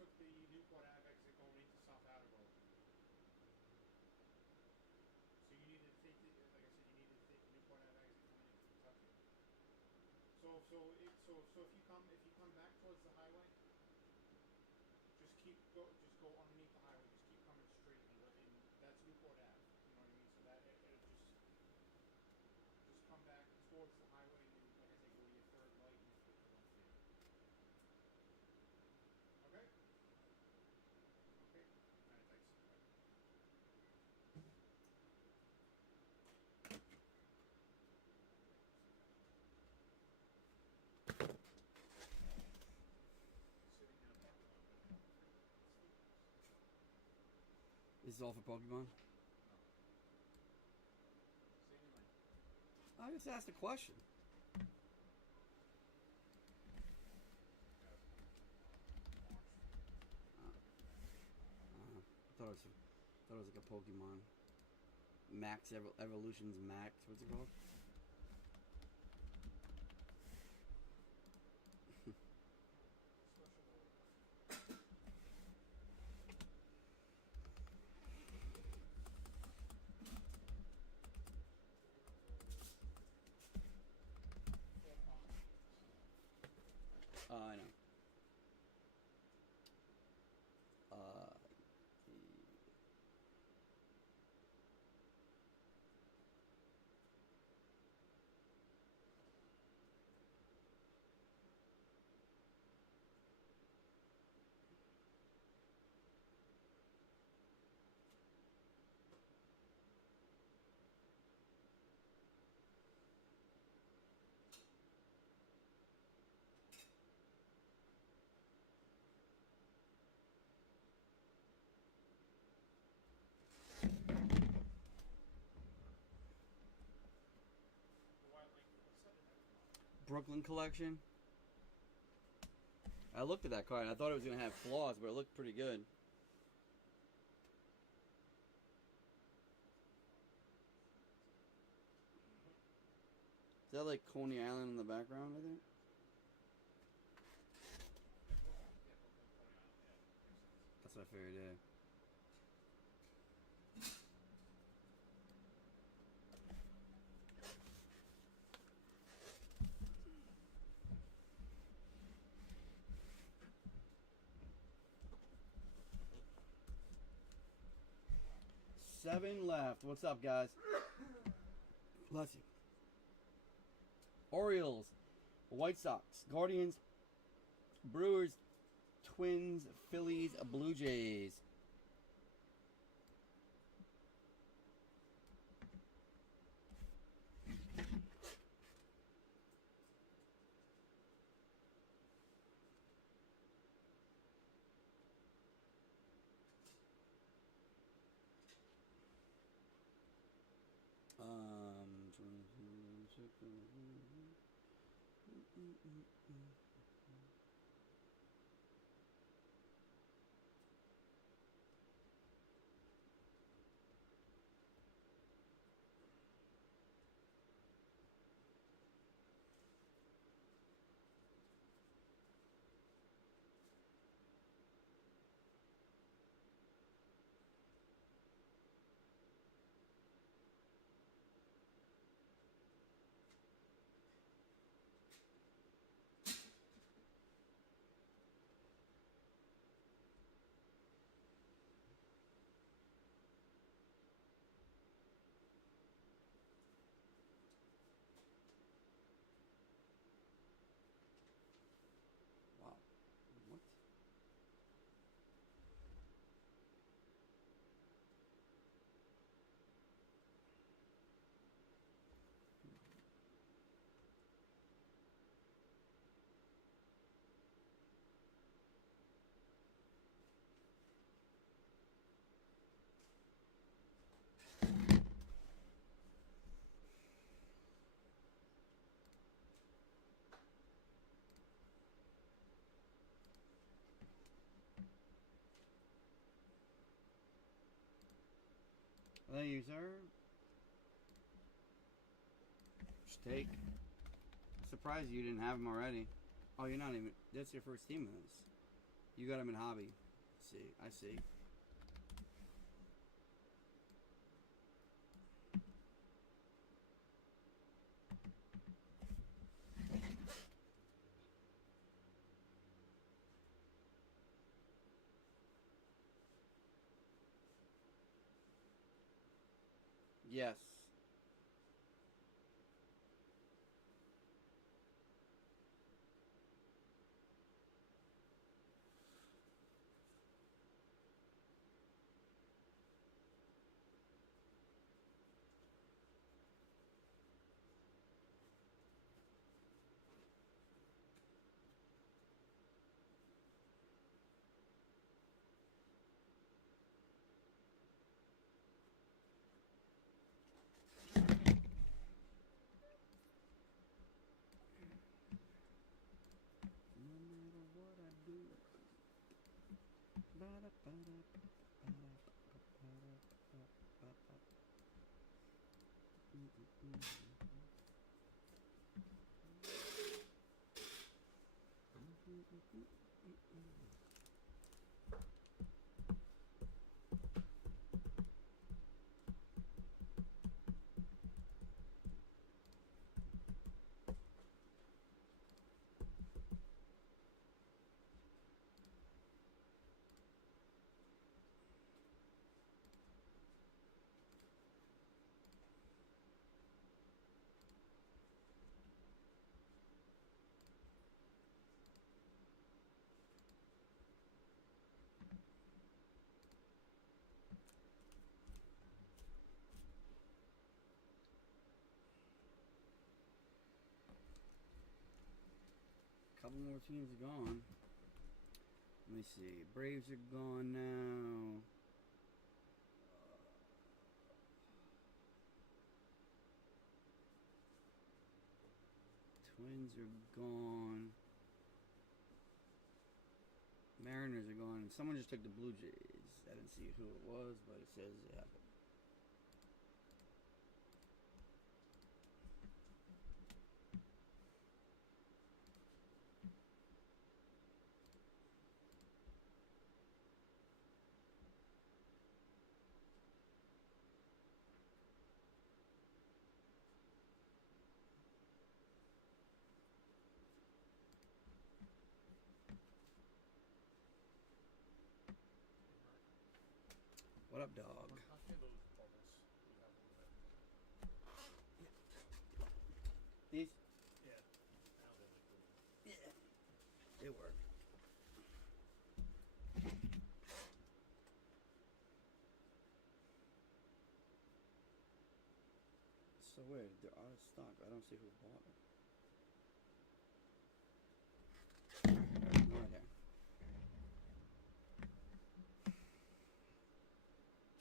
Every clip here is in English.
took the Newport Ave exit going into South Attleboro. So you needed to take the, like I said, you needed to take the Newport Ave exit coming into Kentucky. So if you come back towards the highway, just go underneath the highway. Just keep coming straight, and that's Newport Ave. You know what I mean? So that it'll just come back towards the highway, and then, like I said, go to your third light and flip the left hand. Okay. Okay. All right. Thanks. Bye. Sitting in a parking lot with a couple sleepers. This is all for Pokemon? No. Stay in your lane. I just asked a question. I thought it was like a Pokemon. Max Evolutions Max. What's it called? I know. Brooklyn Collection. I looked at that card and I thought it was going to have flaws, but it looked pretty good. Is that like Coney Island in the background, I think? That's what I figured, yeah. Seven left. What's up, guys? Bless you. Orioles, White Sox, Guardians, Brewers, Twins, Phillies, Blue Jays. Wow. What? Thank you, sir. Steak. I'm surprised you didn't have him already. Oh, you're not even. That's your first team of this. You got them in hobby. See, I see. Yes. No matter what I do. Couple more teams are gone. Let me see. Braves are gone now. Twins are gone. Mariners are gone. Someone just took the Blue Jays. I didn't see who it was, but it says yeah. What up, dog? I'll get those bubbles we have over there. These? Yeah. Now they're like little. Yeah. They work. So weird. They're out of stock. I don't see who bought it. No idea.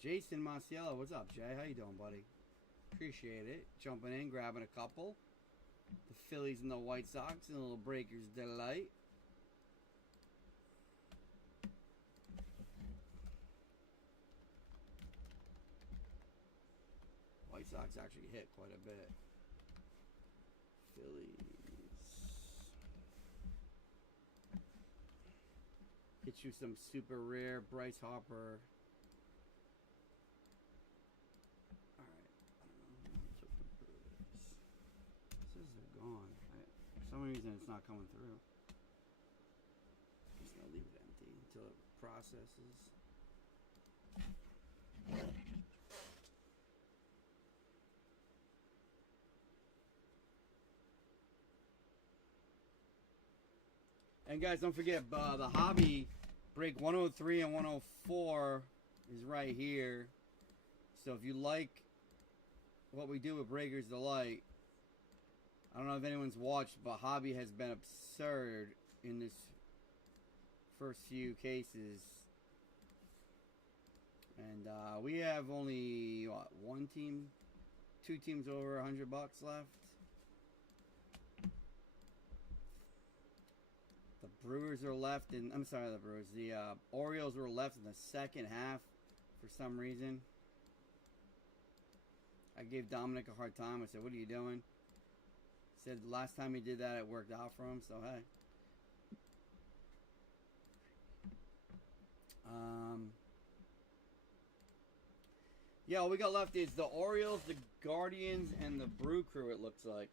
Jason Masiello, what's up, Jay? How you doing, buddy? Appreciate it. Jumping in, grabbing a couple. The Phillies and the White Sox and a little Breakers delight. White Sox actually hit quite a bit. Phillies. Get you some super rare Bryce Harper. They're gone. For some reason, it's not coming through. Just gonna leave it empty until it processes. And guys, don't forget the hobby break 103 and 104 is right here. So if you like what we do with Breakers Delight, I don't know if anyone's watched, but hobby has been absurd in this first few cases. And we have only, what, one team, two teams over $100 left. The Brewers are left in, I'm sorry, the Brewers. The Orioles were left in the second half for some reason. I gave Dominic a hard time. I said, what are you doing? He said the last time he did that, it worked out for him, so hey. Yeah, all we got left is the Orioles, the Guardians, and the Brew Crew, it looks like.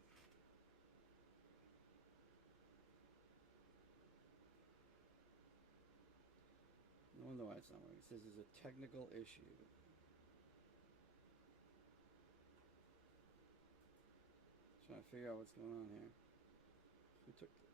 No wonder why it's not working. It says there's a technical issue. Trying to figure out what's going on here. Who took it?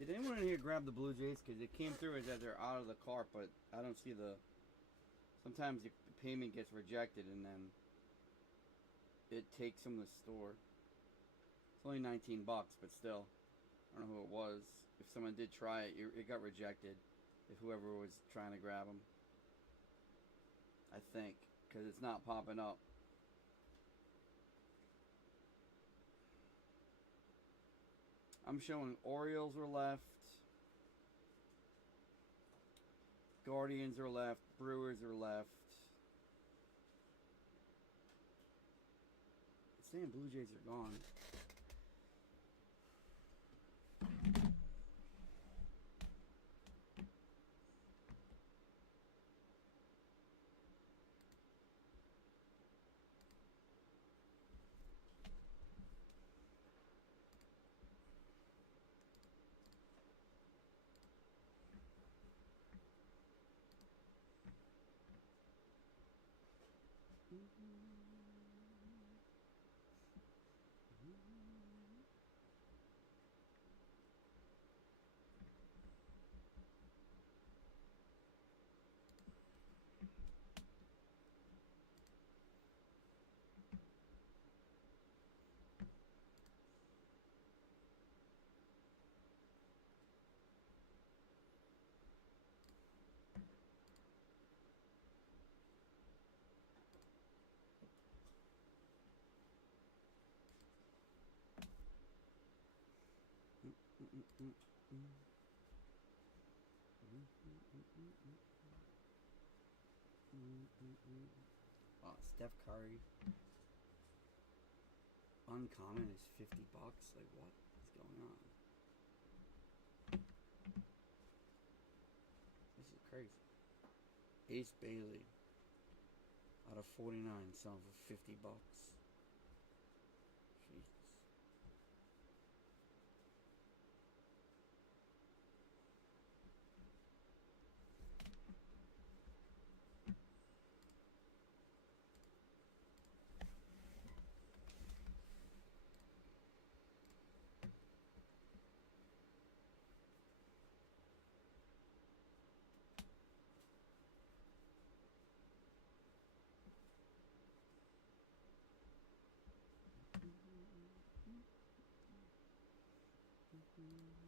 Did anyone in here grab the Blue Jays? Because it came through as that they're out of the cart, but I don't see the... Sometimes the payment gets rejected and then it takes from the store. It's only $19, but still. I don't know who it was. If someone did try it, it got rejected. If whoever was trying to grab them. I think. Because it's not popping up. I'm showing Orioles are left. Guardians are left. Brewers are left. It's saying Blue Jays are gone. Oh, Steph Curry. Uncommon is $50. Like, what is going on? This is crazy. Ace Bailey out of 49 selling for $50. Jesus.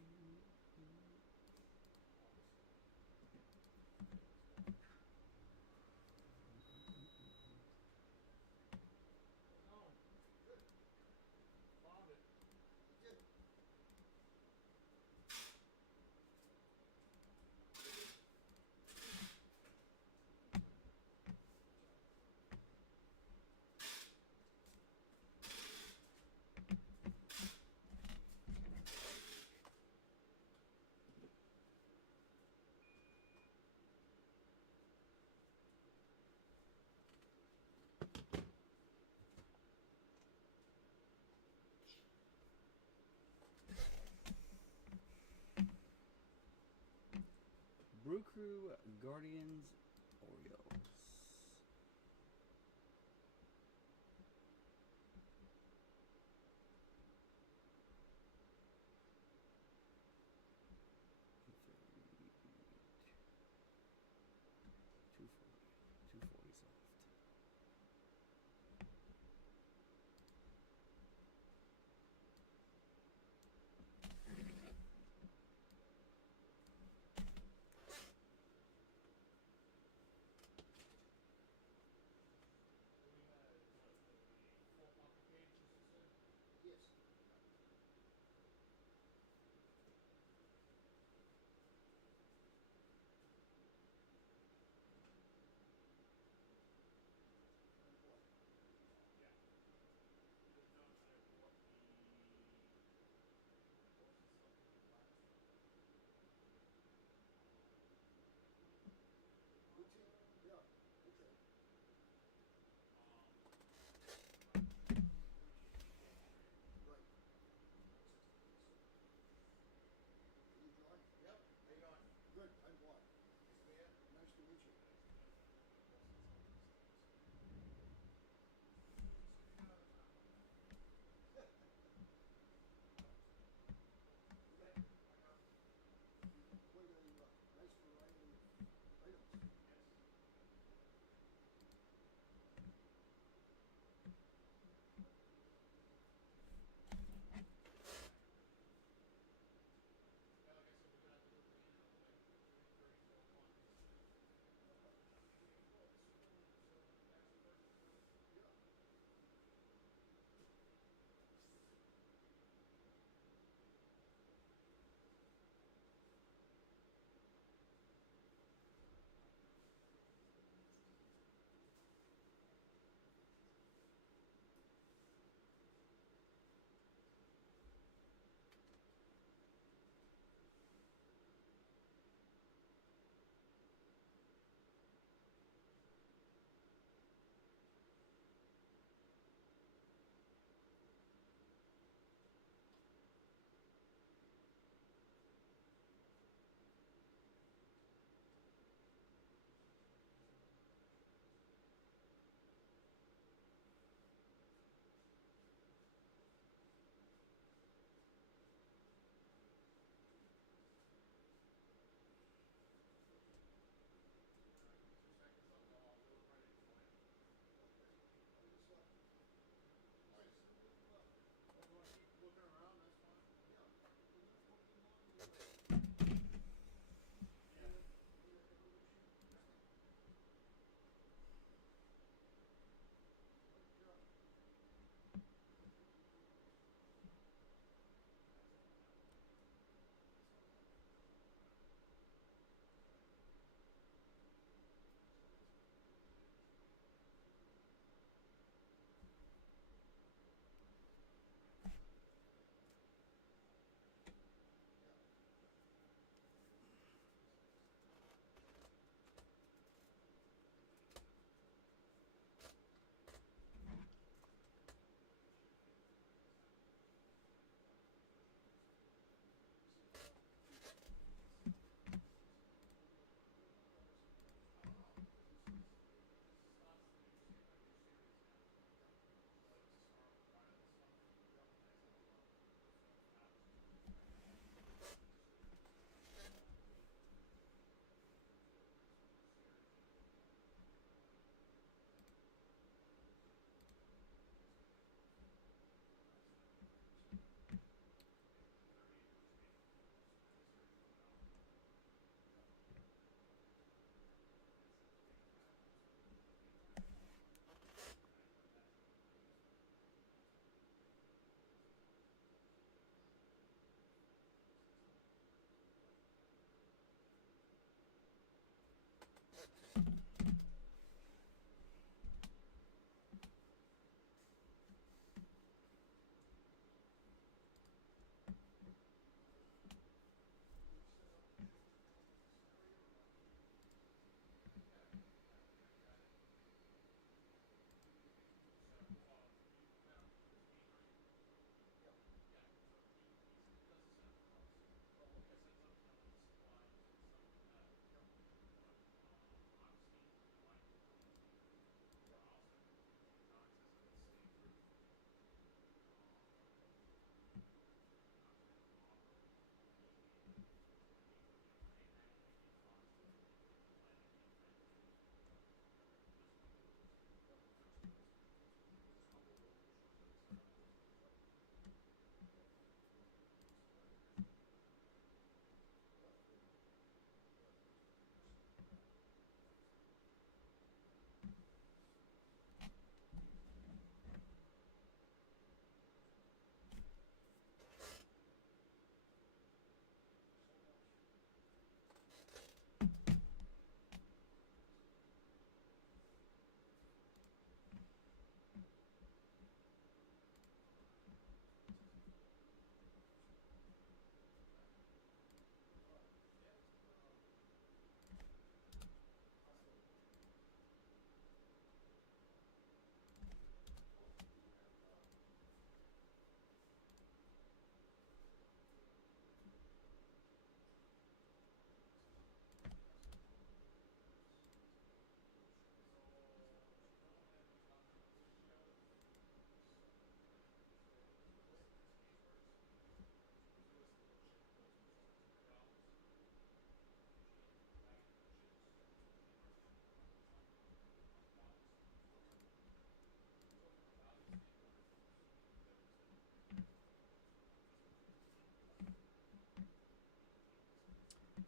Brew Crew, Guardians, Orioles.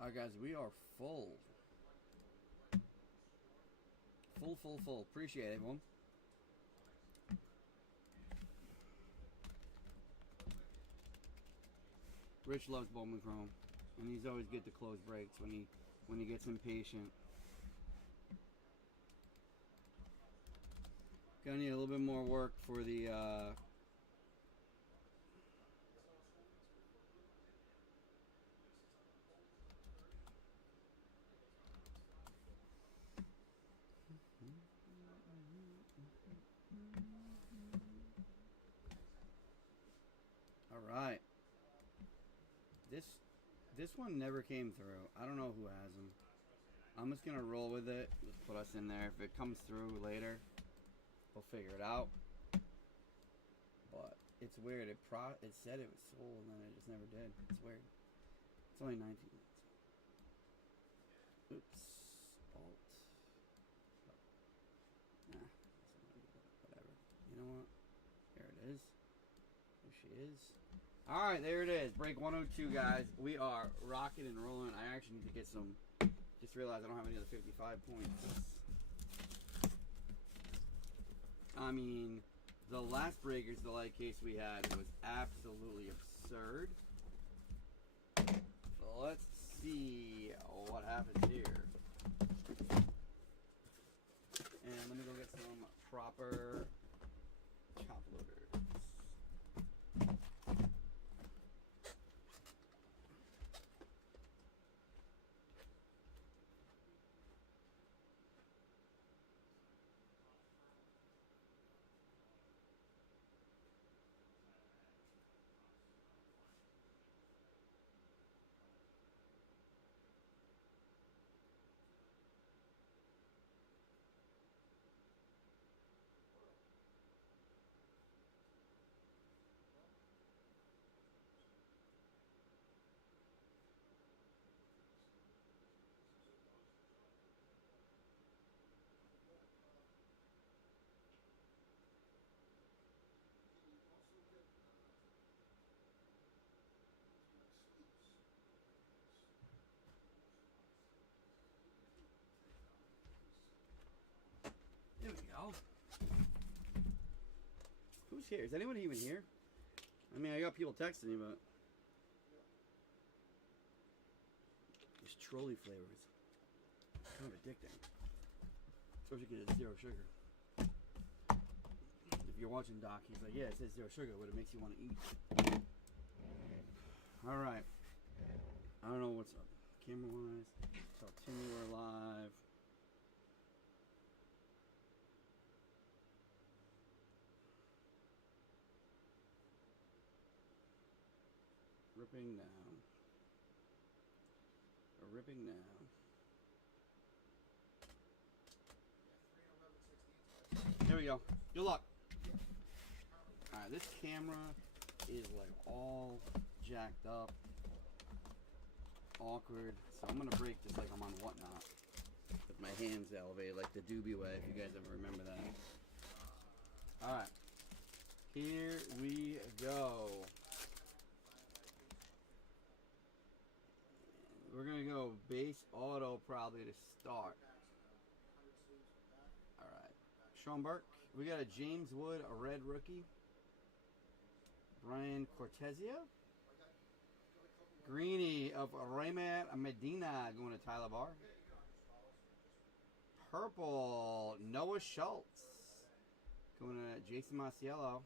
All right, guys, we are full. Full. Appreciate it, everyone. Rich loves Bowman Chrome, and he's always good to close breaks when he gets impatient. Gonna need a little bit more work for the all right. This one never came through. I don't know who has them. I'm just gonna roll with it. Just put us in there. If it comes through later, we'll figure it out. But it's weird. It said it was sold and then it just never did. It's weird. It's only 19 minutes. Oops. Alt. Nah. Whatever. You know what? There it is. There she is. Alright, there it is. Break 102, guys. We are rocking and rolling. I actually need to get some. Just realized I don't have any other 55 points. I mean, the last Breakers, the light case we had was absolutely absurd. So let's see what happens here. And let me go get some proper chop loaders. There we go. Who's here? Is anyone even here? I mean, I got people texting me, but these trolley flavors, kind of addicting. Especially because it's 0 sugar. If you're watching Doc, he's like, yeah, it says 0 sugar, but it makes you want to eat. All right. I don't know what's up. Camera-wise, tell Timmy we're live. Ripping now. Ripping now. Here we go. Good luck. Alright, this camera is like all jacked up. Awkward. So I'm gonna break this like I'm on Whatnot. With my hands elevated like the doobie way, if you guys ever remember that. Alright. Here we go. We're going to go base auto probably to start. Alright. Sean Burke. We got a James Wood, a red rookie. Brian Cortezia. Greeny of Raymond Medina going to Tyler Barr. Purple, Noah Schultz. Going to Jason Masiello.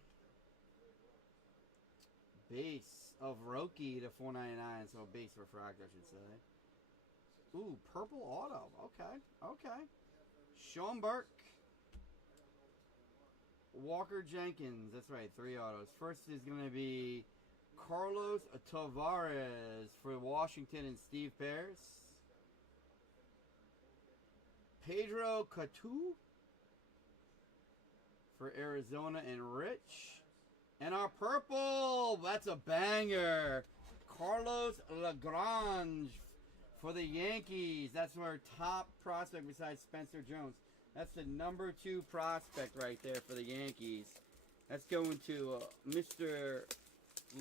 Base of Roki to 499, so base refractor, I should say. Ooh, purple auto. Okay. Sean Burke. Walker Jenkins. That's right, 3 autos. First is going to be Carlos Tavares for Washington and Steve Pearce. Pedro Catu for Arizona and Rich. And our purple, that's a banger. Carlos Lagrange for the Yankees. That's our top prospect besides Spencer Jones. That's the number 2 prospect right there for the Yankees. That's going to Mr.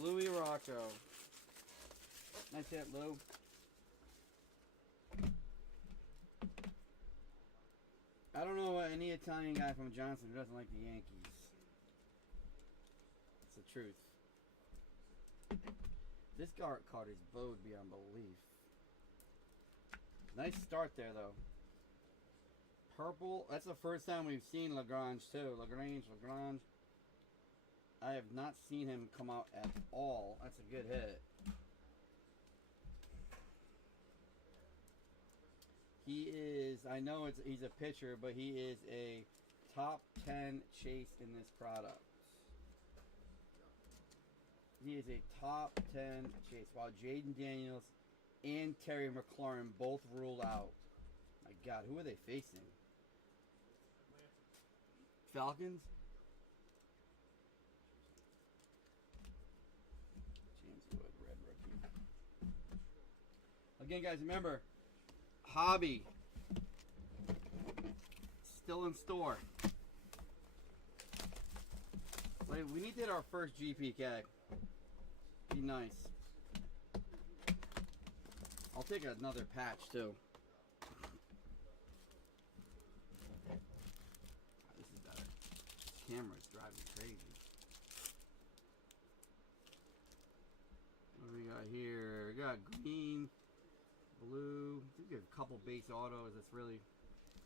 Louis Rocco. Nice hit, Lou. I don't know any Italian guy from Johnson who doesn't like the Yankees. It's the truth. This card is bowed beyond belief. Nice start there, though. Purple. That's the first time we've seen Lagrange, too. Lagrange. I have not seen him come out at all. That's a good hit. He is, I know he's a pitcher, but he is a top 10 chase in this product. He is a top 10 chase, while Jaden Daniels and Terry McLaurin both ruled out. My God, who are they facing? Falcons? James Wood, red rookie. Again, guys, remember, hobby still in store. Wait, we need to hit our first GPK. Be nice. I'll take another patch too. This is better. This camera's driving me crazy. What do we got here? We got green, blue. I think we have a couple base autos. That's really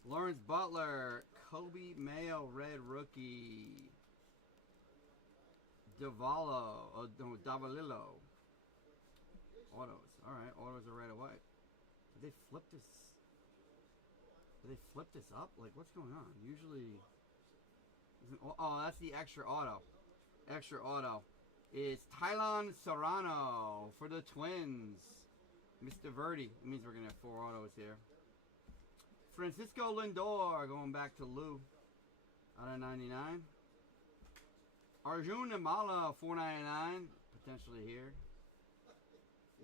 Lawrence Butler, Kobe Mayo, red rookie. Davalillo. Autos. Alright, autos are right away. Did they flip this? Did they flip this up? Like, what's going on? Usually... Oh, that's the extra auto. Extra auto is Tylon Serrano for the Twins. Mr. Verdi. It means we're going to have 4 autos here. Francisco Lindor going back to Lou. Out of 99. Arjun Nimala, 499, potentially here.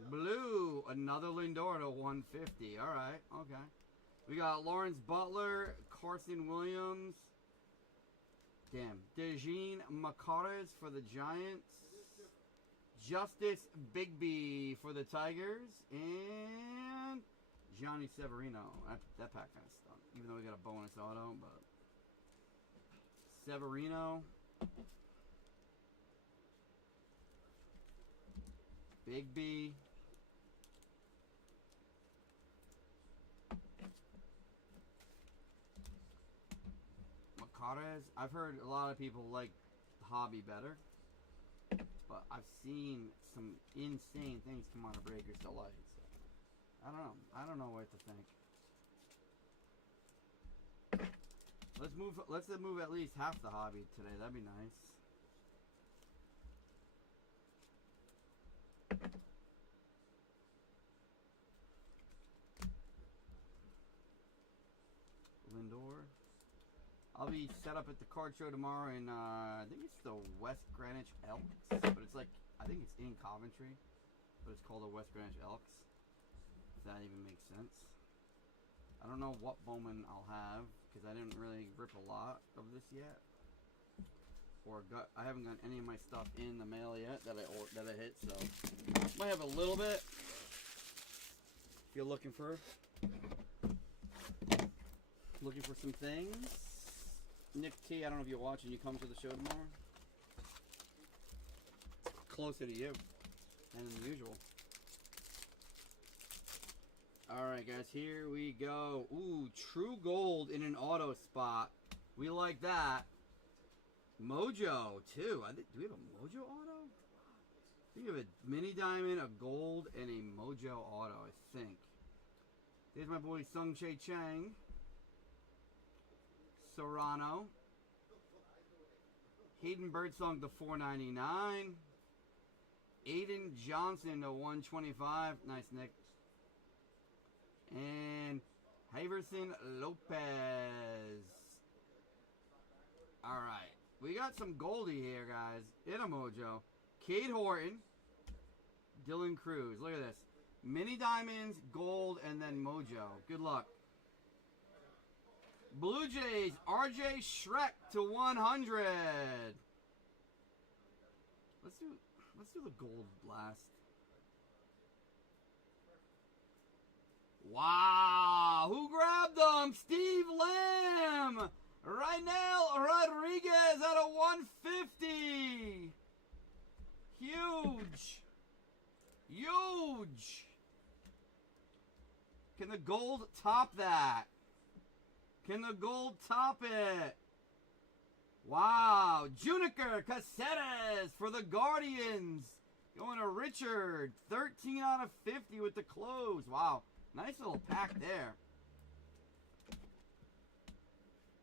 Blue, another Lindor to 150. All right, okay. We got Lawrence Butler, Carson Williams. Damn. Dejeen Macares for the Giants. Justice Bigby for the Tigers. And Johnny Severino. That pack kind of stunk. Even though we got a bonus auto, but Severino. Bigby. Macares. I've heard a lot of people like Hobby better, but I've seen some insane things come out of Breaker's Delight. So I don't know. I don't know what to think. Let's move at least half the hobby today. That'd be nice. Lindor. I'll be set up at the card show tomorrow in I think it's the West Greenwich Elks, but it's like I think it's in Coventry, but it's called the West Greenwich Elks. If that even makes sense. I don't know what Bowman I'll have because I didn't really rip a lot of this yet, or I haven't gotten any of my stuff in the mail yet that I hit, so might have a little bit. If you're looking for some things. Nick T, I don't know if you're watching. You come to the show tomorrow? Closer to you than usual. Alright, guys. Here we go. Ooh, True Gold in an auto spot. We like that. Mojo, too. Do we have a Mojo auto? I think we have a mini diamond, a gold, and a Mojo auto, I think. There's my boy Sung Chae Chang. Serrano. Hayden Birdsong to 499. Aiden Johnson to 125. Nice, Nick. And Haverson Lopez. Alright. We got some Goldie here, guys. In a Mojo. Cade Horton. Dylan Cruz. Look at this. Mini diamonds, gold, and then Mojo. Good luck. Blue Jays, RJ Shrek to 100. Let's do the gold last. Wow, who grabbed them? Steve Lamb. him! Raynel Rodriguez out of 150! Huge! Huge! Can the gold top that? Can the gold top it? Wow. Juniker Caceres for the Guardians. Going to Richard. 13 out of 50 with the close. Wow. Nice little pack there.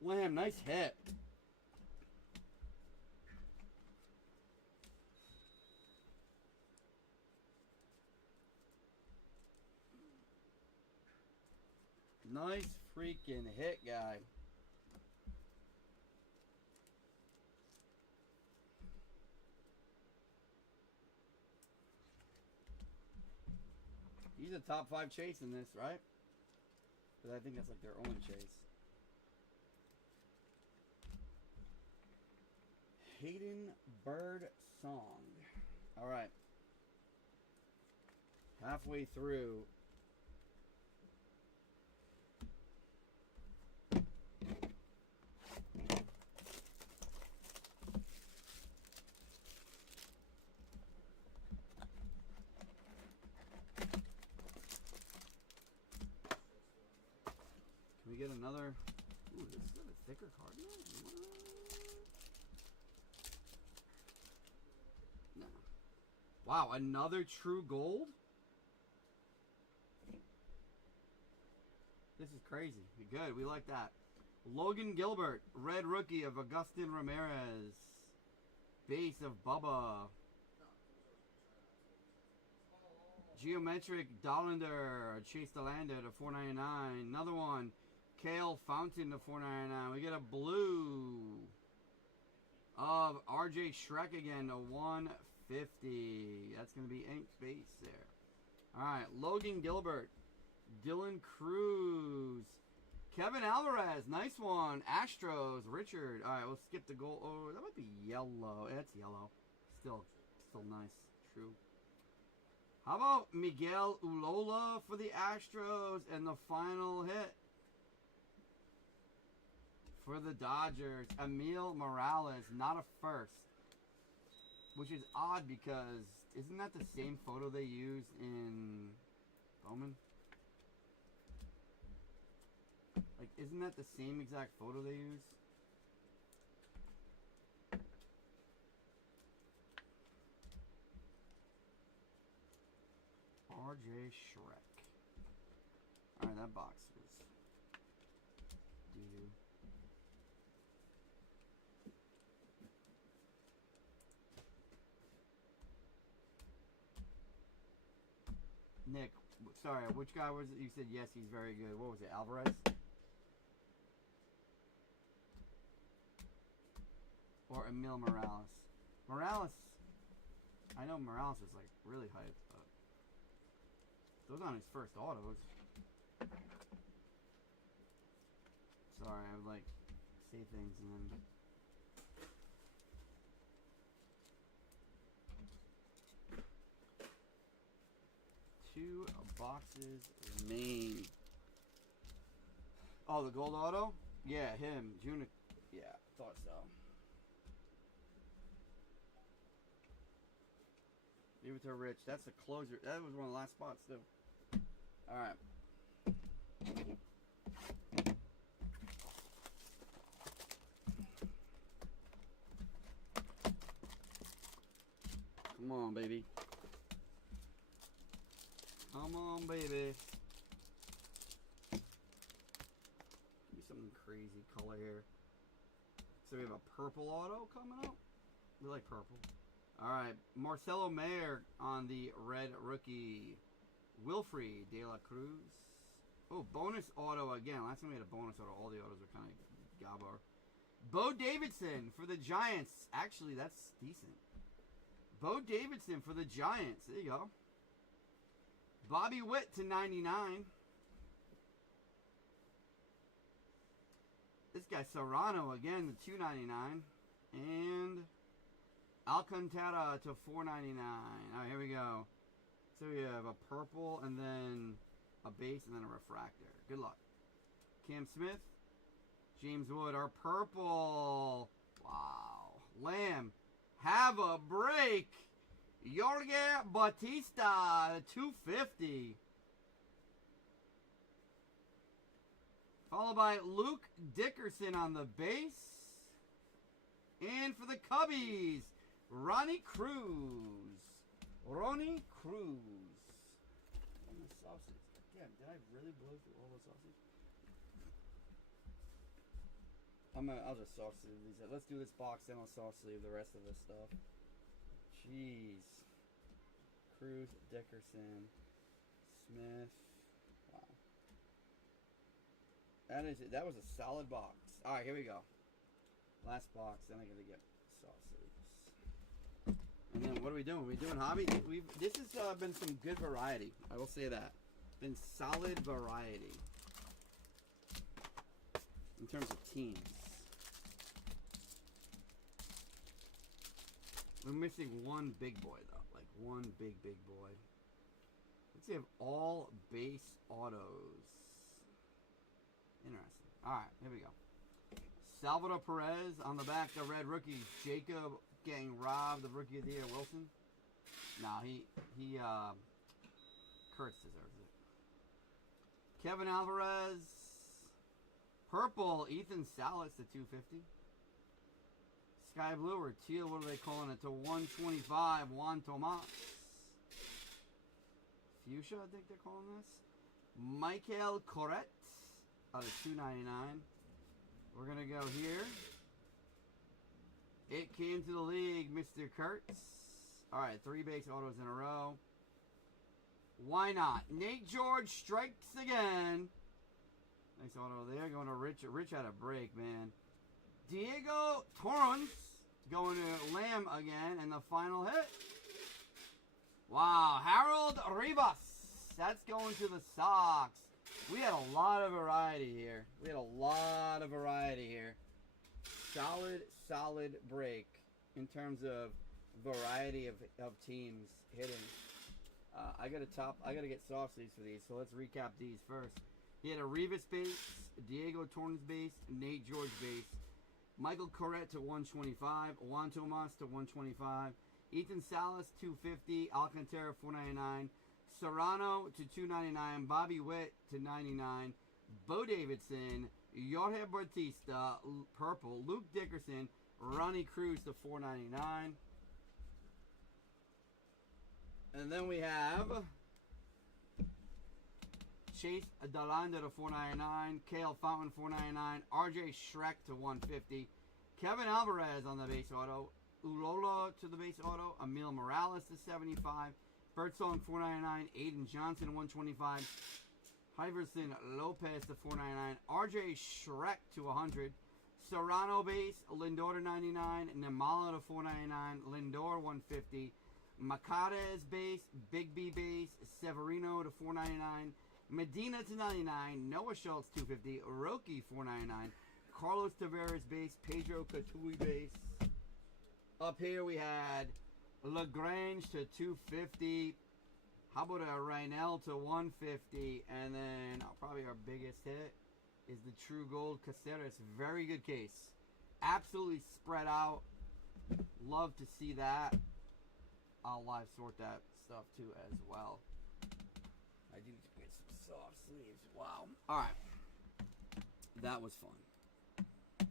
Lamb, nice hit. Nice freaking hit, guy. He's a top 5 chase in this, right? But I think that's like their only chase. Hayden Bird Song. All right. Halfway through. Can we get another? Ooh, this is a thicker card now? No. Wow, another true gold? This is crazy. Good, we like that. Logan Gilbert, red rookie of Agustin Ramirez. Base of Bubba. Geometric Dollander, Chase Delander to 499. Another one, Kale Fountain to 499. We get a blue of RJ Shrek again to 150. That's going to be ink base there. All right, Logan Gilbert, Dylan Cruz, Kevin Alvarez, nice one. Astros, Richard. All right, we'll skip the gold. Oh, that might be yellow. That's yellow. Still nice. True. How about Miguel Ulola for the Astros and the final hit for the Dodgers? Emil Morales, not a first. Which is odd because isn't that the same photo they used in Bowman? Like, isn't that the same exact photo they used? RJ Shrek. Alright, that box was doo-doo. Nick, sorry, which guy was it? You said yes, he's very good. What was it, Alvarez? Or Emil Morales? Morales, I know Morales is like really hyped, but those on his first autos. Sorry, I would like say things and then. Two boxes remain. Oh, the gold auto? Yeah, him. June. Yeah, thought so. Leave it to Rich. That's the closer. That was one of the last spots, too. Alright. Come on, baby. Come on, baby. Give me something crazy color here. So we have a purple auto coming up. We like purple. Alright, Marcelo Mayer on the red rookie. Wilfrey De La Cruz. Oh, bonus auto again. Last time we had a bonus auto. All the autos are kind of gabbar. Bo Davidson for the Giants. Actually, that's decent. Bo Davidson for the Giants. There you go. Bobby Witt to 99. This guy Serrano again to 299. And Alcantara to 499. Alright, here we go. So we have a purple and then a base and then a refractor. Good luck. Cam Smith. James Wood, our purple. Wow. Lamb, have a break. Jorge Bautista, 250. Followed by Luke Dickerson on the base. And for the Cubbies, Ronnie Cruz. Ronnie Cruz. And the sausage. Damn, did I really blow through all the sausage? I'll just sauce sleeve these. Let's do this box, then I'll sauce sleeve the rest of this stuff. Jeez. Cruz, Dickerson, Smith. Wow. That was a solid box. All right, here we go. Last box, then I gotta get sauce sleeves. And then what are we doing? We're doing hobby. This has been some good variety. I will say that. Been solid variety in terms of teams. We're missing one big boy though, like one big boy. Let's see, have all base autos. Interesting. All right, here we go. Salvador Perez on the back, the red rookie. Jacob getting robbed of Rookie of the Year. Wilson. No, he Kurtz deserves it. Kevin Alvarez. Purple, Ethan Salas to 250. Sky blue or teal, what are they calling it? To 125, Juan Tomas. Fuchsia, I think they're calling this. Michael Corrett out of 299. We're going to go here. It came to the league, Mr. Kurtz. All right, 3 base autos in a row. Why not? Nate George strikes again. Nice auto there. Going to Rich. Rich had a break, man. Diego Torrance going to Lamb again. And the final hit. Wow. Harold Rivas. That's going to the Sox. We had a lot of variety here. Solid break in terms of variety of teams hitting. I gotta get soft sleeves for these, so let's recap these first. He had a Rivas base, Diego Torrance base, Nate George base, Michael Corrett to 125, Juan Tomas to 125, Ethan Salas 250, Alcantara 499, Serrano to 299, Bobby Witt to 99, Bo Davidson, Jorge Bautista, purple, Luke Dickerson, Ronnie Cruz to 499. And then we have Chase Delanda to 499, Kale Fountain 499, RJ Shrek to 150, Kevin Alvarez on the base auto, Ulola to the base auto, Emil Morales to 75, Birdsong 499, Aiden Johnson 125, Iverson Lopez to 499, RJ Shrek to 100, Serrano base, Lindor to 99, Namala to 499, Lindor 150, Macarez base, Big B base, Severino to 499, Medina to 99, Noah Schultz 250, Roki 499, Carlos Tavares base, Pedro Catui base. Up here we had LaGrange to 250. How about a Reinel to 150? And then probably our biggest hit is the True Gold Caceres. Very good case. Absolutely spread out. Love to see that. I'll live sort that stuff too as well. I do need to get some soft sleeves. Wow. All right. That was fun.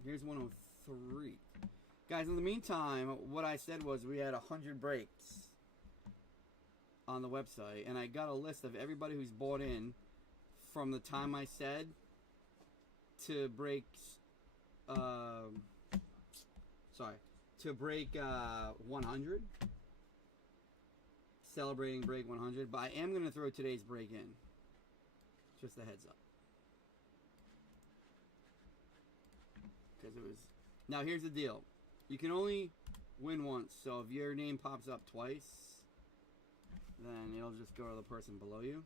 Here's 103. Guys, in the meantime, what I said was we had 100 breaks on the website, and I got a list of everybody who's bought in from the time I said to break to break 100, celebrating break 100, but I am going to throw today's break in, just a heads up, because it was. Now here's the deal, you can only win once, so if your name pops up twice, then it'll just go to the person below you.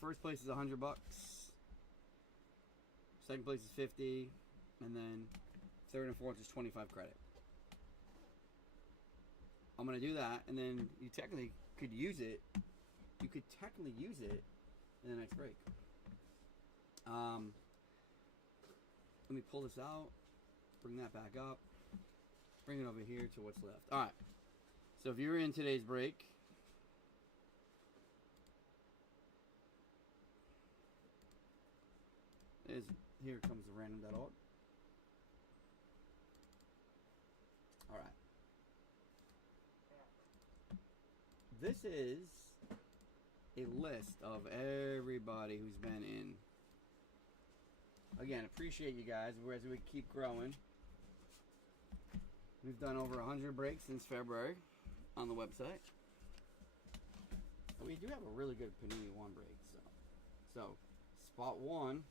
First place is $100. Second place is 50, and then third and fourth is 25 credit. I'm gonna do that, and then you technically could use it. You could technically use it in the next break. Um, let me pull this out. Bring that back up. Bring it over here to what's left. All right. So if you're in today's break, here comes the random.org. All right. This is a list of everybody who's been in. Again, appreciate you guys as we keep growing. We've done over 100 breaks since February on the website. We do have a really good Panini 1 break. So spot 1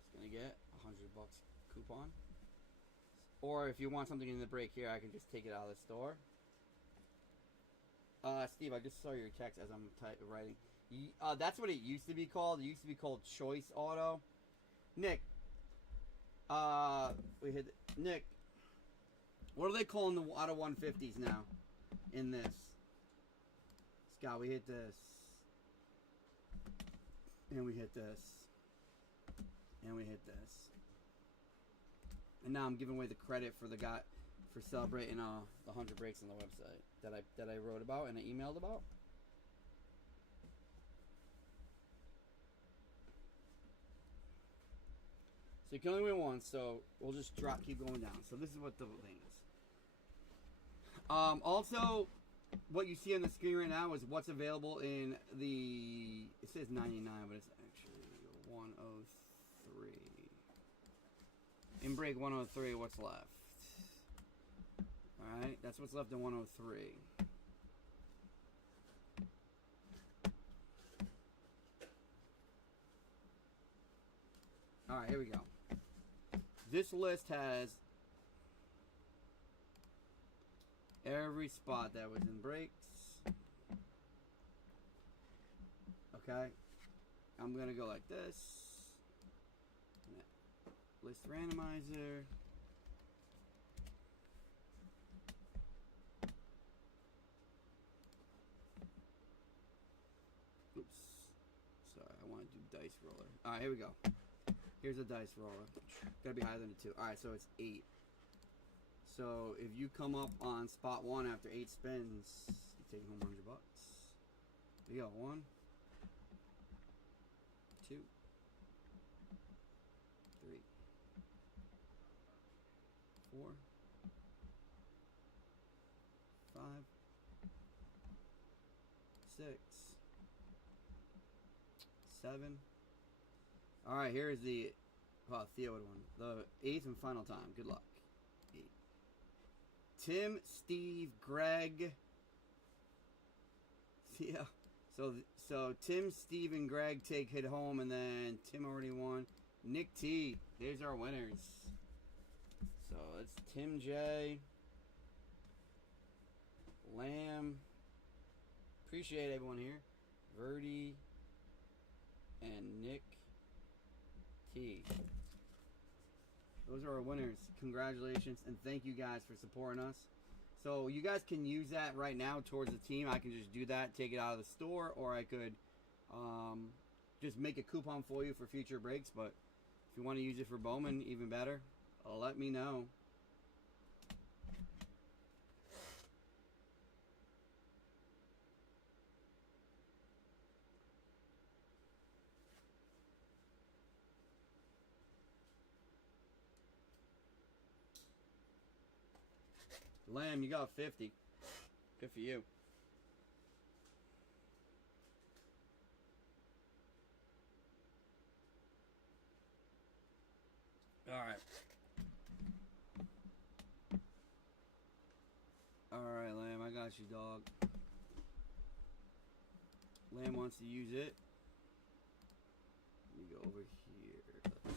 is going to get $100 coupon. Or if you want something in the break here, I can just take it out of the store. Steve, I just saw your text as I'm writing. That's what it used to be called. It used to be called Choice Auto. Nick, Nick, what are they calling the Auto 150s now in this? Scott, we hit this. And we hit this. And we hit this. And now I'm giving away the credit for the guy for celebrating the 100 breaks on the website that I wrote about and I emailed about. So you can only win once, so we'll just keep going down. So this is what the thing is. Also, what you see on the screen right now is what's available in the. It says 99, but it's actually 103. In break 103, what's left? All right, that's what's left in 103. All right, here we go. This list has every spot that was in breaks. Okay. I'm going to go like this. List randomizer. Oops. Sorry, I want to do dice roller. All right, here we go. Here's a dice roller. Gotta be higher than a 2. Alright, so it's 8. So if you come up on spot 1 after 8 spins, you take home $100. There you go. 1, 2, 3, 4, 5, 6, 7. Alright, here's the Theo would win. The 8th and final time. Good luck. 8. Tim, Steve, Greg. Yeah. So Tim, Steve, and Greg take it home, and then Tim already won. Nick T. There's our winners. So it's Tim J. Lamb. Appreciate everyone here. Verdi. And Nick T. Those are our winners. Congratulations, and thank you guys for supporting us. So you guys can use that right now towards the team. I can just do that, take it out of the store, or I could just make a coupon for you for future breaks. But if you want to use it for Bowman, even better. Let me know. Lamb, you got 50. Good for you. Alright. Alright, Lamb, I got you, dog. Lamb wants to use it. Let me go over here. Let's see.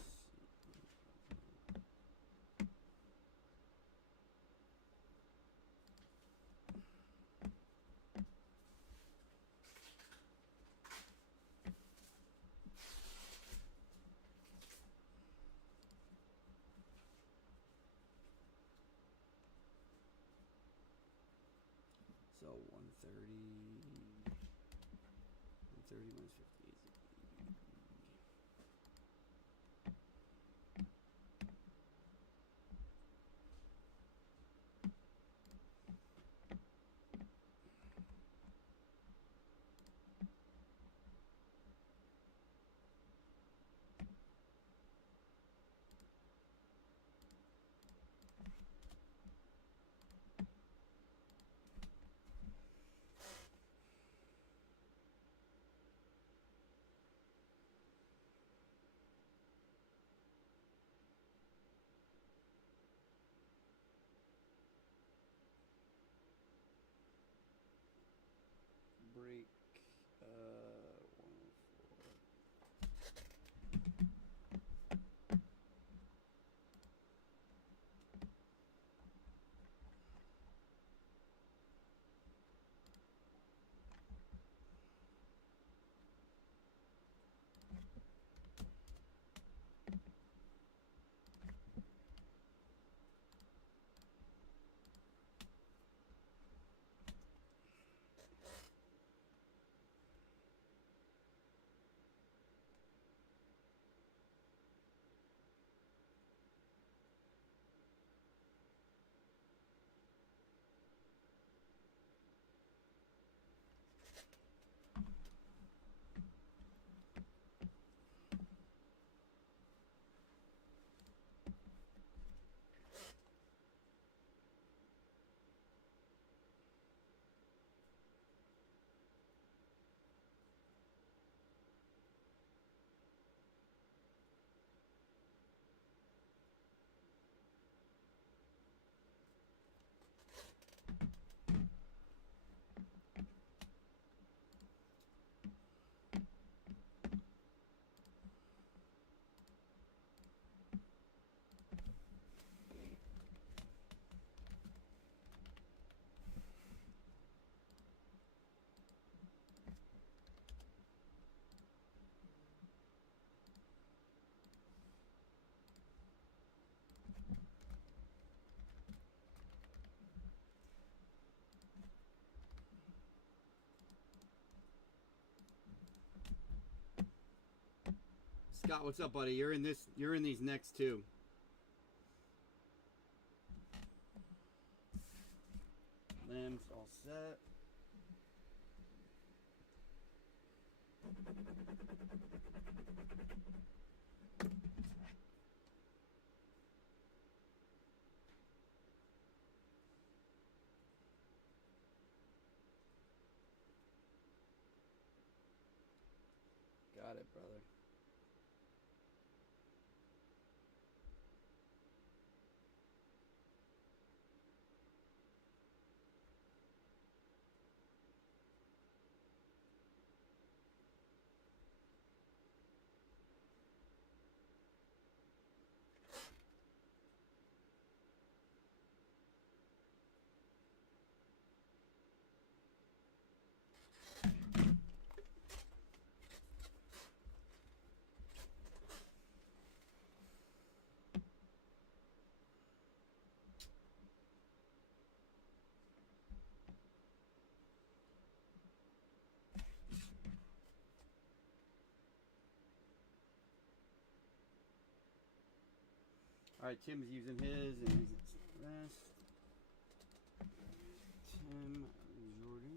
So 130 minus 50 is Scott, what's up, buddy? You're in this. You're in these next two. Limbs all set. Got it, brother. All right, Tim's using his, and he's at rest. Tim Jordan.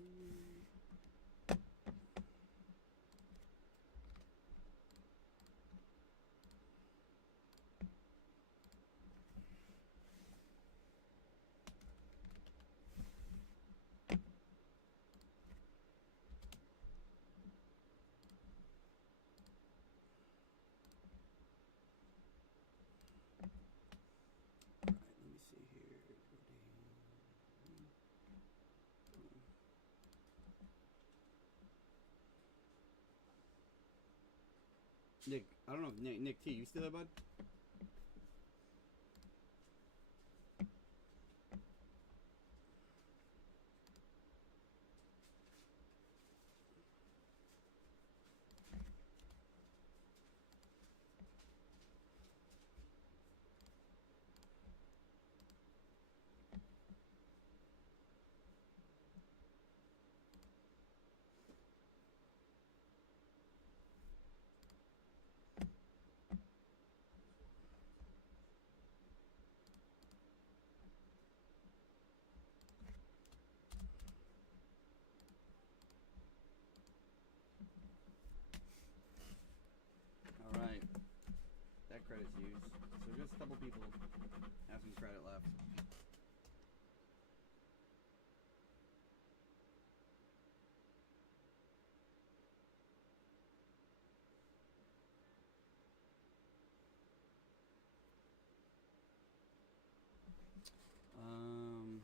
All right, let me see here. Nick, I don't know if Nick T, you still there, bud? All right, that credit's used. So just a couple people have some credit left. Um,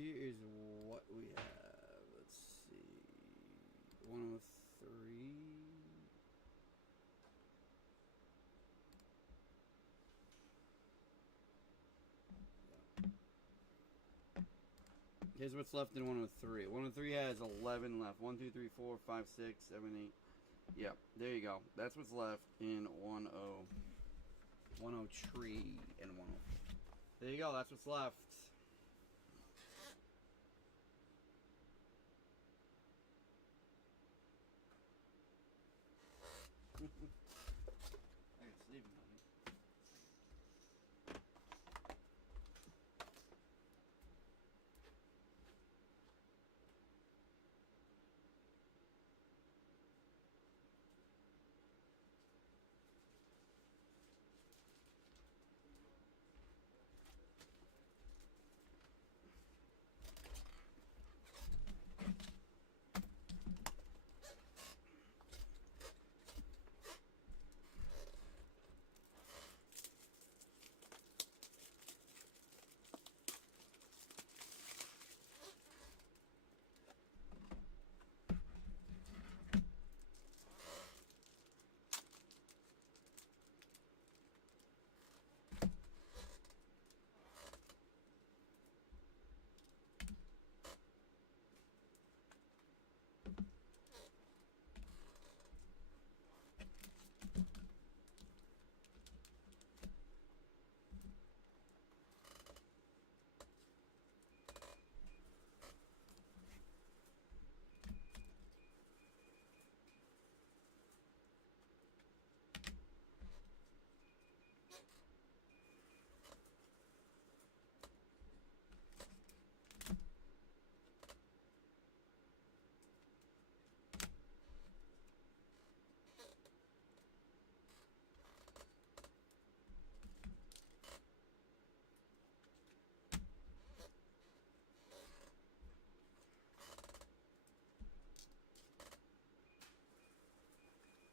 here is what we have. Let's see. 103. Here's what's left in 103. 103 has 11 left. 1, 2, 3, 4, 5, 6, 7, 8. Yep, there you go. That's what's left in 10. 10 tree and 10. There you go. That's what's left. I can sleep, honey.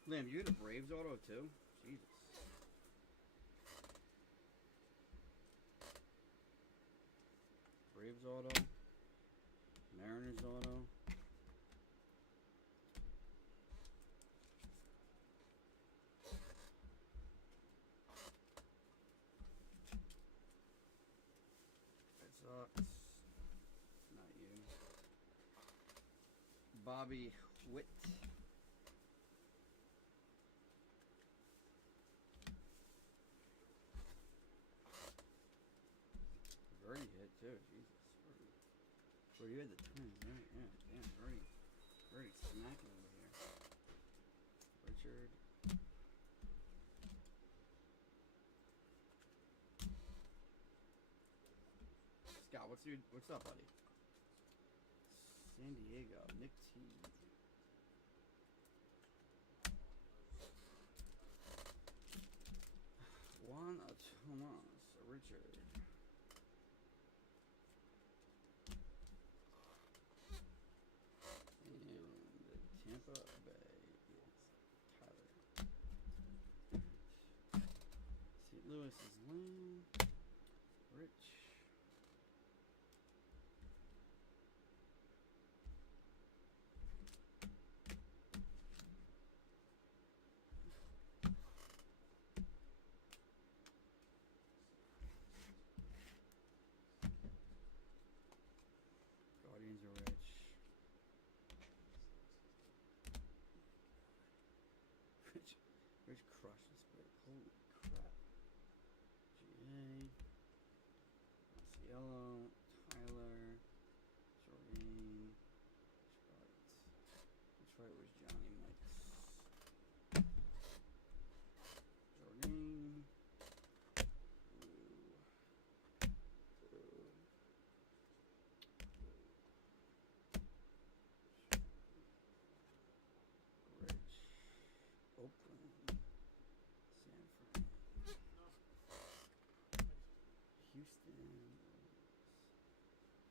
Liam, you had a Braves auto too? Jesus. Braves auto. Mariners auto. Red Sox. Not you. Bobby Witt. Verdi hit too, Jesus. Where you had the Twins, right? Yeah, damn, Verdi smacking over here. Richard. Scott, what's up, buddy? San Diego, Nick T. Juan Thomas, Richard. And Tampa Bay is Tyler. St. Louis is Lynn. Rich. Guardians are rich. Rich crushes, but holy crap. GA. Cielo. Tyler. Jordan. Detroit was Johnny Mikes. Jordan. Rich. Oakland. San Fran. Houston.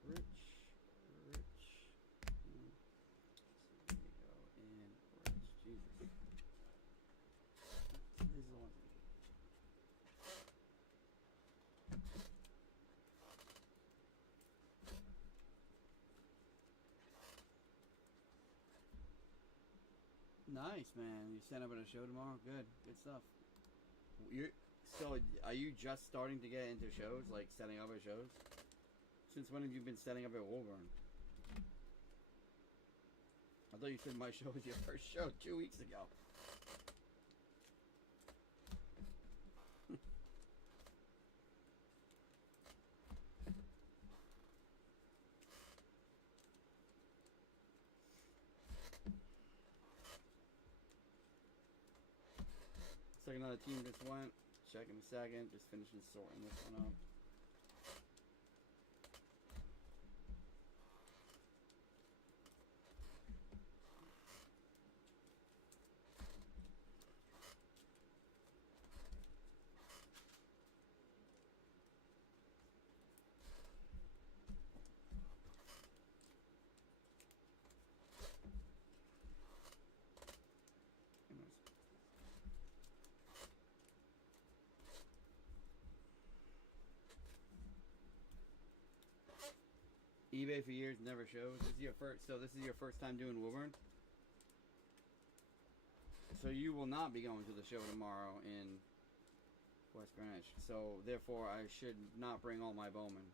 Rich. San Diego and Rich. Jesus. These are the ones. Nice, man. You stand up at a show tomorrow? Good stuff. Are you just starting to get into shows, like setting up at shows? Since when have you been setting up at Woburn? I thought you said my show was your first show 2 weeks ago. Looks like another team just went. Check in a second. Just finishing sorting this one up. eBay for years never shows. This is your first. So this is your first time doing Woburn. So you will not be going to the show tomorrow in West Greenwich. So therefore, I should not bring all my Bowman.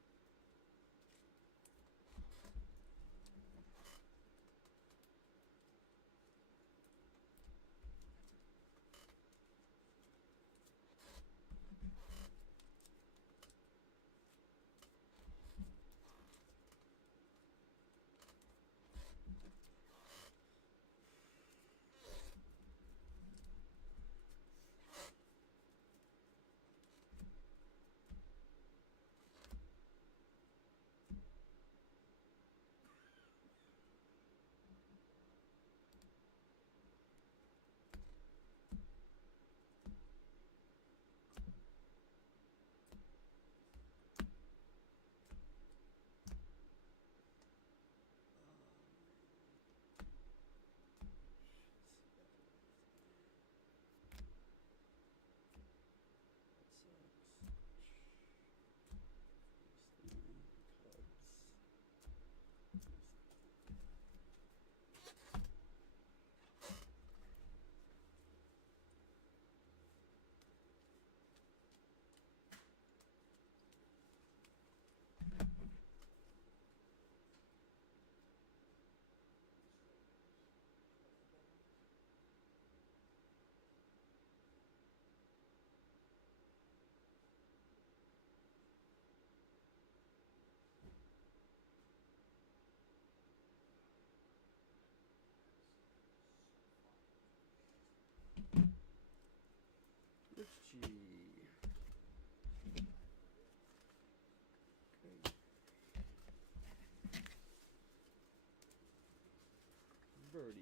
30.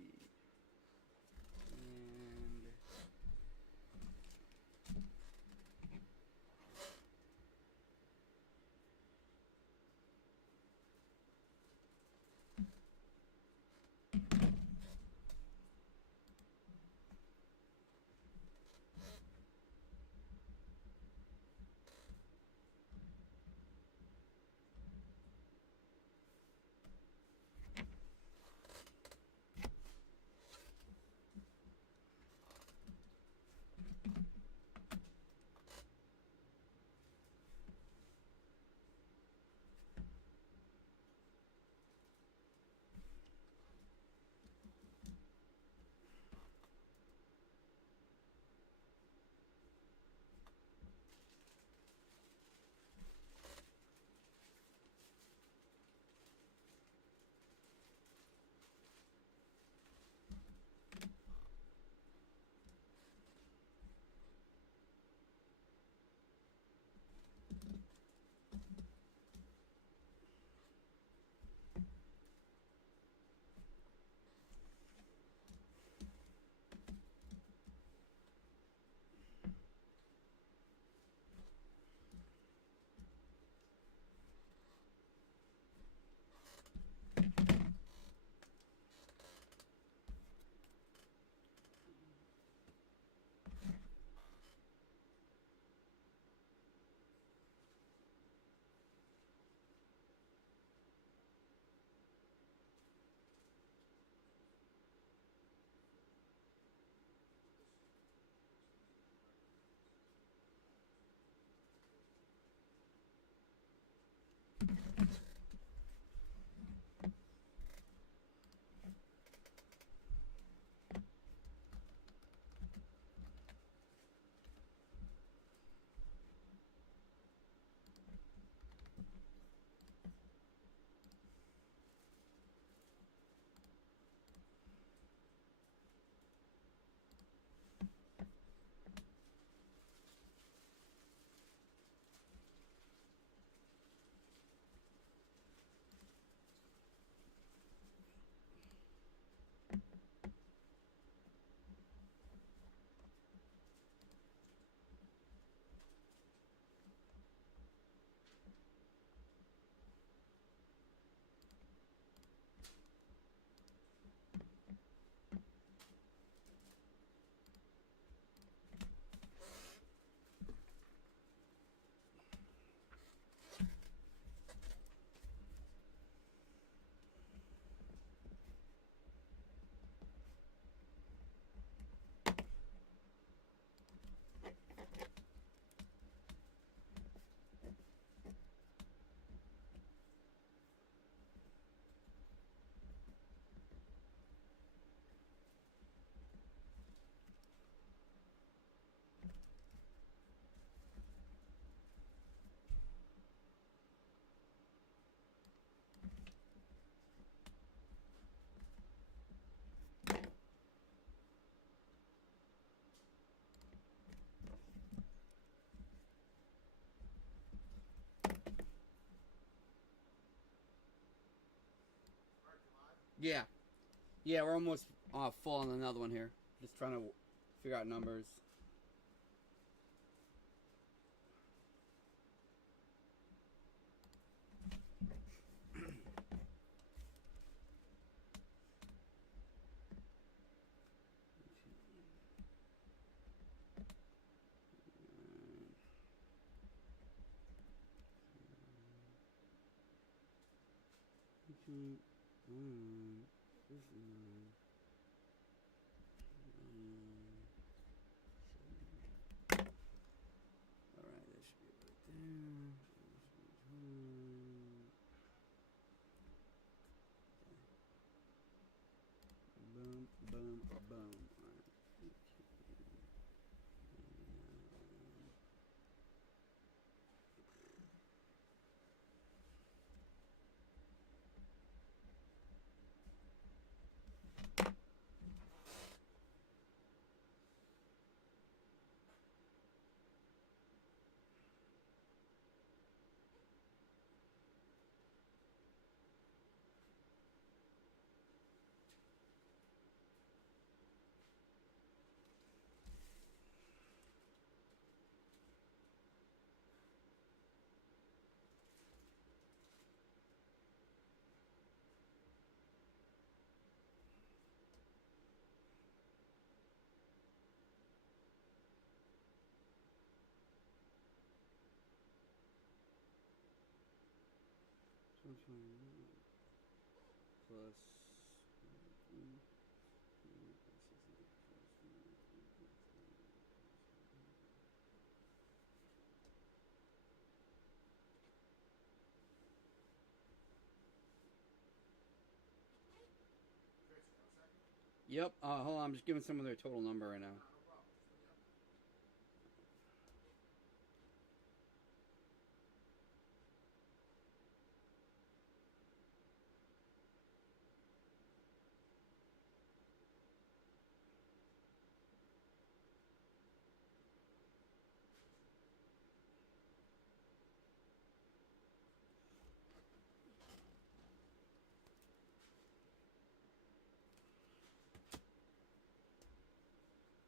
And yeah. Yeah, we're almost full on another one here. Just trying to figure out numbers. Alright, that should be right there. Boom, boom, boom. Alright. plus. Chris, you have a second? Yep. Hold on. I'm just giving someone their total number right now. No problem. Just let me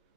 know.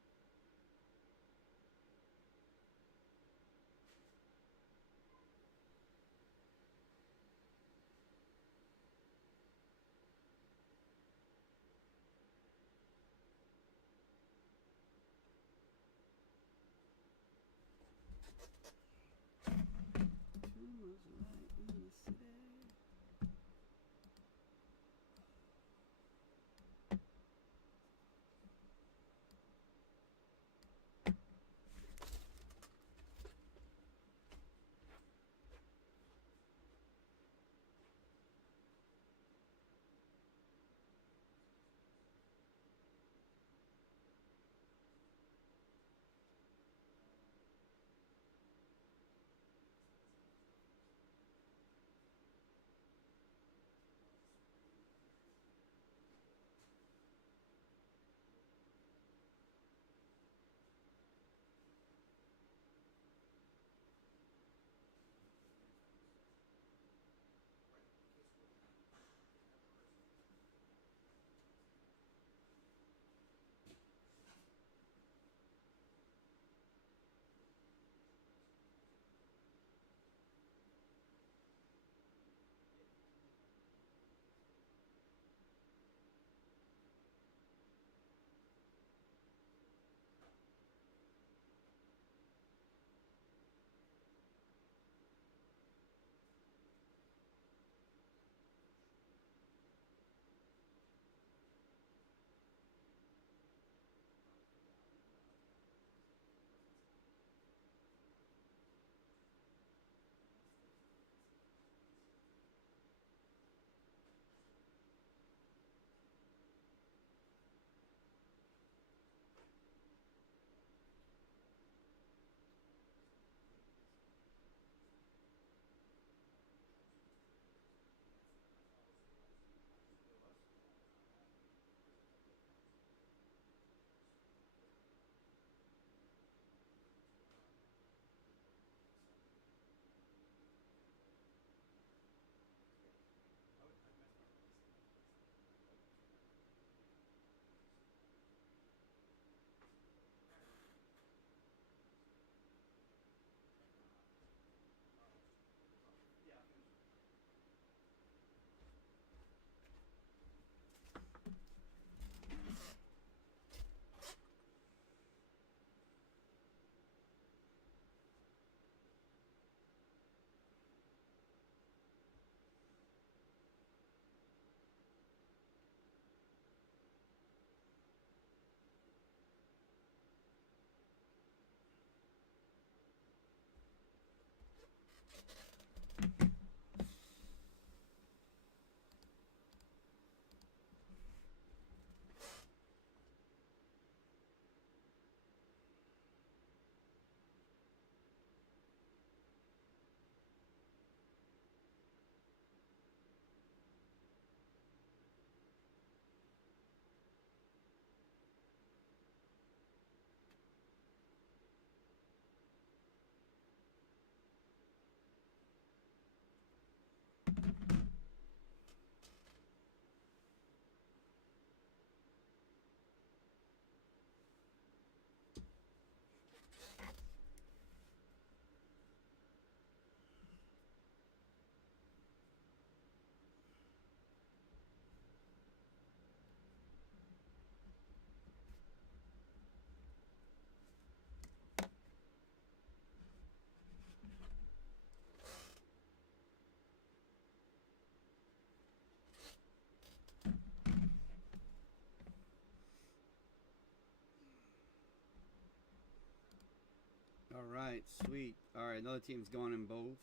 All right, sweet. All right, another team's going in both.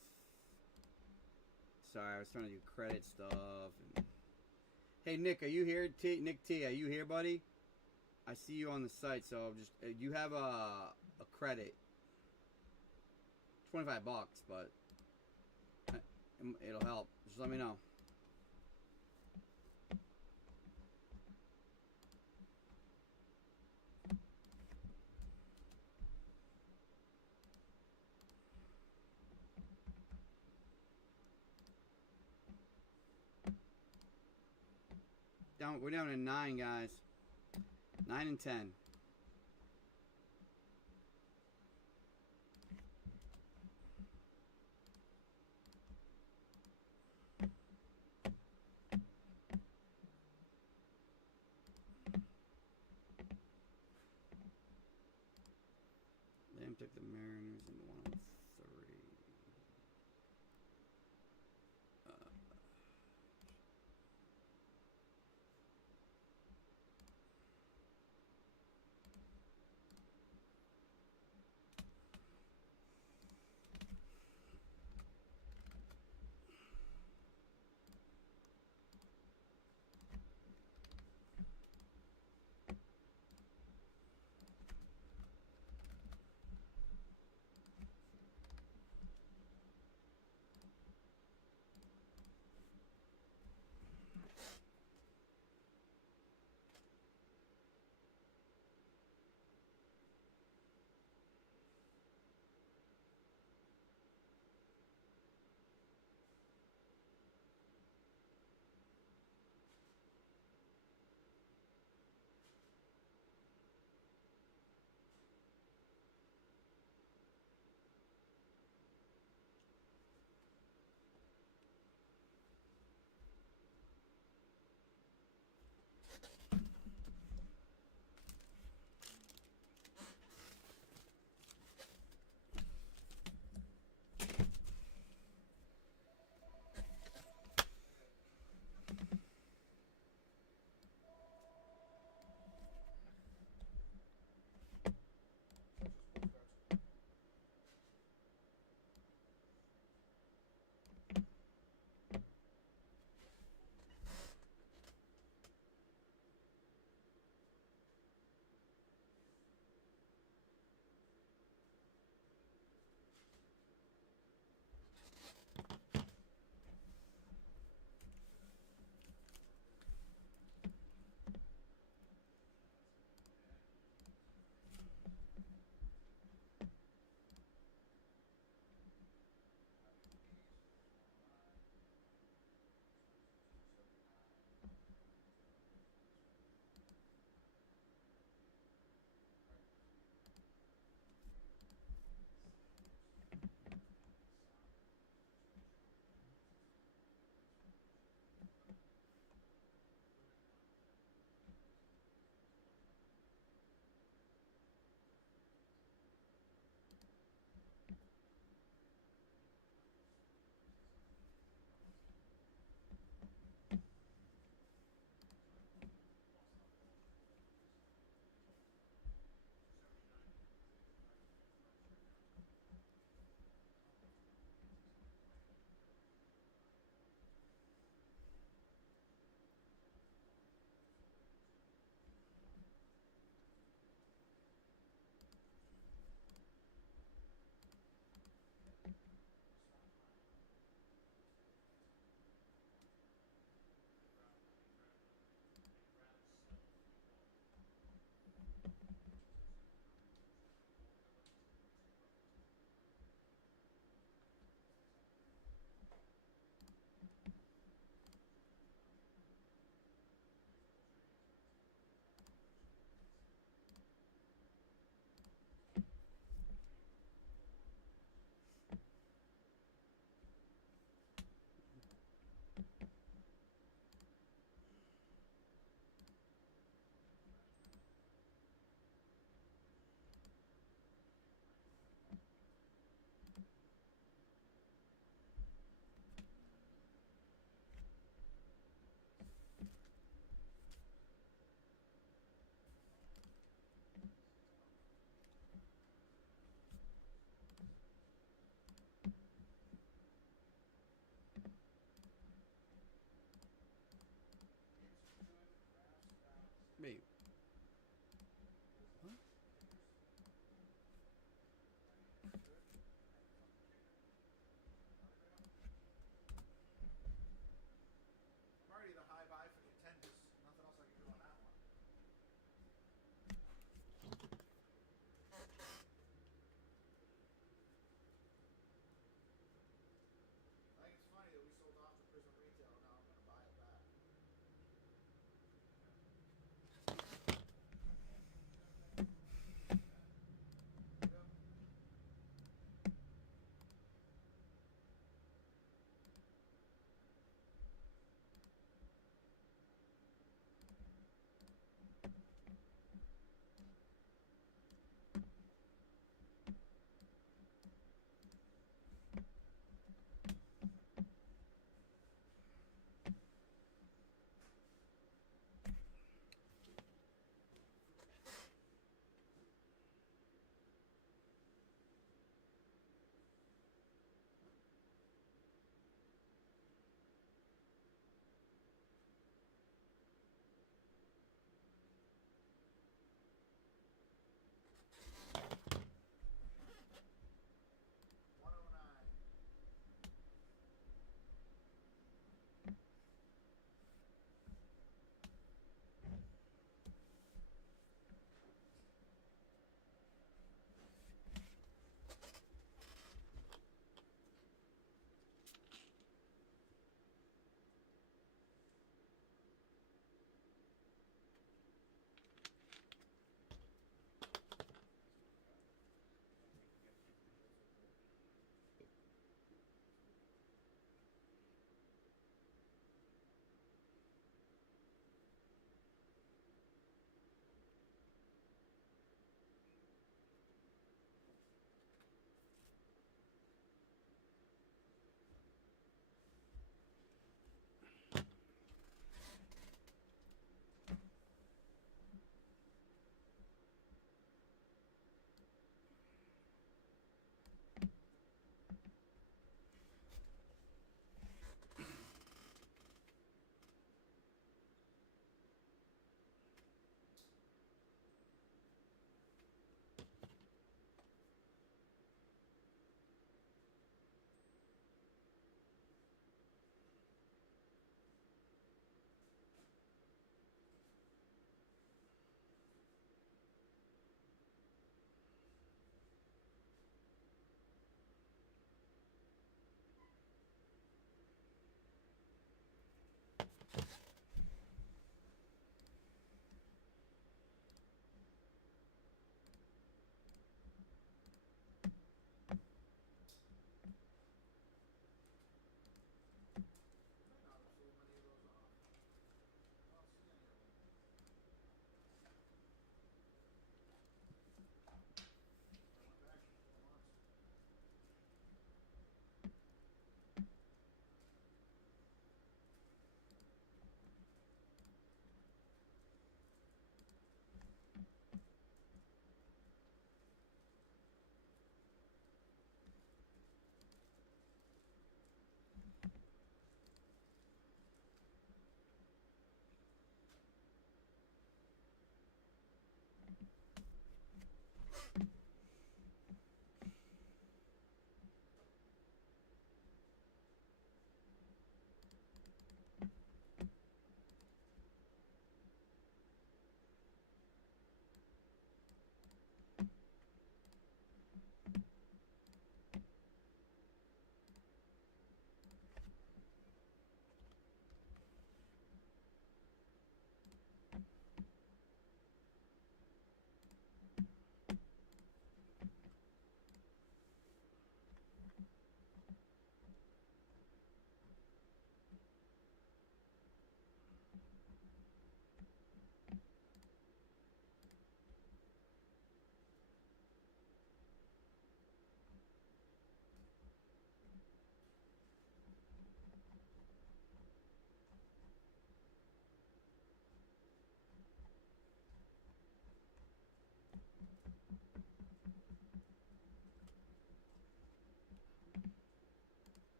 Sorry, I was trying to do credit stuff. Hey, Nick, are you here? Nick T, are you here, buddy? I see you on the site, so just you have a credit, $25, but it'll help. Just let me know. We're down to 9, guys. 9 and 10. Lamb took the Mariners in 103.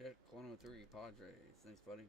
Yeah, 103 Padres. Thanks, buddy.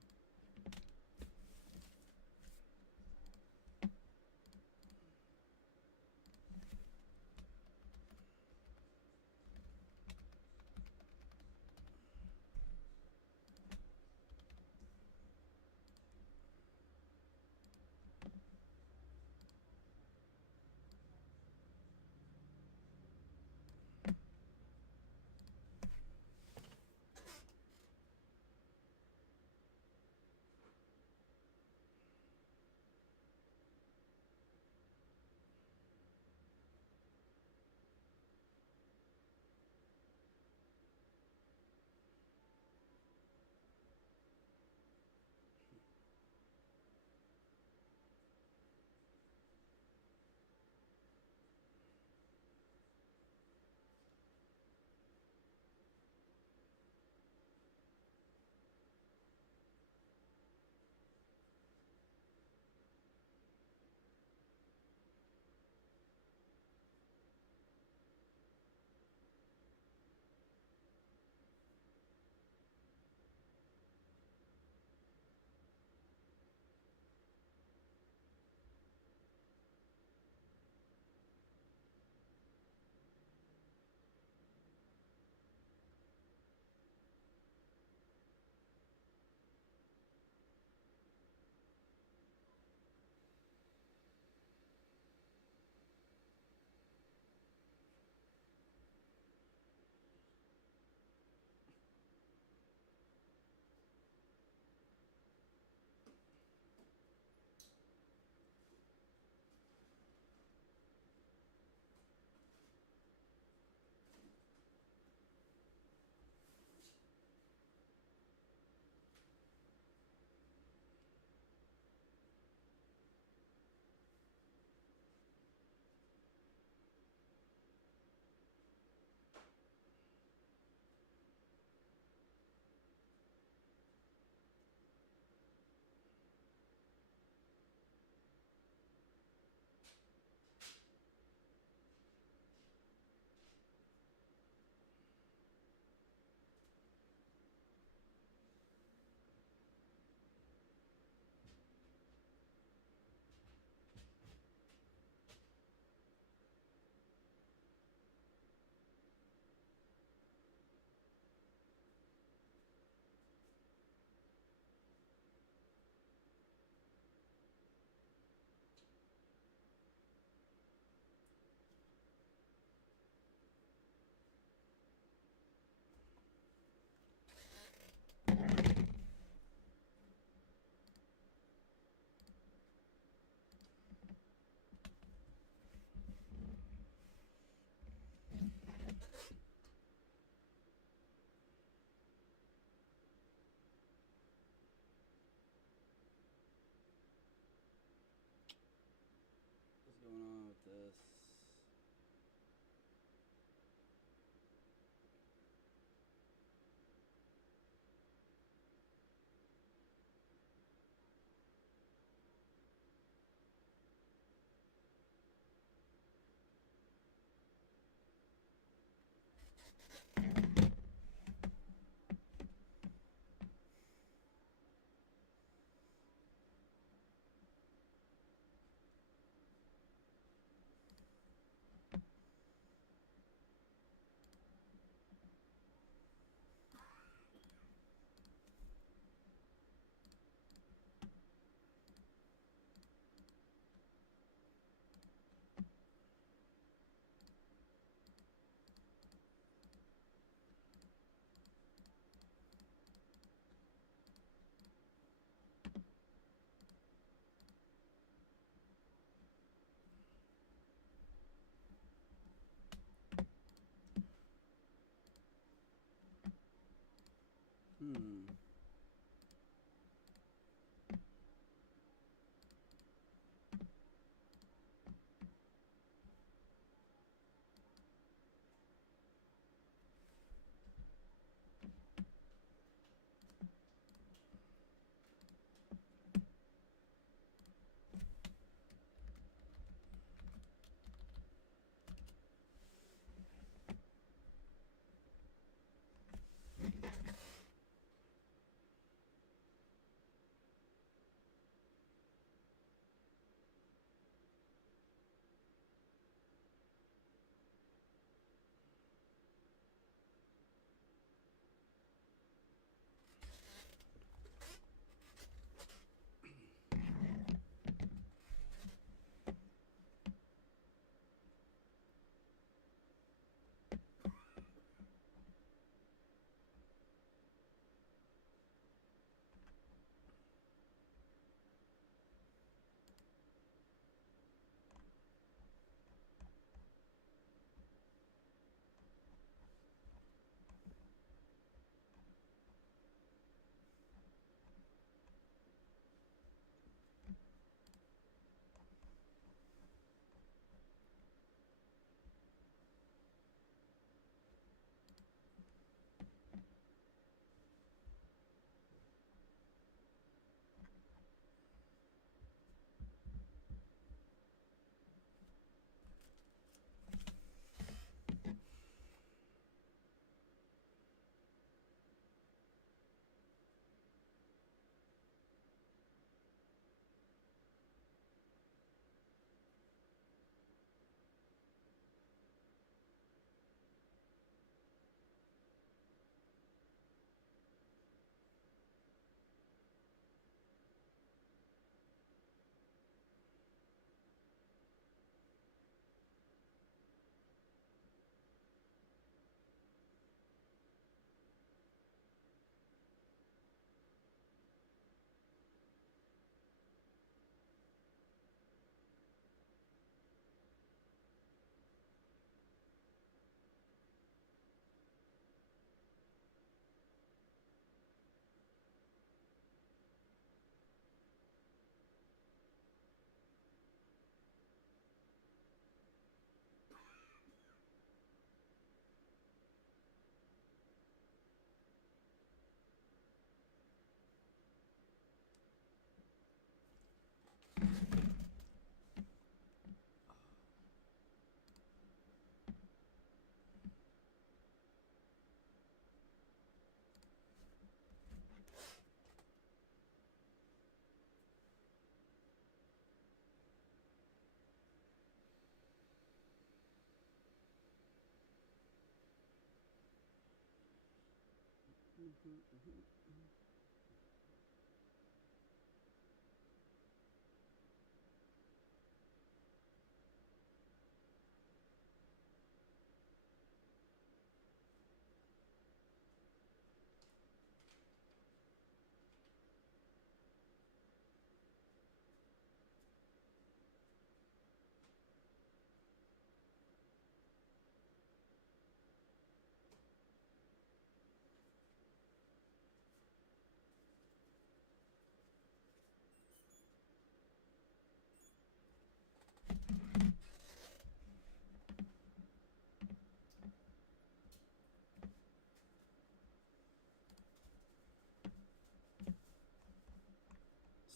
What's going on with this? Hmm.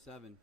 Seven.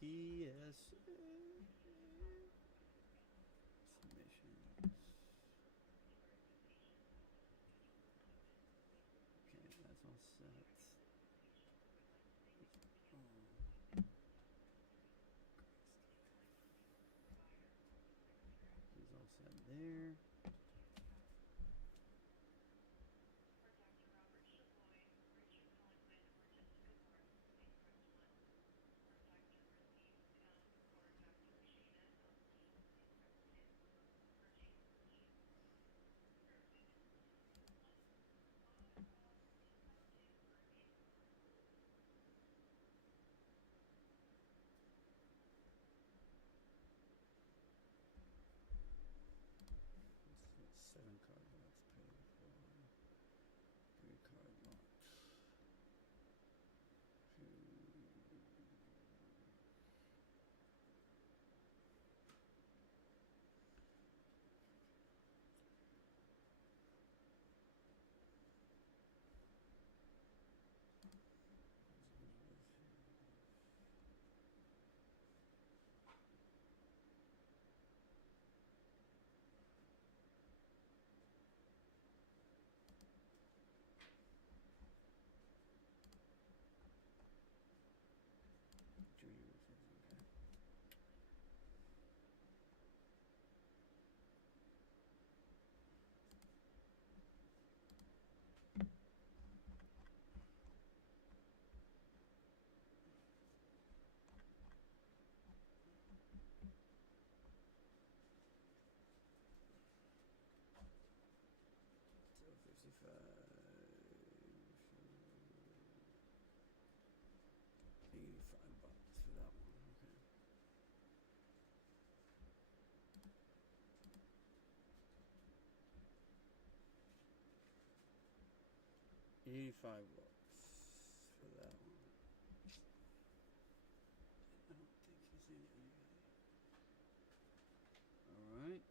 PSA submissions. Okay, that's all set. He's all set there. It's 7 card box paid for. 3 card box. 55. 85 bucks for that one. Okay. 85 bucks for that one. I don't think he's in anybody. Alright.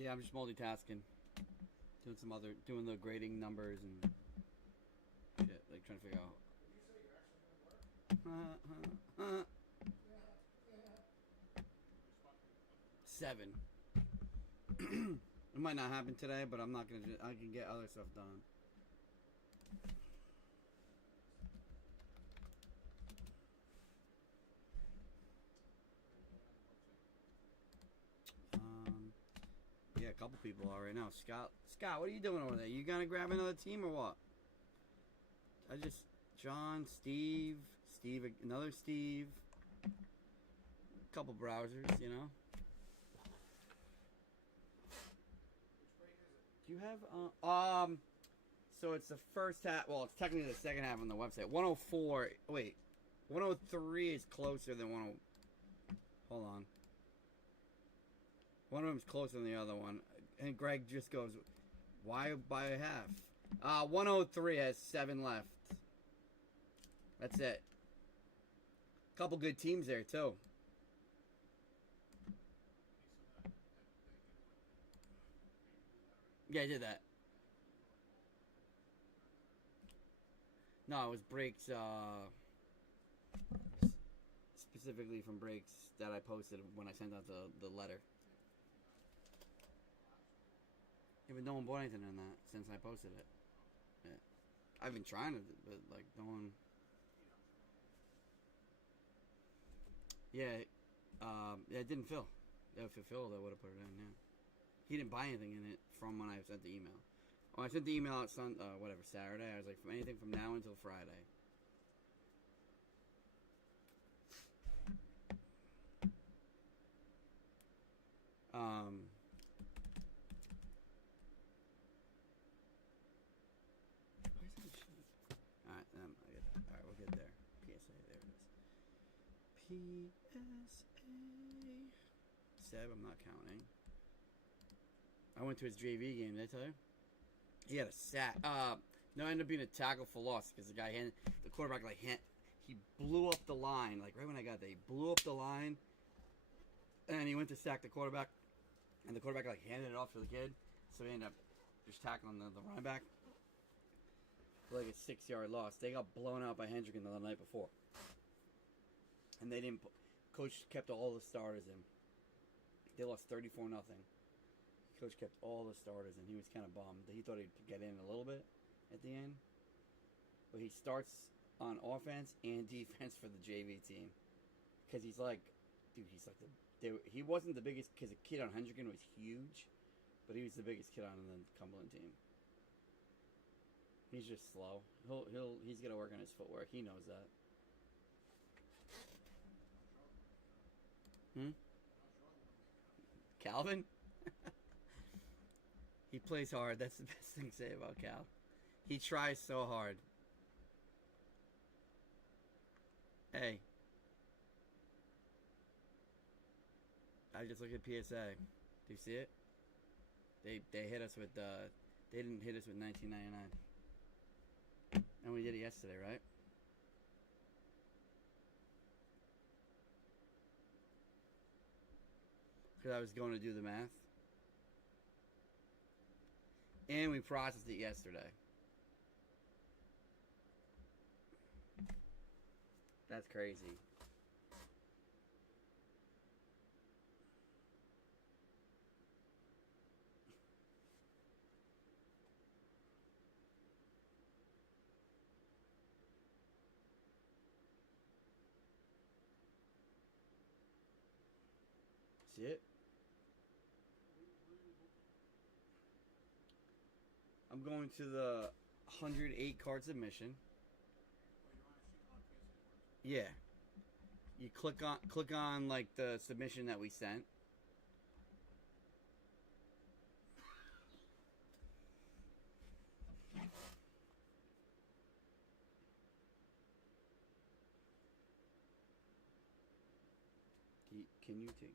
Yeah, I'm just multitasking, doing the grading numbers and shit, like trying to figure out. Did you say you're actually going to work? Just fucking. 7. It might not happen today, but I'm not gonna. I can get other stuff done. Yeah, a couple people are right now. Scott, what are you doing over there? You gonna grab another team or what? John, Steve, another Steve, a couple browsers, you know. Which break is it? Do you have So it's the first half. Well, it's technically the second half on the website. 104. Wait, 103 is closer than 10. Hold on. One of them's closer than the other one. And Greg just goes, why by a half? 103 has 7 left. That's it. Couple good teams there, too. Yeah, I did that. No, it was breaks, specifically from breaks that I posted when I sent out the letter. Yeah, but no one bought anything in that since I posted it. Yeah. I've been trying to, but like no one. Yeah, it didn't fill. If it filled, I would have put it in. Yeah, he didn't buy anything in it from when I sent the email. When I sent the email out Saturday, I was like, from anything from now until Friday. Alright, we'll get there. PSA, there it is. PSA. Seb, I'm not counting. I went to his JV game, did I tell you? He had a sack. No, it ended up being a tackle for loss because the quarterback he blew up the line. Like right when I got there, he blew up the line, and he went to sack the quarterback, and the quarterback like handed it off to the kid, so he ended up just tackling the running back. Like a 6-yard loss. They got blown out by Hendricken the night before, and they didn't. Coach kept all the starters in. They lost 34-0. Coach kept all the starters, and he was kind of bummed. He thought he'd get in a little bit at the end, but he starts on offense and defense for the JV team because he's like, dude, he wasn't the biggest because the kid on Hendricken was huge, but he was the biggest kid on the Cumberland team. He's just slow. He's got to work on his footwork. He knows that. Calvin? He plays hard. That's the best thing to say about Cal. He tries so hard. Hey. I just looked at PSA. Do you see it? They hit us with they didn't hit us with 1999. And we did it yesterday, right? Because I was going to do the math. And we processed it yesterday. That's crazy. See it? I'm going to the 108 card submission. Yeah. You click on like the submission that we sent. Can you take?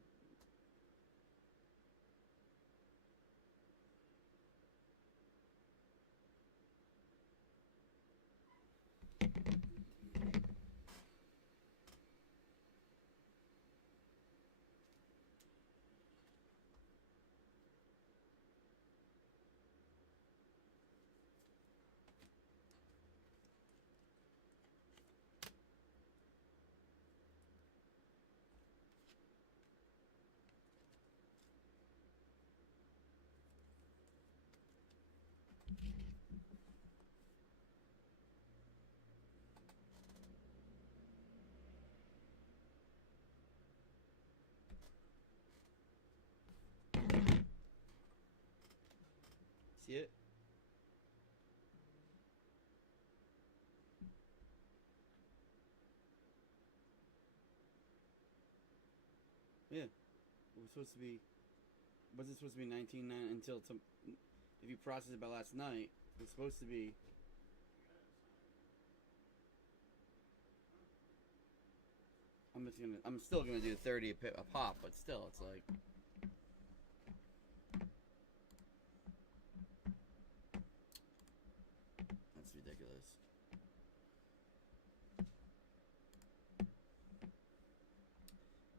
See it? Yeah. It was supposed to be. Was it supposed to be 19.9 until if you process it by last night? It's supposed to be. I'm still gonna do 30 a pop, but still, it's like. That's ridiculous.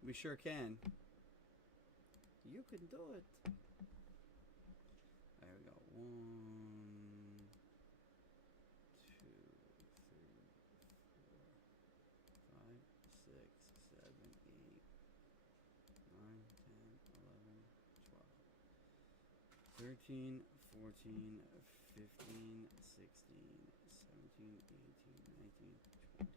We sure can. You can do it. There we go. 1, 2, 3, 4, 5, 6, 7, 8, 9, 10, 11, 12, 13, 14, 15, 16, 17, 18, 19, 20.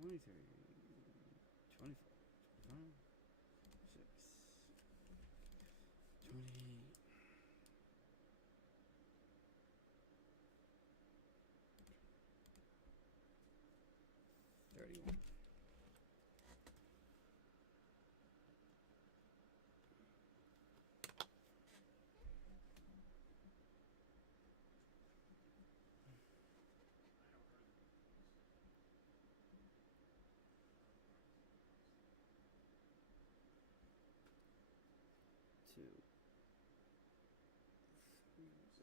23, 24, 25, 6, 28, 31. Two, three, four.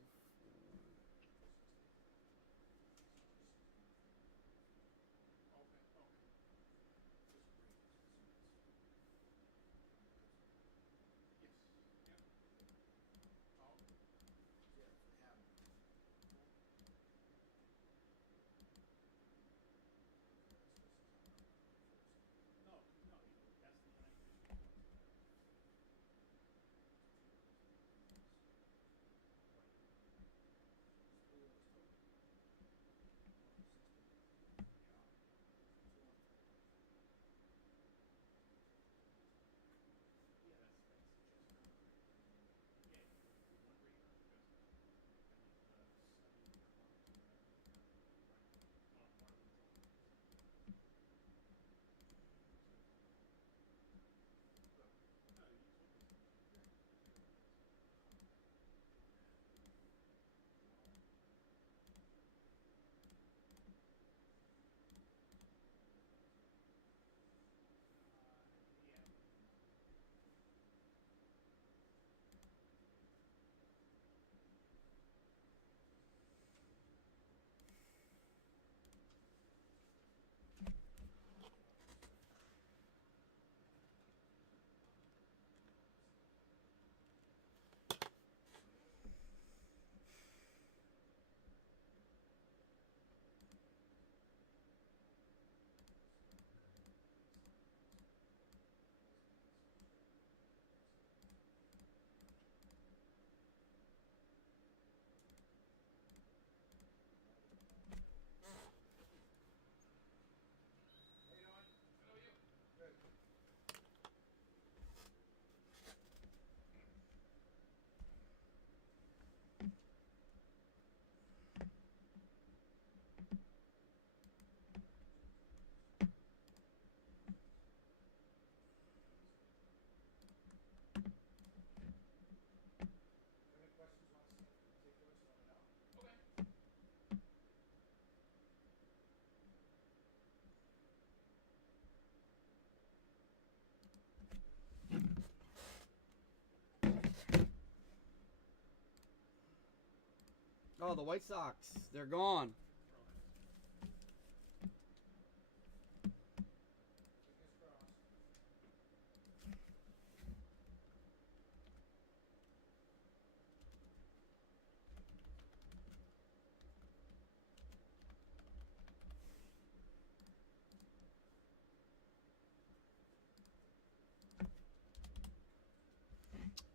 Oh, the White Sox. They're gone.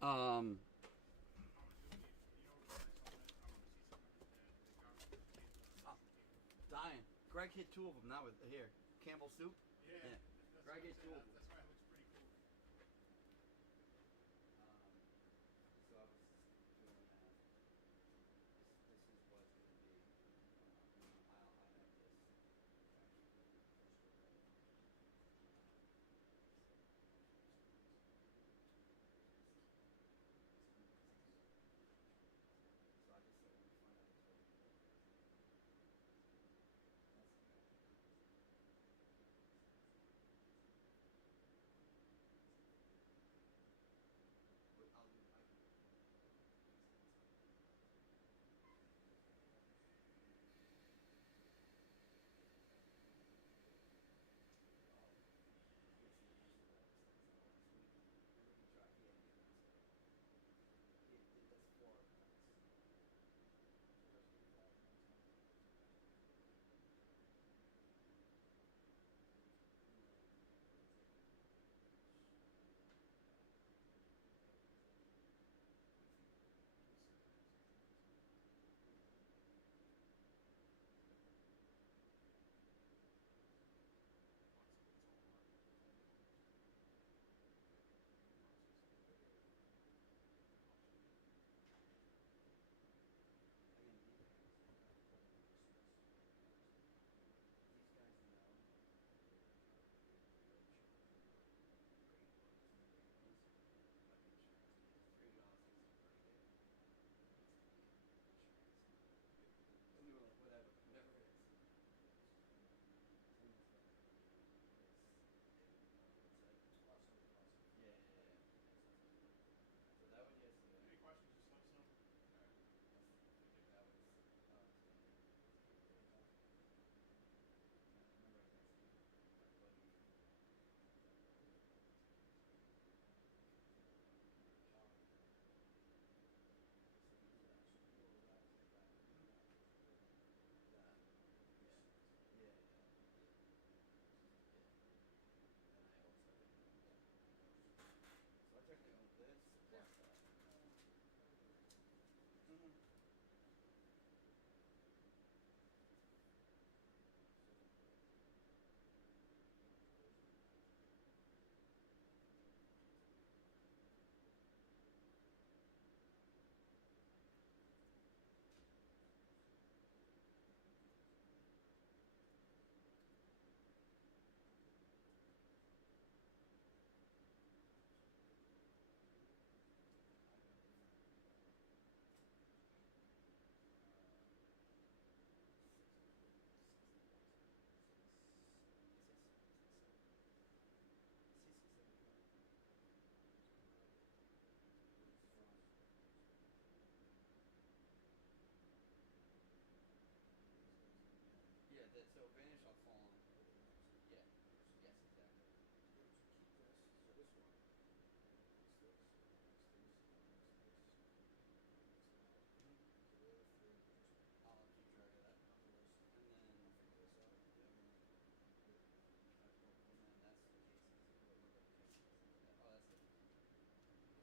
Um, dying. Greg hit 2 of them. Now with here, Campbell soup. Yeah. Yeah, Yeah. that's Greg what I'm gets saying. dual. That's why it looks pretty cool. So I was doing the math. This is what it's gonna be. I have this actually closer to red. So I just said, let me find out the total bill. That's the guy. But I'll do. I can do it. Oh, yes, he actually let us out last week. Remember he tried. He had messed it up. That's 4 events. So that's 80,000 on top. And then it's like again, these guys know that they're charging great books and big ones, like insurance, because $3 per hit needs to be insurance. And we were like, whatever it is. Same as that. What's that? Oh, so the cost. Yeah, yeah, yeah. So that one yesterday. Any questions, just let us know. Alright. That was today. Remember I texted you? My buddy So you can actually do all that to the back. Mhm. That. Yeah. Yeah, yeah. Yeah. And I also so I technically own this Yeah. plus that. Everything. Mm-hmm. I got this. Yeah, so Vanish I'll fall on. Yeah. Yes, exactly. Yeah, but you keep this. So this one next this, next this, next this, next that. Mm-hmm. So the other three will just be I'll keep track of that. on the list. And then I'll figure this out. yep. And then good. Alright, cool. And then that's the cases. What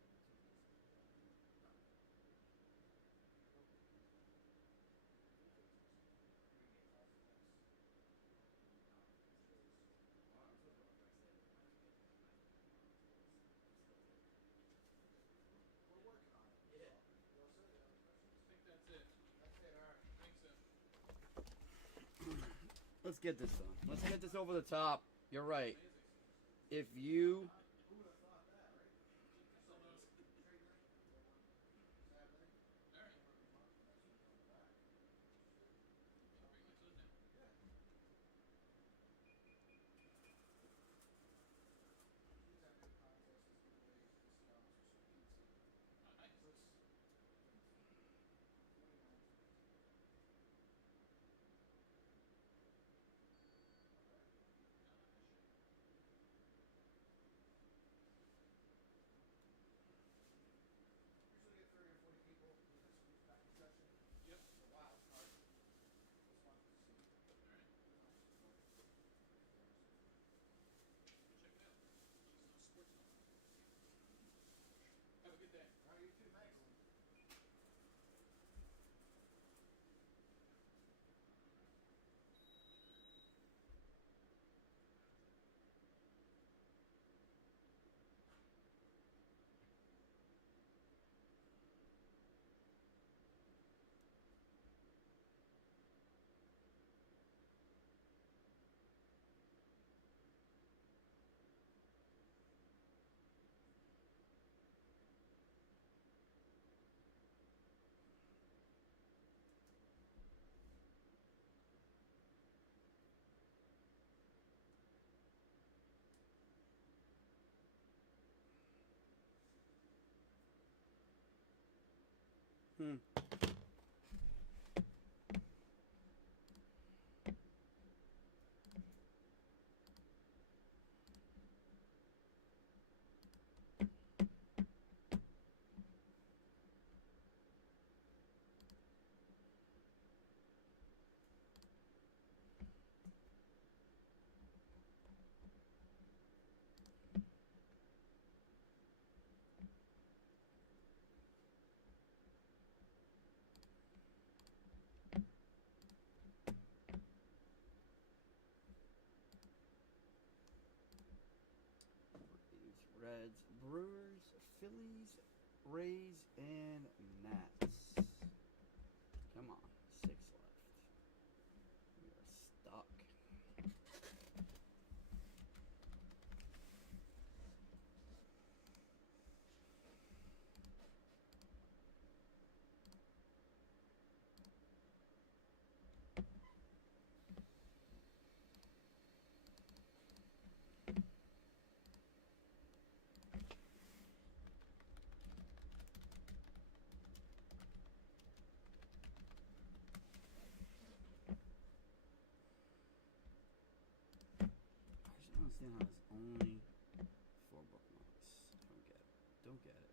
about the cases? Oh, that's it. Two cases of that. Nope. Three cases. 3 cases. Next. Is Well, I'm supposed to go back today, but my 2 cases are 9 tomorrow, so it's still there. we're working on it. Yeah. So, you all set? You have any questions? I think that's it. That's it. All right. I think so. Let's get this done. Let's get this over the top. You're right. Amazing. If you Who would have thought that, right? I Just don't like know. a trade ring. You get one Saturday. All right. One every month. The next one's on the back. Interested? Let me I'll know. bring each of those down. Yeah. These have big contests, giveaways, discounts, or some pizza. Oh, nice. So it's 2019. Not bad. Gosh. Hmm. Reds, Brewers, Phillies, Rays, and Nats. Come on, 6 left. We are stuck. I just don't understand how there's only 4 bookmarks. Don't get it. Don't get it.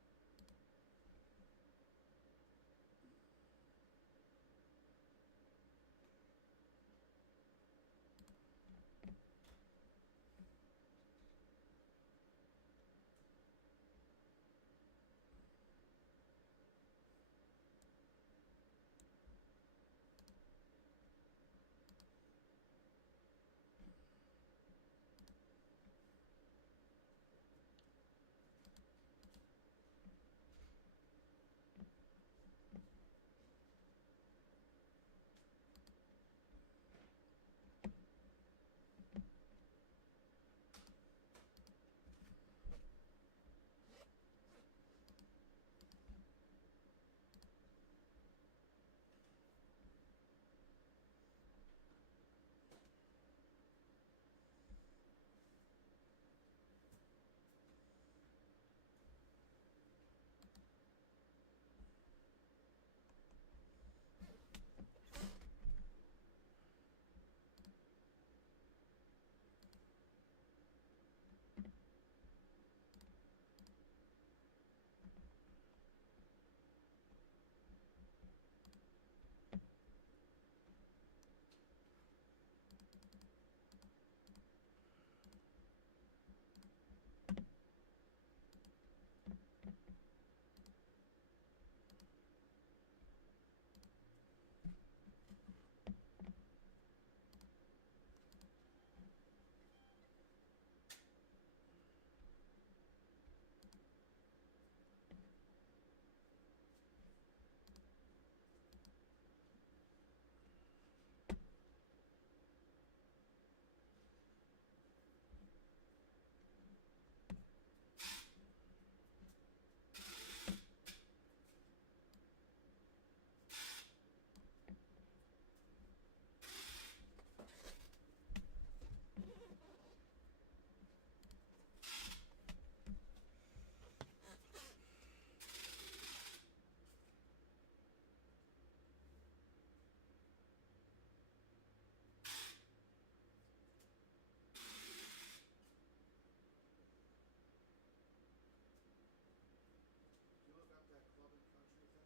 Did you look up that club and country thing?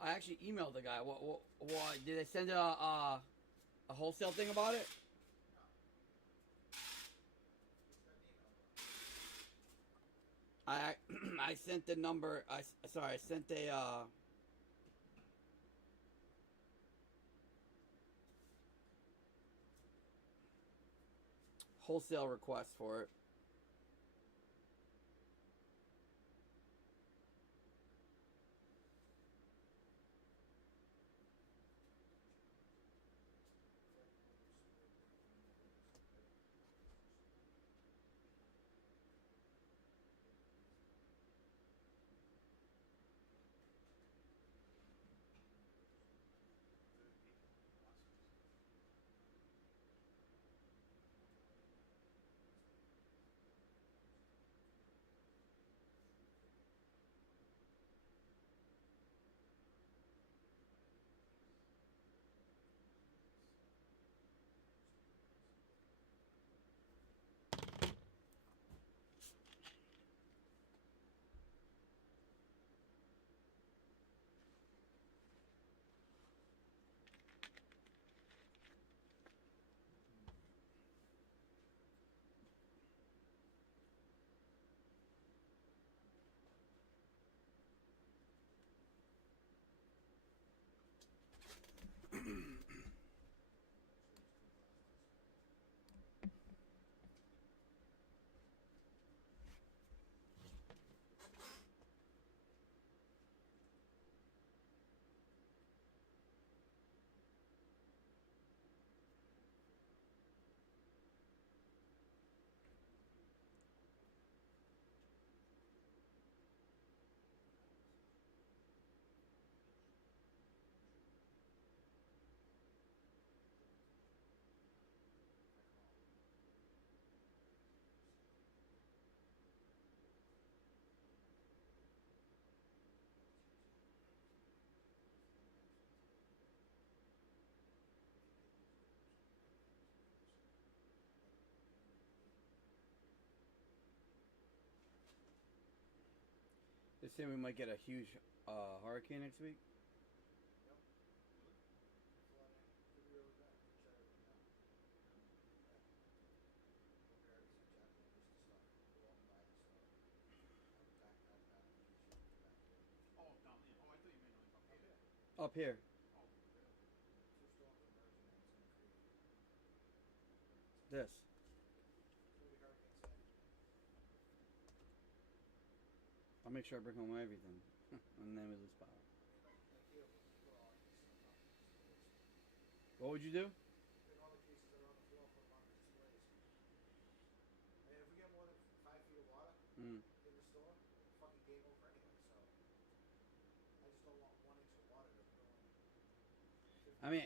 I actually emailed the guy. What did they send a wholesale thing about it? No. Just got an email about it. I sent the number. I sent a wholesale request for it. They're saying we might get a huge hurricane next week. Yep. Really? Flooding. Could be really bad. Could shut everything down. Yeah. Look at everything. Japanese stuff. We're walking by the store. Back in case you get back here. Oh, down there. Oh, I thought you meant like up Up here. here. Up here. Oh, really? Two storms are merging and it's gonna create. This. It's gonna be Hurricane Sandy. I'll make sure I bring home everything. And then we lose power. I mean, like here, we'll put all our cases up on displays. What would you do? Take all the cases that are on the floor, put them on the displays. And if we get more than 5 feet of water Mm. in the store, fucking game over anyway. So I just don't want 1 inch of water to ruin. I mean,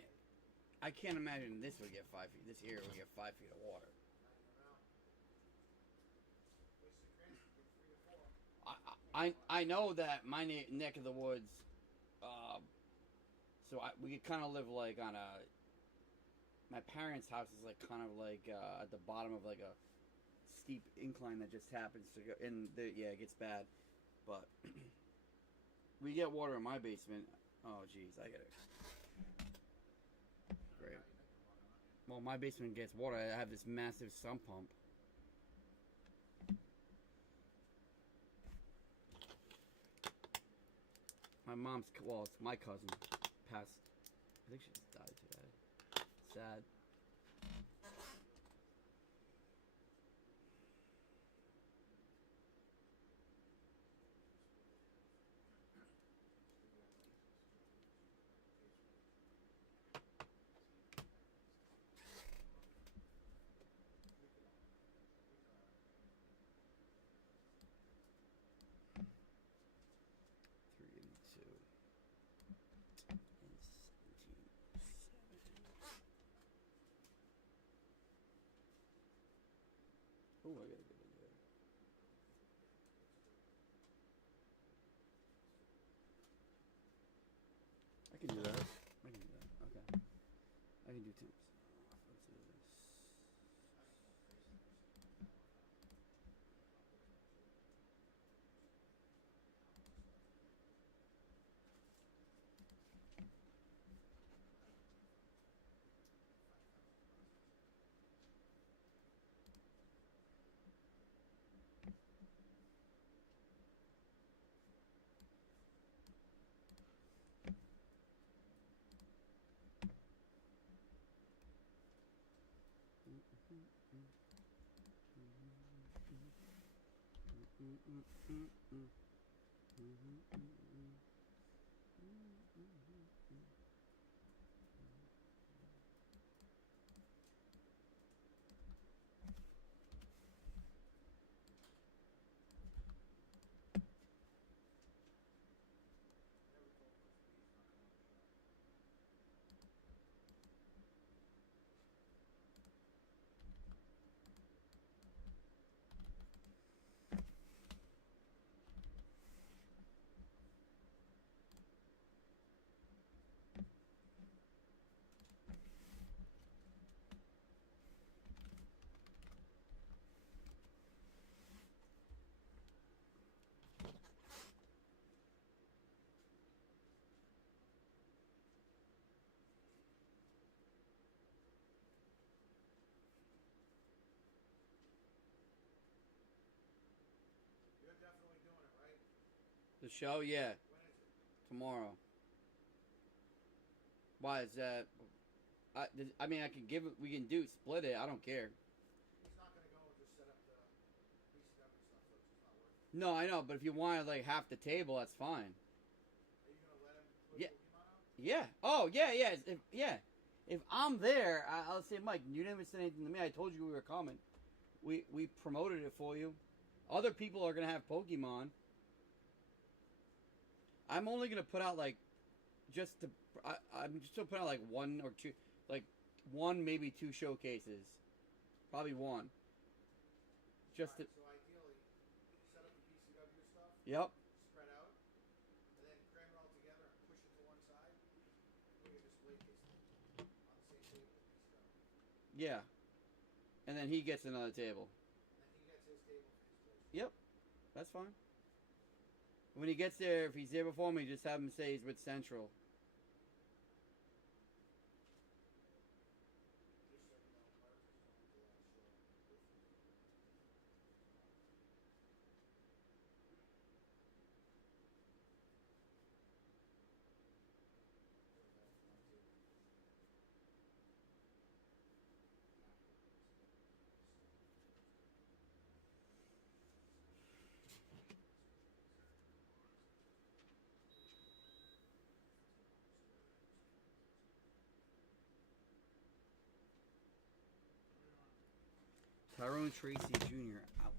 I can't imagine this would get 5 feet. This area would get 5 feet of water. Not even around. Places in Cranston get 3 or 4. I know that my neck of the woods, so we kind of live like on a. My parents' house is like kind of like at the bottom of like a steep incline that just happens to go, and yeah, it gets bad, but we get water in my basement. Oh jeez, I get it. Great. Well, my basement gets water. I have this massive sump pump. My mom's, well, it's my cousin, passed. I think she just died today. Sad. Oh, I gotta get in there. I can do that. I can do that. Okay. I can do temps. Let's do this. Never told Chris P he's not coming on the show. You're definitely doing it, right? The show, yeah, When is it? tomorrow. Why is that? I mean, I can give it. We can do split it. I don't care. He's not gonna go and just set up the PCW stuff, so it's just not worth it. No, I know, but if you wanted like half the table, that's fine. Are you gonna let him put Yeah. Pokemon out? Yeah. Oh, yeah, yeah. If I'm there, I'll say, Mike, you didn't say anything to me. I told you we were coming. We promoted it for you. Other people are gonna have Pokemon. I'm only gonna put out like, I'm just gonna put out like 1 or 2, like 1 maybe 2 showcases, probably 1. Just to, Alright, so ideally, set up the PCW stuff, yep. spread out, and then cram it all together and push it to one side, and put your display case on the same table with PCW. Yeah. And then he gets another table. And then he gets his table for his place. Yep. That's fine. When he gets there, if he's there before me, just have him say he's with Central. Just so you know, Mark is going to the last show with me. Tyrone Tracy Jr. out.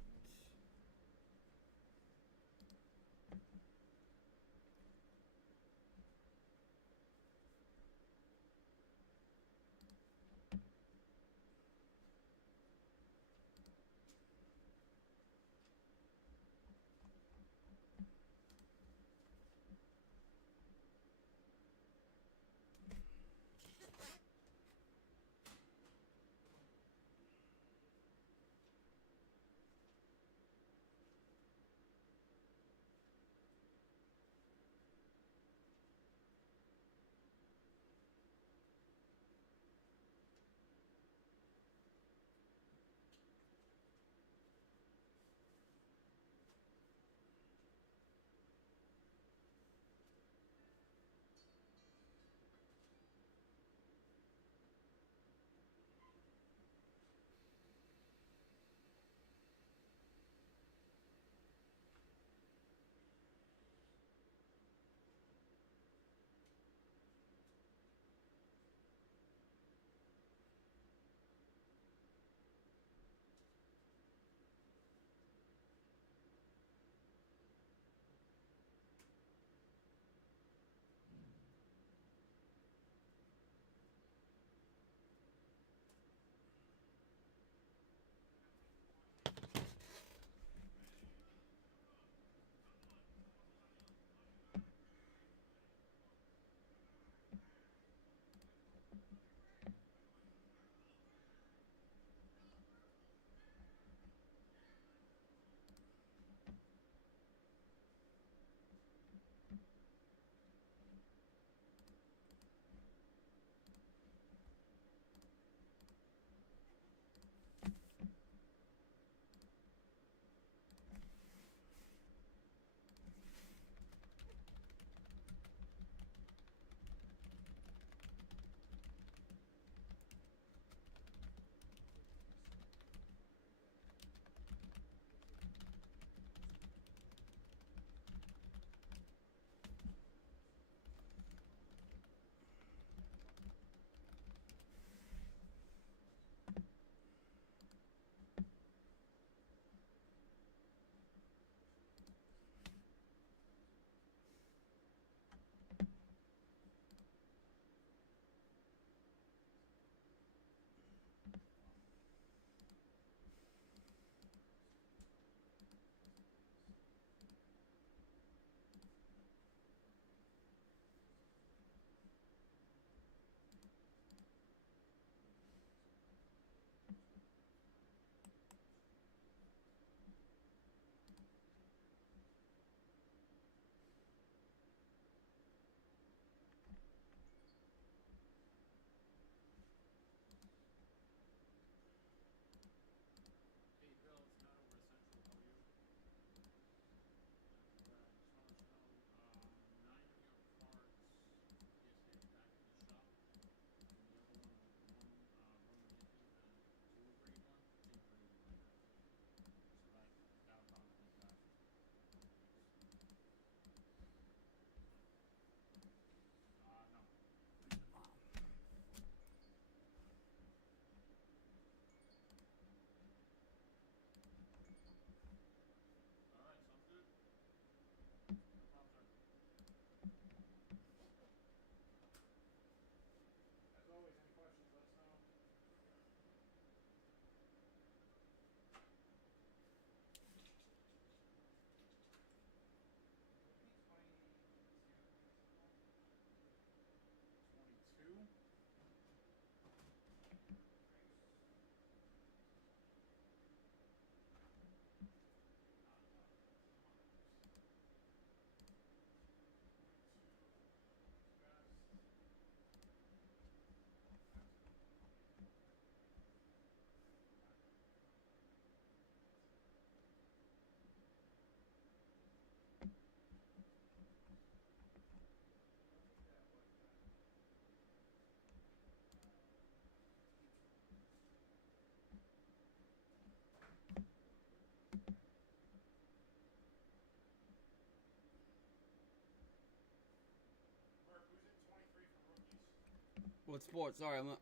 What sport? Sorry, or baseball.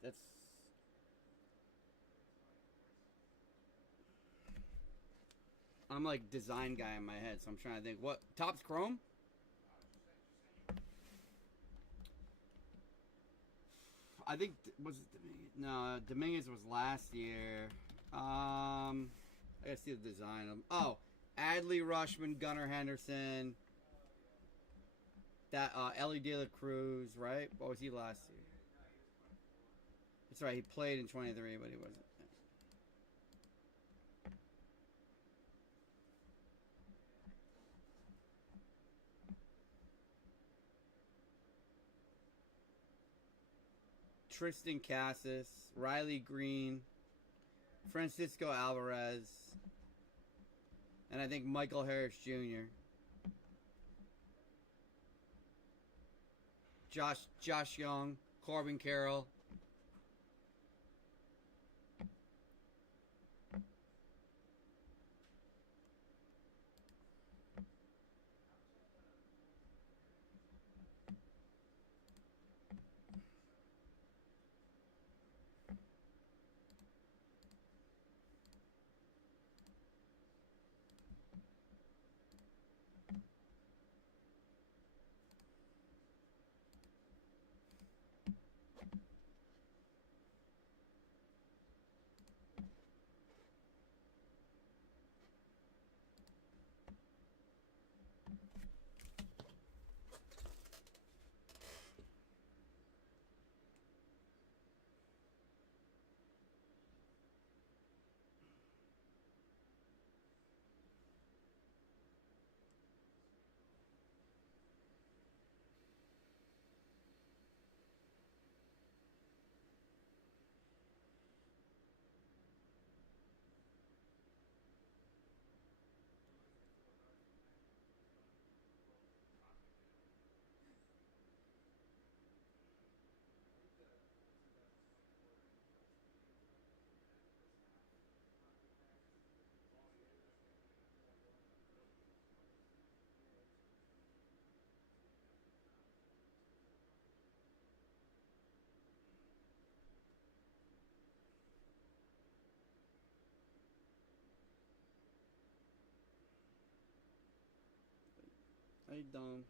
That's. I'm like design guy in my head, so I'm trying to think. What Topps Chrome? Just say you. I think was it Dominguez? No, Dominguez was last year. I gotta see the design of them. Oh, Adley Rushman, Gunnar Henderson. Oh yeah. That Ellie De La Cruz, right? What was he last year? No, he was 24. That's right. He played in 23, but he wasn't. Tristan Cassis, Riley Green, Francisco Alvarez, and I think Michael Harris Jr. Josh Young, Corbin Carroll. How you doing?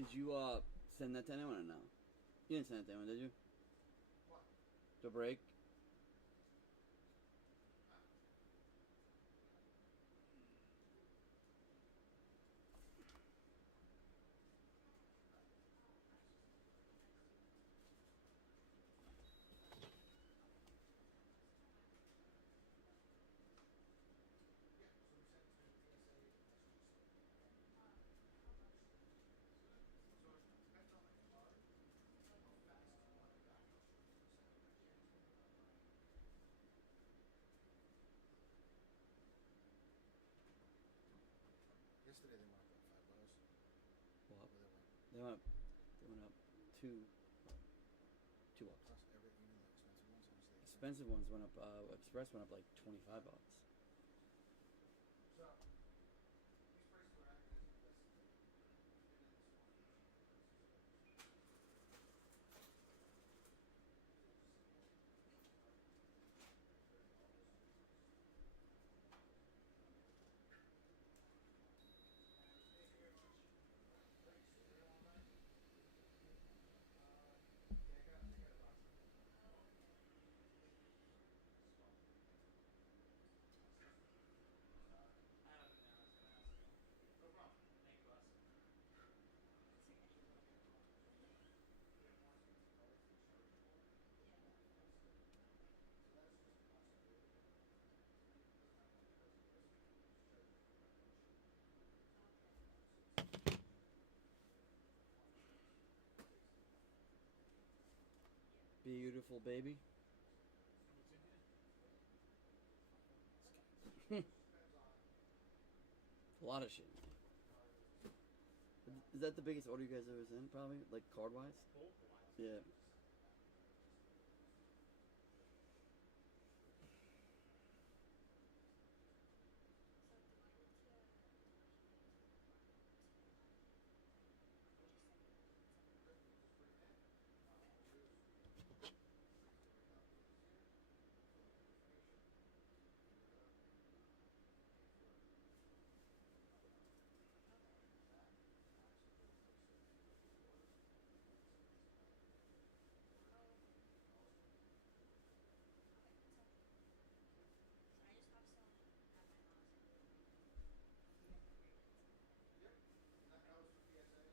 Did you send that to anyone or no? You didn't send it to anyone, did you? What? The break? Yeah, somebody sent it to me in the TSA SGC. So it depends on the card, how fast you want it back. I'll show you in a second. I can't do it on my. Yesterday they went up like $5. Well, Where they went. they went up $2. Plus every, even the expensive ones, how much they Expensive ones went up. Express went up like $25. So these prices are accurate as of yesterday. And then this morning the cheaper prices are. Thank you very much. Thanks. You here all night? Yeah, they got a box of it. I don't know. I was gonna ask you. No problem. Thank you, boss. You're gonna get we have more expensive cards, the chargeable. That's the so that's just a possibility. It doesn't have much because of this. We just charge you for preparation. So it's basically nothing. Beautiful baby. So what's in here? It just depends on A lot of shit. what the card is. Is that the biggest order you guys ever sent? Probably, like card wise. Both wise. Yeah. Okay, we'll just bring it in. What we'll do is bring different calculators here, fill in your information, and pay for it. That actually goes like 74. That's order. And also you can do it for that. Yep. And that goes for TSA.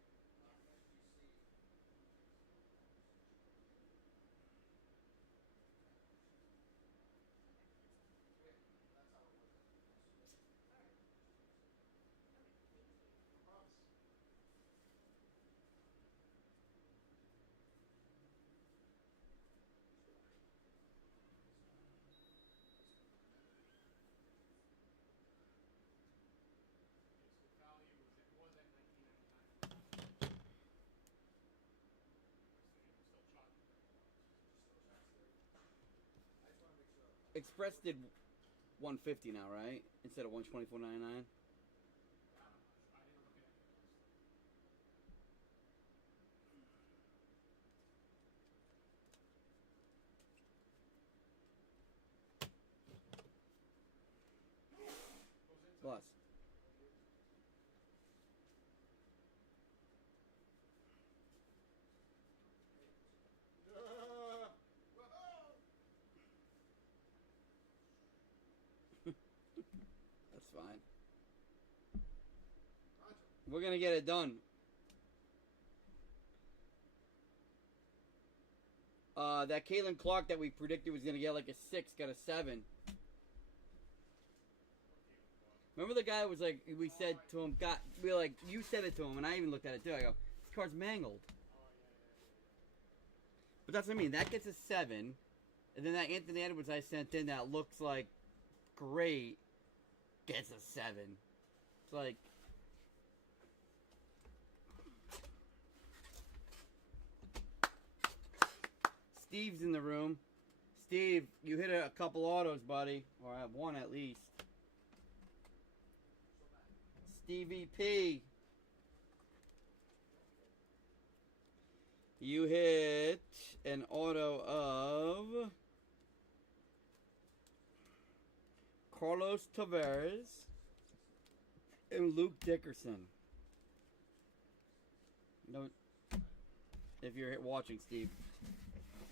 SGC. Takes a couple hours to check in. So yeah, that's how it was as of yesterday. Just yesterday. No problem. This system recommended. Okay, so the value was at $19.99. We're still charging $30. Just still charge 30. I just want to make sure. Express did 150 now, right? Instead of 124.99. That I'm not sure. I didn't look at any of that stuff. Goes inside. Plus. Thank you. Whoa! That's fine. Roger. We're gonna get it done. That Caitlin Clark that we predicted was gonna get like a 6 got a 7. Remember the guy was like, we said to him, we were like, you said it to him, and I even looked at it too. I go, this card's mangled. Oh, yeah. But that's what I mean. That gets a 7, and then that Anthony Edwards I sent in that looks like great gets a 7. It's like. Steve's in the room. Steve, you hit a couple autos, buddy. Or I have one at least. Stevie P. You hit an auto of Carlos Tavares and Luke Dickerson. No, if you're watching, Steve. What was that?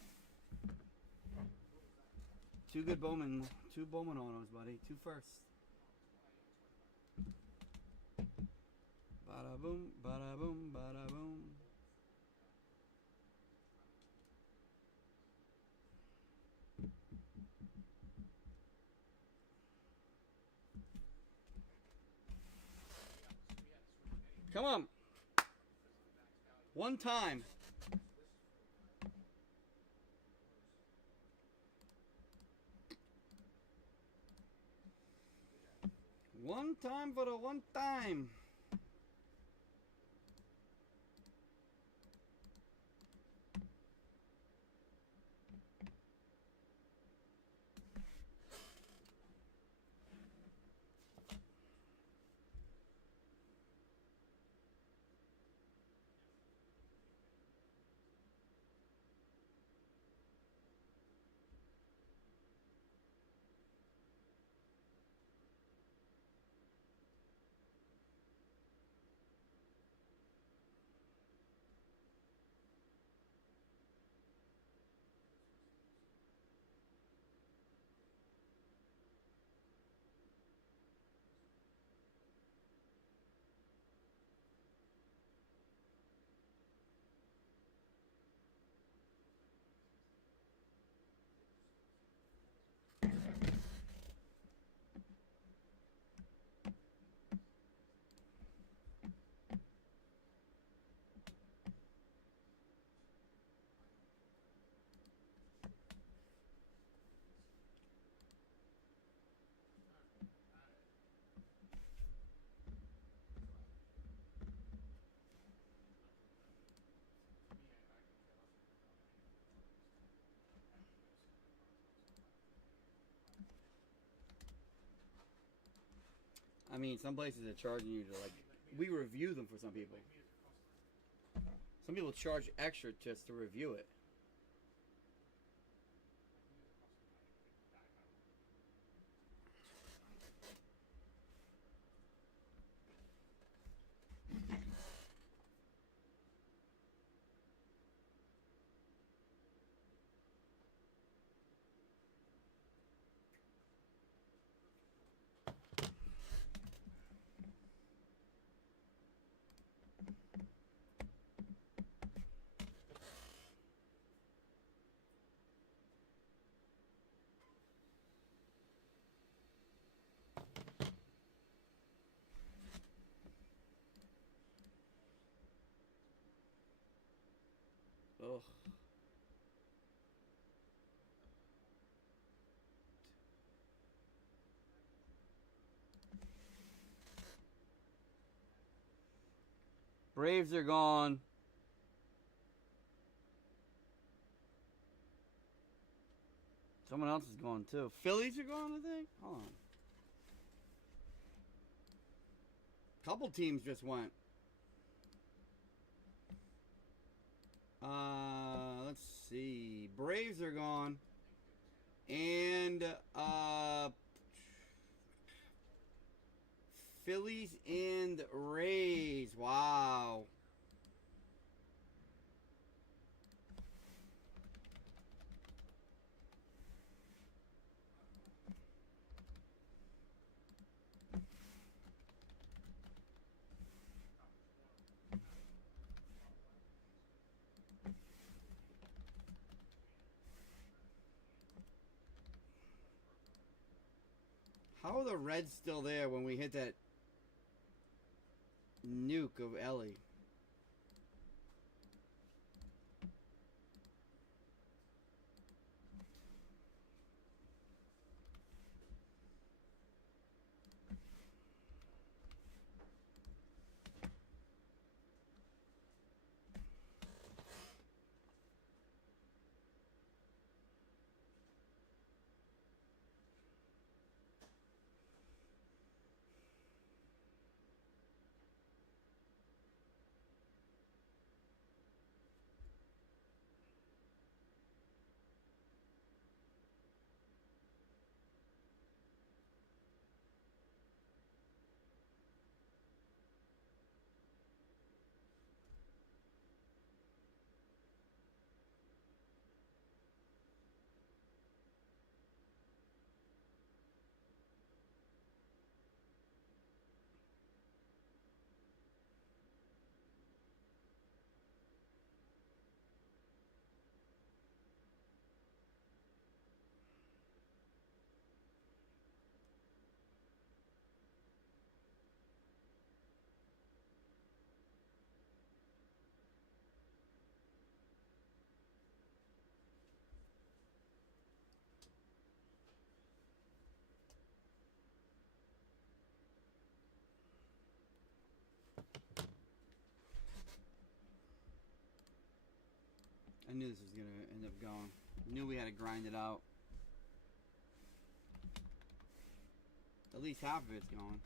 Two good Bowman, two Bowman autos, buddy. Two firsts. Oh, 25. Bada boom, bada boom, bada boom. So we had to switch anyway Come on, because of the max value. one time. So this is 45. One time for the one time. To me, I could care less if they're done anyway. After this, I mean, some places are charging you to like. We review them for some people. like me as a customer. Some people charge extra just to review it. Like me as a customer, I don't. Ugh. Braves are gone. Someone else is gone too. Phillies are gone, I think. Hold on. Couple teams just went. Let's see. Braves are gone. And Phillies and Rays. Wow. How are the Reds still there when we hit that nuke of Ellie? I knew this was going to end up going. Knew we had to grind it out. At least half of it's gone.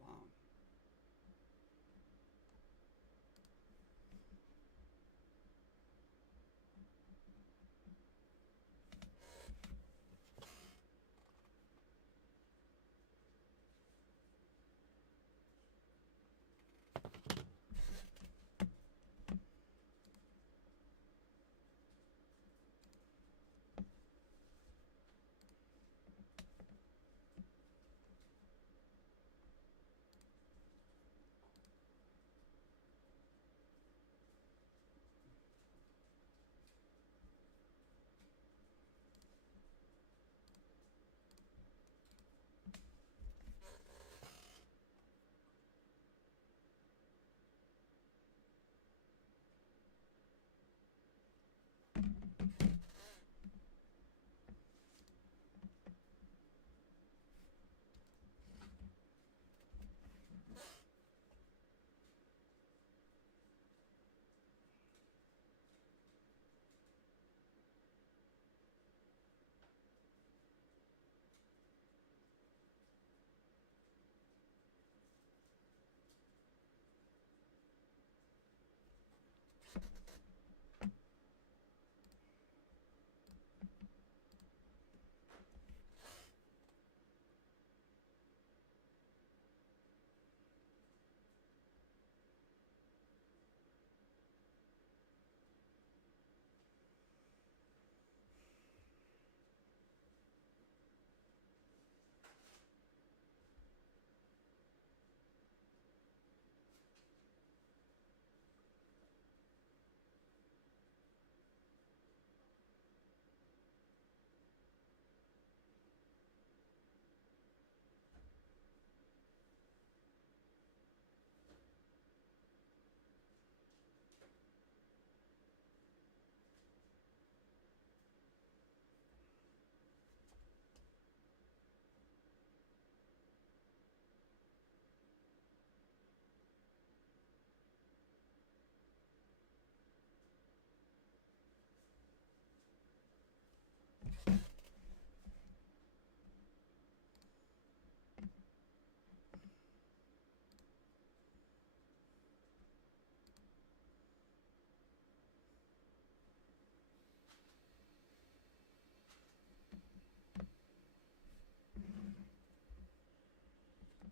Wow.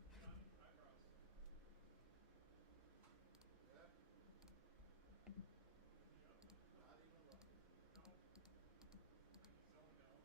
Done eyebrows. Yeah, Looking you up? not even looking. No. Someone know.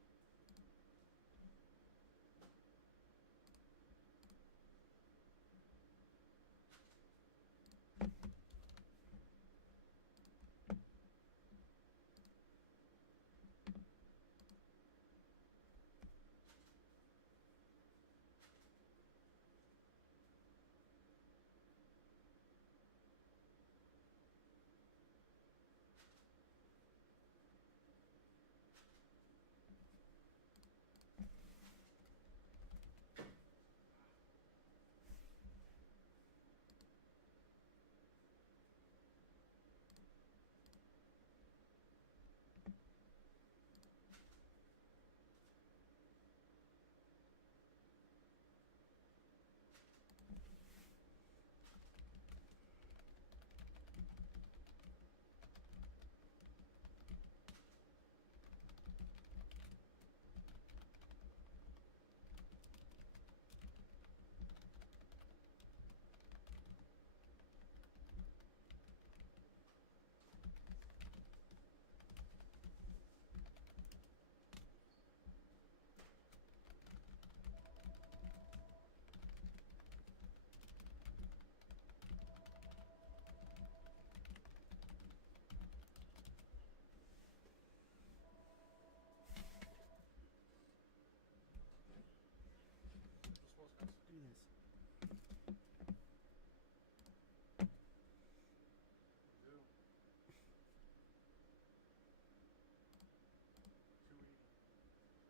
What's supposed guys? Look at this.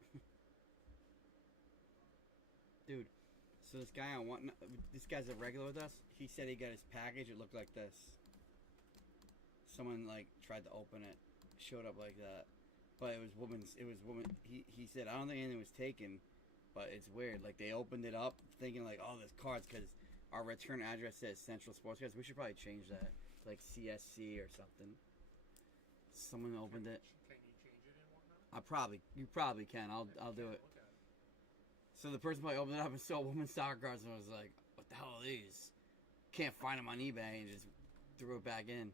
We do. 280. Dude, So this guy on one, this guy's a regular with us. He said he got his package. It looked like this. Someone like tried to open it, showed up like that, but it was woman's. It was woman. He said I don't think anything was taken, but it's weird. Like they opened it up thinking like, oh, there's cards because our return address says Central Sports Cards. We should probably change that to like CSC or something. Someone opened it. Can you change it and whatnot? You probably can. I'll do it. Look at it. So the person probably opened it up and saw women's soccer cards and was like, what the hell are these? Can't find them on eBay, and just threw it back in. I don't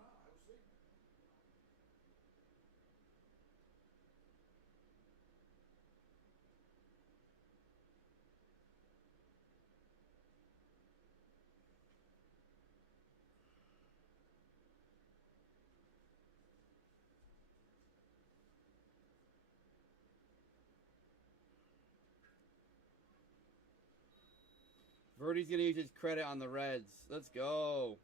know. I was sleeping. Verdi's gonna use his credit on the Reds. Let's go.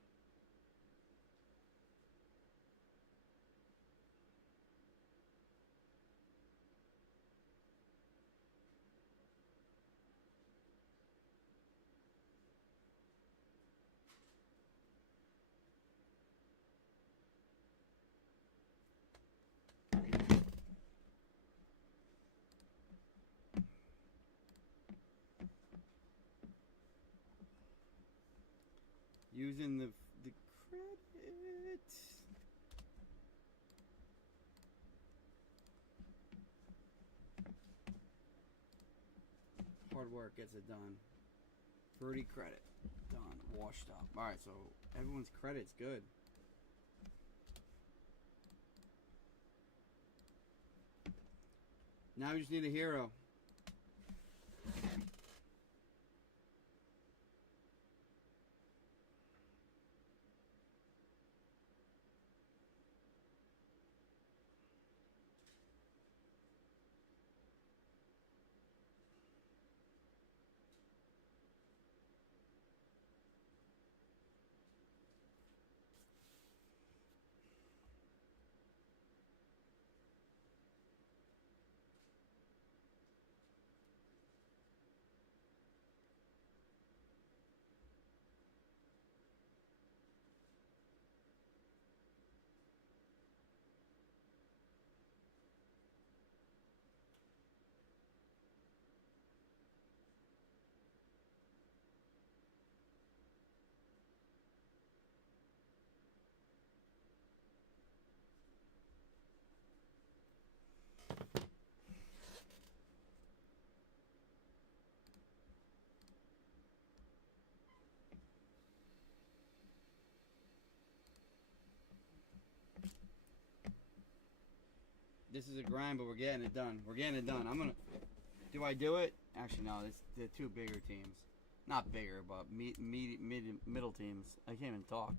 Using the credit. Hard work gets it done. Verdi credit. Done. Washed up. Alright, so everyone's credit's good. Now we just need a hero. This is a grind, but we're getting it done. We're getting it done. I'm gonna. Do I do it? Actually, no. It's the two bigger teams. Not bigger, but middle teams. I can't even talk.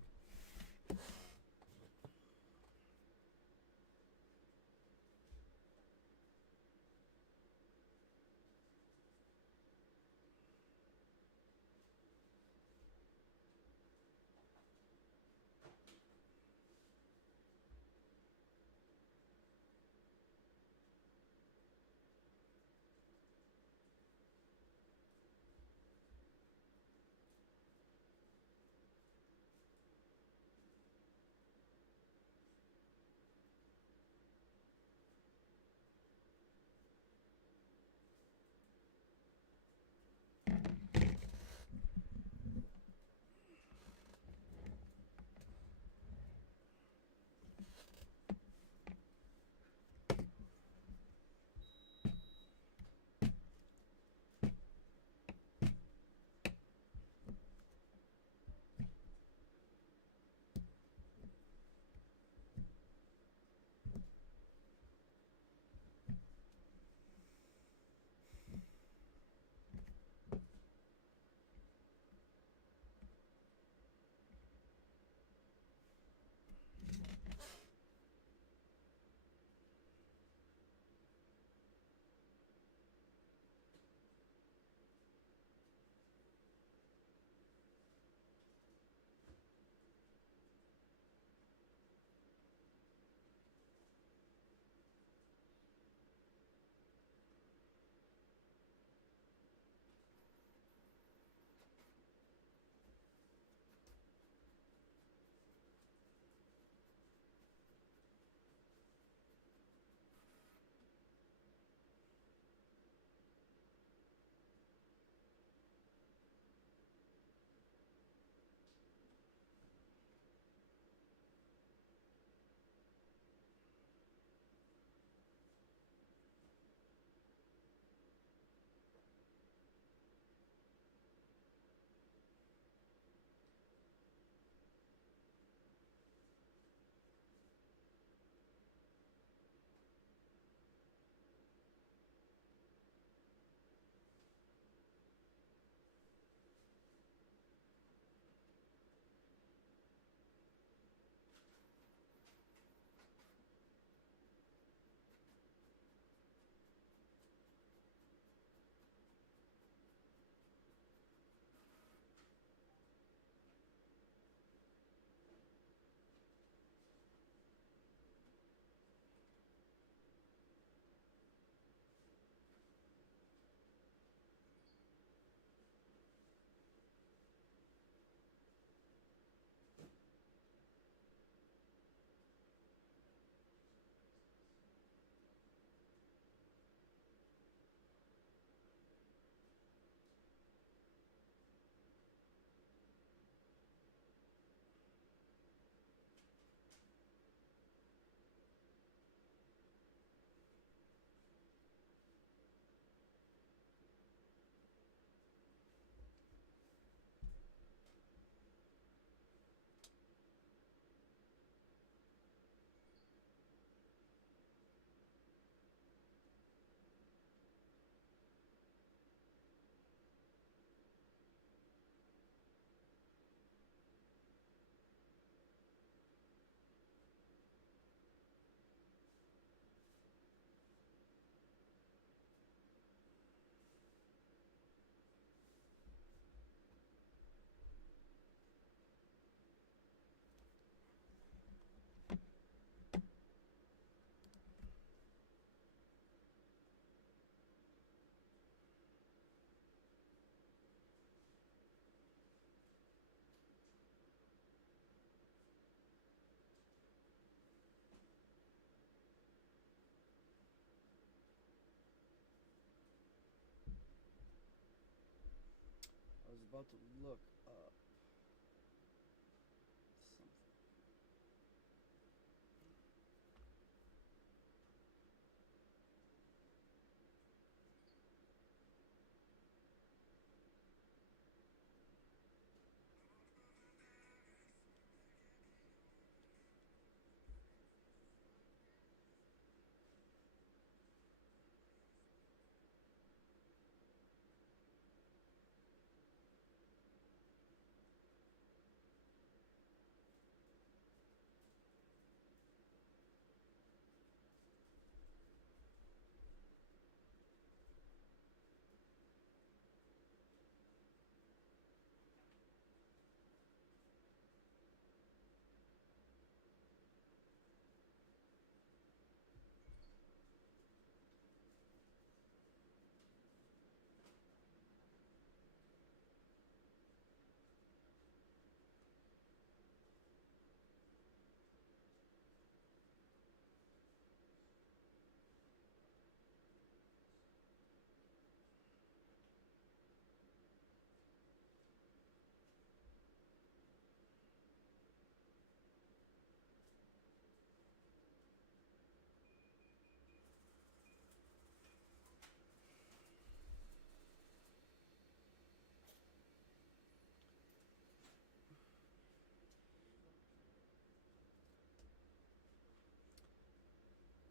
about to look up something.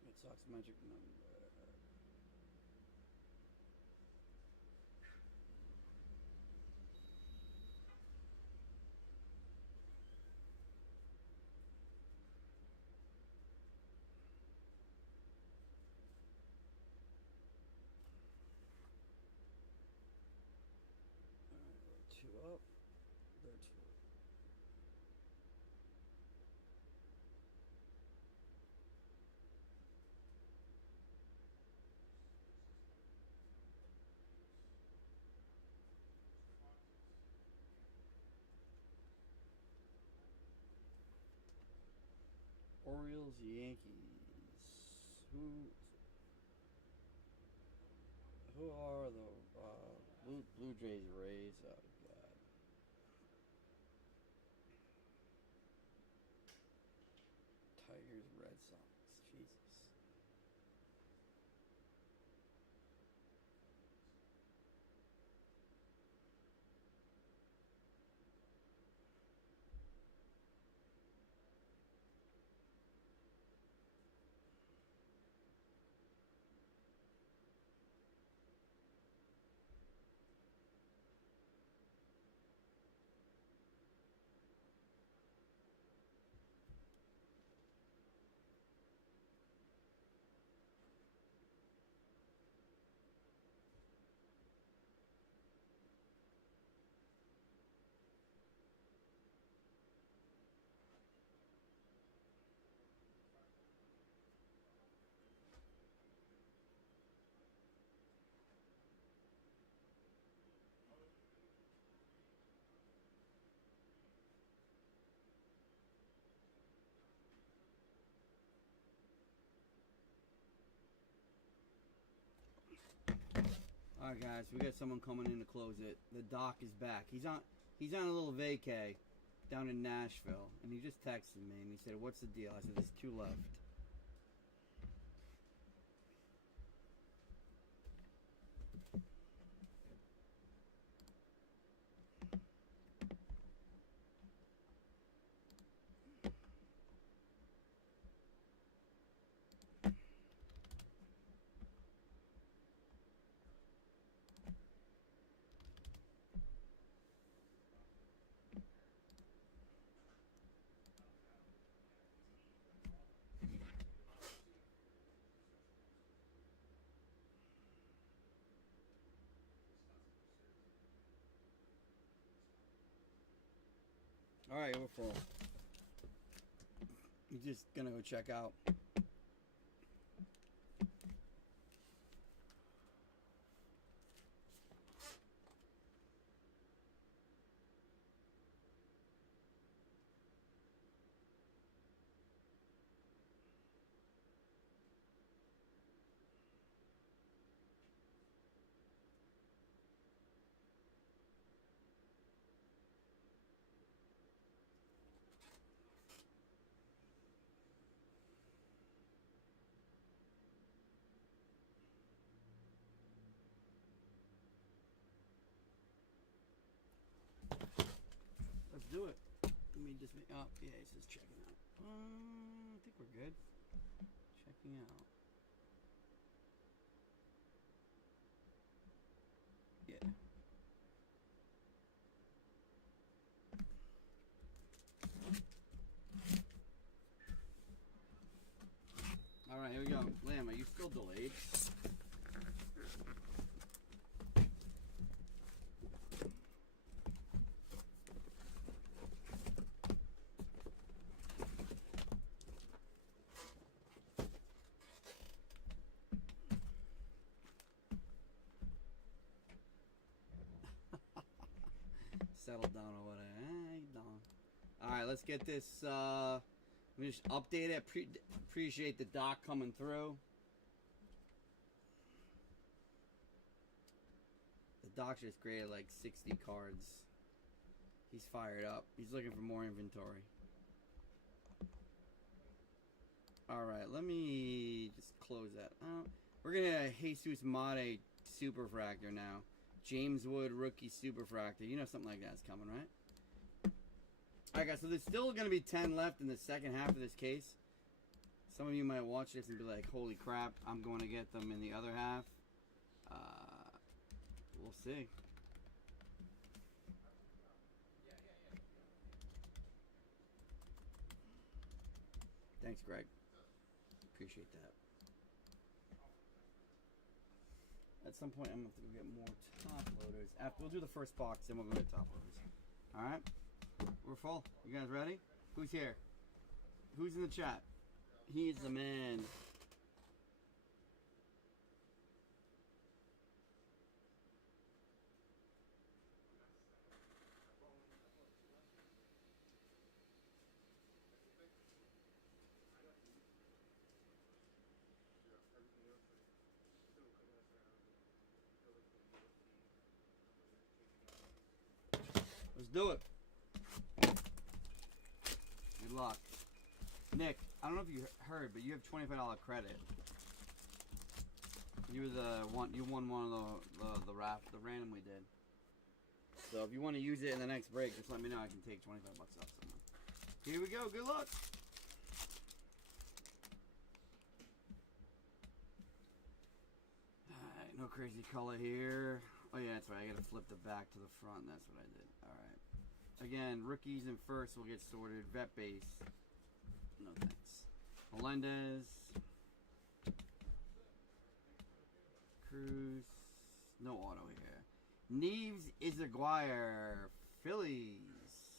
Red Sox magic number. Two up. They're two up. Orioles, Yankees. Who are the Blue Jays, Rays? Oh God. Tigers, Red Sox. Jesus. All right, guys, we got someone coming in to close it. The doc is back. He's on a little vacay down in Nashville, and he just texted me and he said, "What's the deal?" I said, "There's two left." All right, we're full. He's just gonna go check out. do it. Let me just make. Oh, yeah, it says checking out. I think we're good. Checking out. Yeah. All right, here we go. Lamb, are you still delayed? Settle down or whatever. All right, let's get this. Let me just update it. Appreciate the doc coming through. The doc's just created like 60 cards. He's fired up. He's looking for more inventory. All right, let me just close that out. We're gonna Jesus Mate Superfractor now. James Wood rookie Superfractor. You know something like that's coming, right? Alright guys, so there's still going to be 10 left in the second half of this case. Some of you might watch this and be like, holy crap, I'm going to get them in the other half. We'll see. Thanks, Greg. Appreciate that. At some point, I'm going to have to go get more top loaders. After we'll do the first box, then we'll go get top loaders. Alright? We're full. You guys ready? Who's here? Who's in the chat? He's the man. Let's do it. Good luck. Nick, I don't know if you heard, but you have $25 credit. You were the one. You won one of the random we did. So if you want to use it in the next break, just let me know. I can take $25 off someone. Here we go. Good luck. Alright, no crazy color here. Oh yeah, that's right. I gotta flip the back to the front. That's what I did. Alright. Again, rookies and first will get sorted. Vet base. No thanks. Melendez. Cruz. No auto here. Neves Izaguirre. Phillies.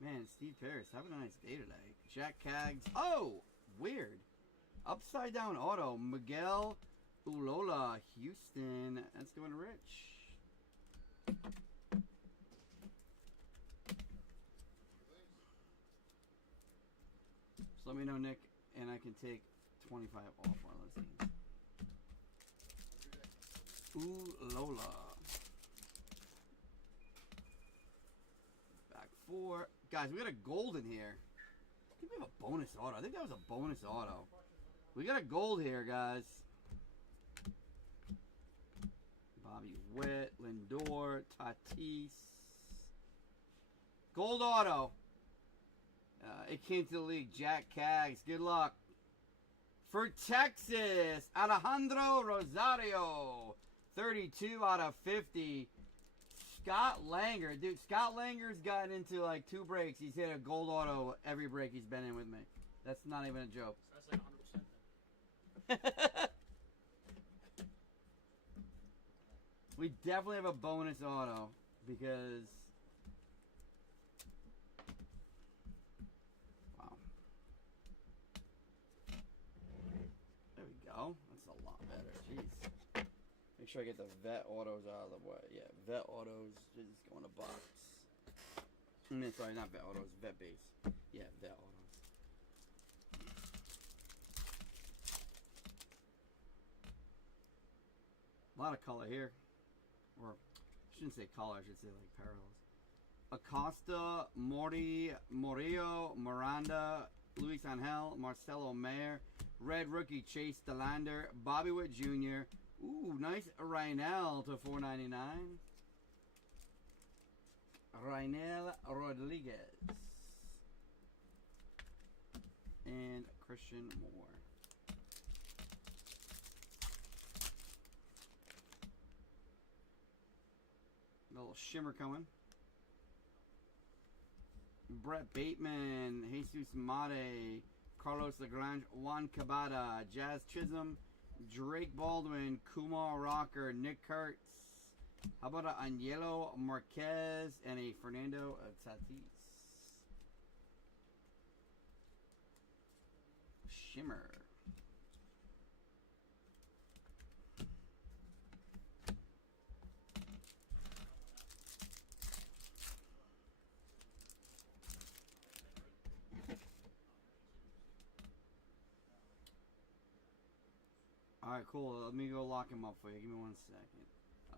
Man, Steve Parrish, have a nice day today. Jack Caggs. Oh! Weird. Upside down auto. Miguel Ulola. Houston. That's going to Rich. Just let me know, Nick, and I can take 25 off one of those things. Ooh, Lola. Back four. Guys, we got a gold in here. I think we have a bonus auto. I think that was a bonus auto. We got a gold here, guys. Bobby Witt, Lindor, Tatis. Gold auto. It came to the league. Jack Caggs. Good luck. For Texas, Alejandro Rosario. 32 out of 50. Scott Langer. Dude, Scott Langer's gotten into like 2 breaks. He's hit a gold auto every break he's been in with me. That's not even a joke. So that's like 100% then. We definitely have a bonus auto because... Wow. There we go. That's a lot better. Jeez. Make sure I get the vet autos out of the way. Yeah, vet autos. Just go in a box. Sorry, not vet autos. Vet base. Yeah, vet autos. A lot of color here. Or, I shouldn't say color, I should say like parallels. Acosta, Morillo, Miranda, Luis Angel, Marcelo Mayer, red rookie Chase Delander, Bobby Witt Jr. Ooh, nice Reinel to $4.99. Rainel Rodriguez. And Christian Moore. A little shimmer coming. Brett Bateman, Jesus Mate, Carlos Lagrange, Juan Cabada, Jazz Chisholm, Drake Baldwin, Kumar Rocker, Nick Kurtz. How about a Angelo Marquez and a Fernando Tatis? Shimmer. Alright, cool. Let me go lock him up for you. Give me 1 second.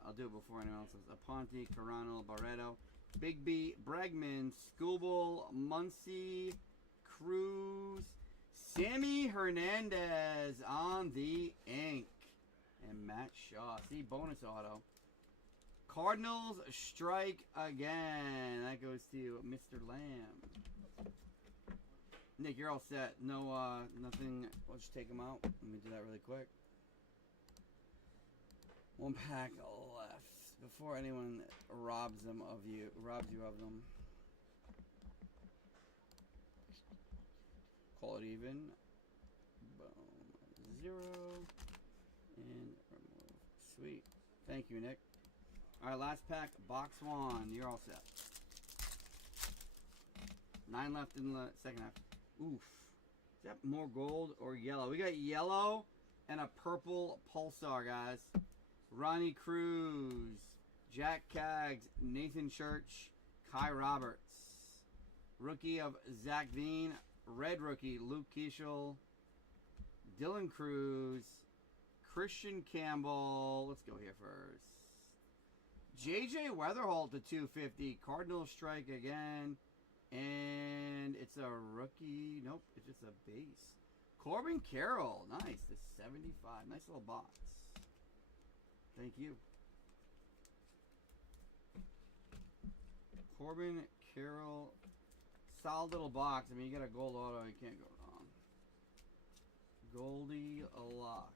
I'll do it before anyone else does. Aponte, Carano, Barreto, Big B, Bregman, Skubal, Muncy, Cruz, Sammy Hernandez on the ink. And Matt Shaw. See, bonus auto. Cardinals strike again. That goes to Mr. Lamb. Nick, you're all set. No, nothing. I'll just take them out. Let me do that really quick. 1 pack left before anyone robs you of them. Call it even. Boom. 0. And remove. Sweet. Thank you, Nick. Alright, last pack. Box 1. You're all set. 9 left in the second half. Oof. Is that more gold or yellow? We got yellow and a purple pulsar, guys. Ronnie Cruz, Jack Caggs, Nathan Church, Kai Roberts. Rookie of Zach Veen, red rookie Luke Keishel, Dylan Cruz, Christian Campbell. Let's go here first. JJ Weatherholt to 250. Cardinals strike again. And it's a rookie. Nope, it's just a base. Corbin Carroll. Nice. The 75. Nice little box. Thank you. Corbin Carroll. Solid little box. I mean, you got a gold auto. You can't go wrong. Goldie Locks.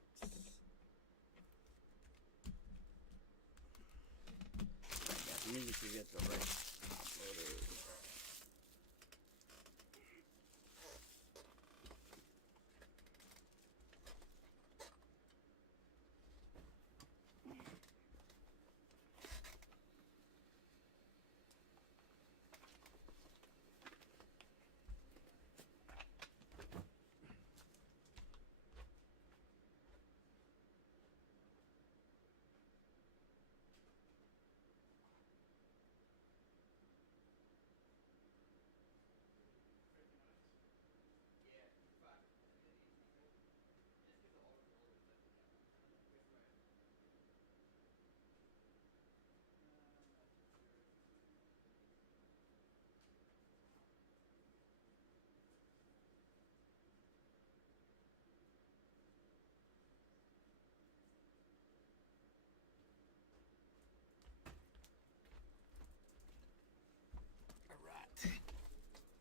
I need to get the right top loader.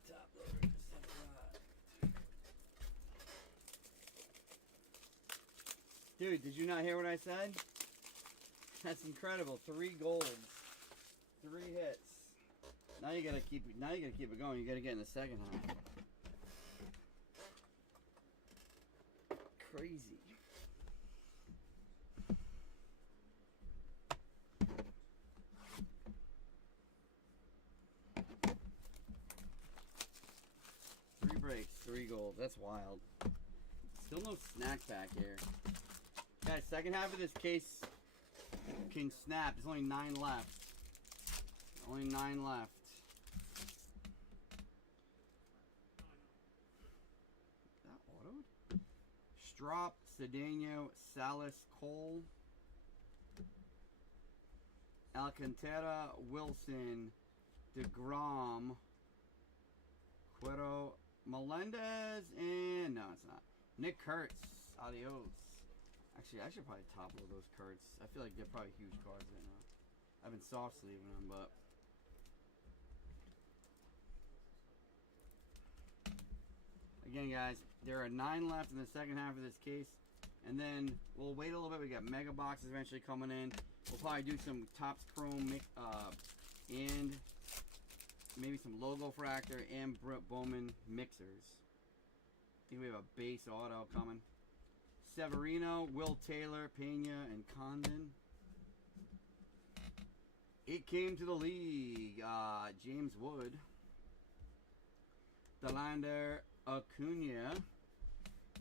Top loader. Dude, did you not hear what I said? That's incredible. 3 golds, 3 hits. Now you gotta keep it going. You gotta get in the second half. Crazy. Breaks, 3 gold. That's wild. Still no snack pack here. Guys, second half of this case can snap. There's only 9 left. Only 9 left. Is that autoed? Strop, Cedeno, Salas, Cole, Alcantara, Wilson, DeGrom, Cuero, Melendez, and no, it's not. Nick Kurtz, adios. Actually, I should probably top load those Kurtz. I feel like they're probably huge cards right now. I've been soft sleeving them, but Again, guys, there are 9 left in the second half of this case. And then we'll wait a little bit. We got mega boxes eventually coming in. We'll probably do some Topps Chrome and maybe some logo fractor and Bowman mixers. I think we have a base auto coming. Severino, Will Taylor, Pena, and Condon. It came to the league. James Wood. Delander, Acuna.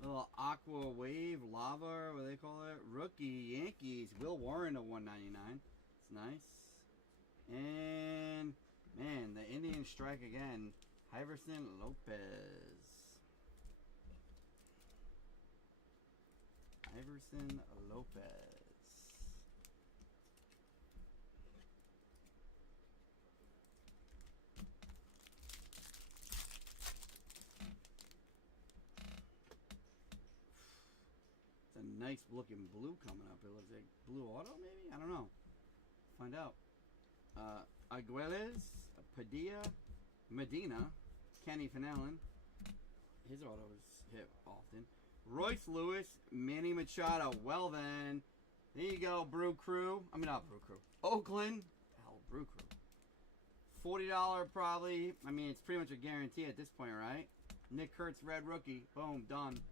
Little Aqua Wave, Lava, what do they call it? Rookie, Yankees, Will Warren to 199. It's nice. And, man, the Indian strike again. Iverson Lopez. Iverson Lopez. It's a nice looking blue coming up. It looks like blue auto, maybe? I don't know. Find out. Aguiles, Padilla, Medina, Kenny Finellen. His autos hit often. Royce Lewis, Manny Machado. Well then, there you go, Brew Crew. I mean, not Brew Crew. Oakland. Hell, Brew Crew. $40 probably. I mean, it's pretty much a guarantee at this point, right? Nick Kurtz, red rookie. Boom, done.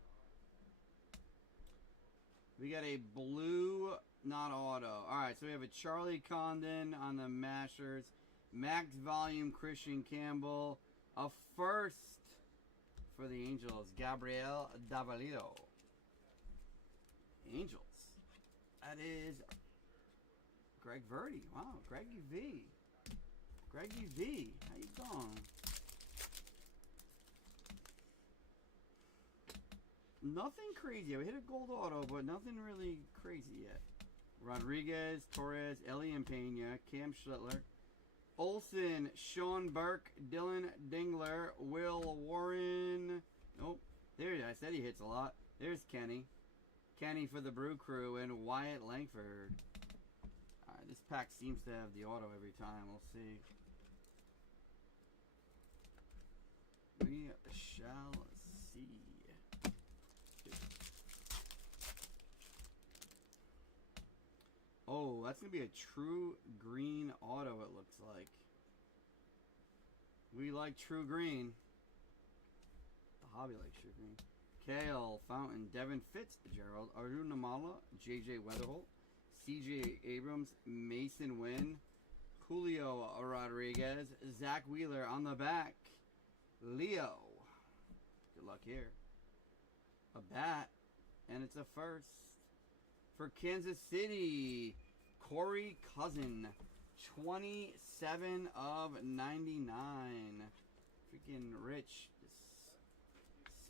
We got a blue, not auto. Alright, so we have a Charlie Condon on the Mashers. Max Volume, Christian Campbell. A first for the Angels, Gabriel Davalito. Angels. That is Greg Verdi. Wow, Greggy V. Greggy V. How you going? Nothing crazy. We hit a gold auto, but nothing really crazy yet. Rodriguez, Torres, Ellie and Pena, Cam Schlittler, Olsen, Sean Burke, Dylan Dingler, Will Warren. Nope. There, I said he hits a lot. There's Kenny. Kenny for the Brew Crew and Wyatt Langford. Alright, this pack seems to have the auto every time. We'll see. We shall see. Oh, that's going to be a true green auto, it looks like. We like true green. The hobby likes true green. Kale, Fountain, Devin Fitzgerald, Arun Namala, JJ Weatherholt, CJ Abrams, Mason Wynn, Julio Rodriguez, Zach Wheeler on the back. Leo. Good luck here. A bat, and it's a first. For Kansas City, Corey Cousin, 27 of 99. Freaking Rich, just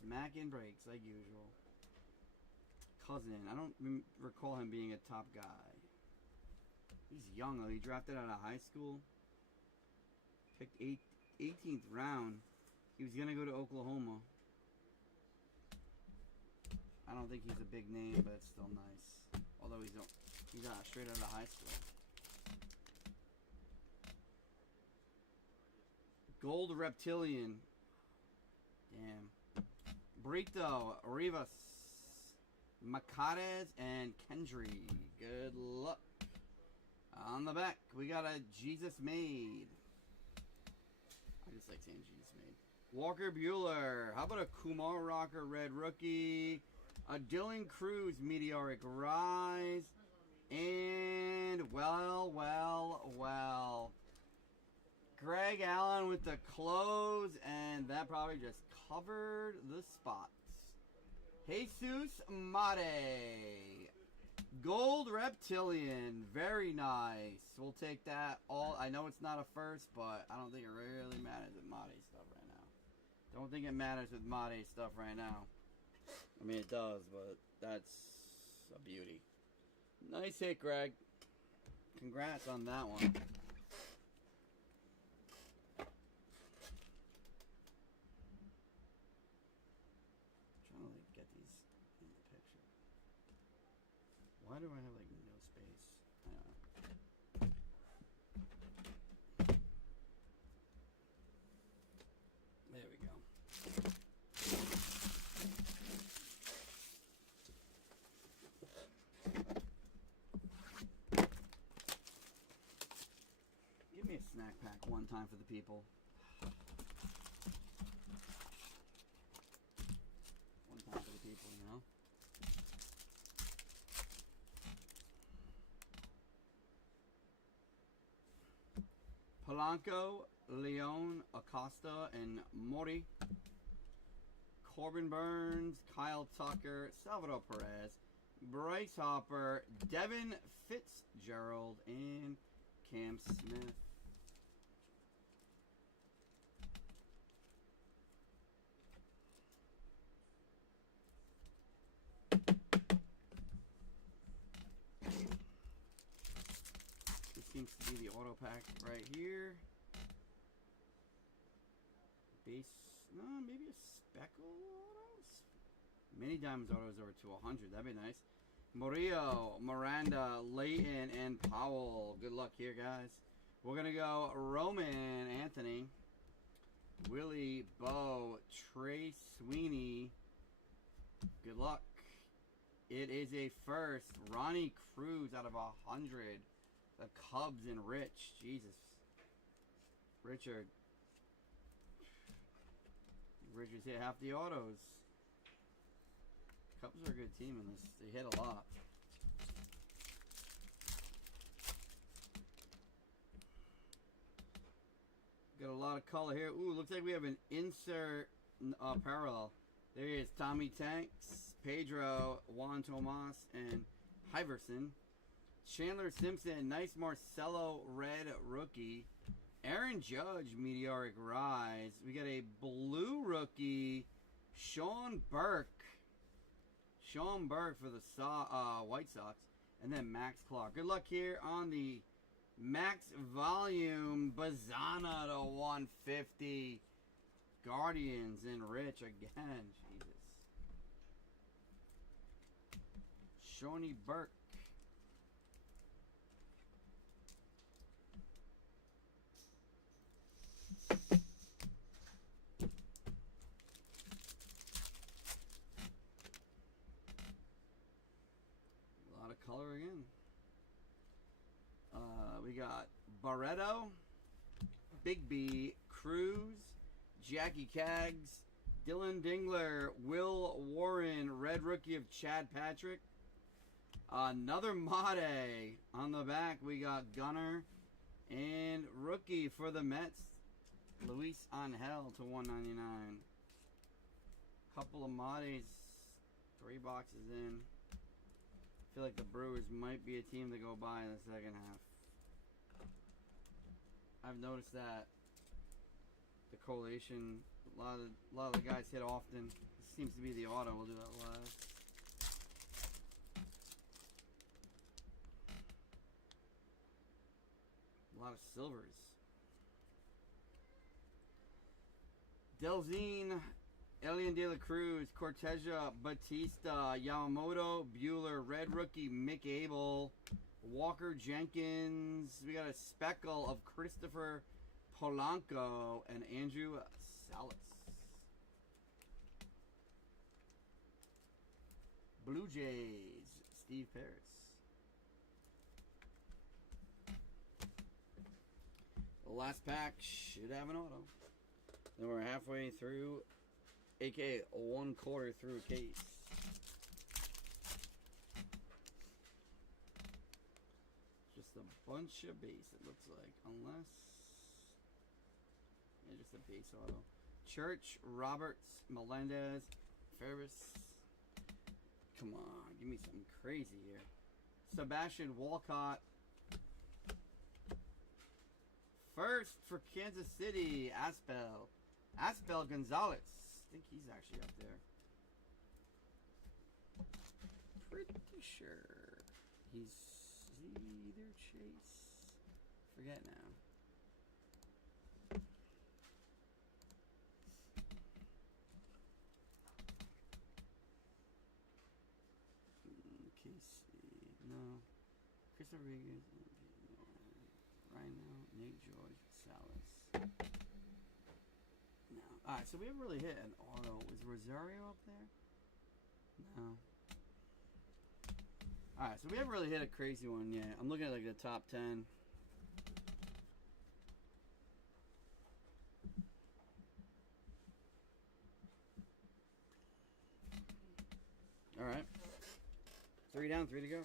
smacking breaks like usual. Cousin, I don't recall him being a top guy. He's young though. He drafted out of high school. Picked 18th round. He was gonna go to Oklahoma. I don't think he's a big name, but it's still nice. Although he's out straight out of high school. Gold Reptilian. Damn. Brito, Rivas, Macares, and Kendry. Good luck. On the back, we got a Jesus Made. I just like saying Jesus Made. Walker Bueller. How about a Kumar Rocker Red Rookie? A Dylan Cruz Meteoric Rise. And, well. Greg Allen with the close. And that probably just covered the spots. Jesus Mate. Gold Reptilian. Very nice. We'll take that all. I know it's not a first, but I don't think it really matters with Mate stuff right now. Don't think it matters with Mate stuff right now. I mean, it does, but that's a beauty. Nice hit, Greg. Congrats on that one. Trying to like get these in the picture. Why do I have like no space? There we go. snack pack one time for the people. One time for the people, you know? Polanco, Leon, Acosta, and Mori. Corbin Burns, Kyle Tucker, Salvador Perez, Bryce Hopper, Devin Fitzgerald, and Cam Smith. This seems to be the auto pack right here. Base, no, maybe a speckle autos? Mini Diamonds autos over to 100. That'd be nice. Murillo, Miranda, Layton, and Powell. Good luck here, guys. We're going to go Roman Anthony, Willie Bo, Trey Sweeney. Good luck. It is a first. Ronnie Cruz out of 100. The Cubs and Rich. Jesus. Richard's hit half the autos. Cubs are a good team in this. They hit a lot. Got a lot of color here. Ooh, looks like we have an insert parallel. There is Tommy Tanks, Pedro, Juan Tomas, and Hiverson. Chandler Simpson, nice Marcelo red rookie. Aaron Judge, meteoric rise. We got a blue rookie, Sean Burke. Sean Burke for the White Sox. And then Max Clark. Good luck here on the Max Volume Bazana to 150. Guardians and Rich again. Jesus. Shawnee Burke. A lot of color again. We got Barreto, Big B, Cruz, Jackie Caggs, Dylan Dingler, Will Warren, red rookie of Chad Patrick. Another Mate. On the back, we got Gunner. And rookie for the Mets, Luis Angel to 199. Couple of Mates, 3 boxes in. I feel like the Brewers might be a team to go by in the second half. I've noticed that the collation, a lot of the guys hit often. This seems to be the auto. We'll do that last. A lot of silvers. Delzine, Elian De La Cruz, Corteza, Batista, Yamamoto, Bueller, red rookie, Mick Abel, Walker Jenkins. We got a speckle of Christopher Polanco and Andrew Salas. Blue Jays, Steve Paris. The last pack should have an auto. Then we're halfway through, aka 1/4 through a case. Just a bunch of base, it looks like. Unless, yeah, just a base auto. Church, Roberts, Melendez, Ferris. Come on, give me something crazy here. Sebastian Walcott. First for Kansas City, Aspel Gonzalez. I think he's actually up there. Pretty sure he's either Chase. Forget now. Casey, no. Chris Rodriguez, Rhino, Nate George, Salas. No. Alright, so we haven't really hit an auto. Is Rosario up there? No. Alright, so we haven't really hit a crazy one yet. I'm looking at like the top 10. All right. 3 down, 3 to go.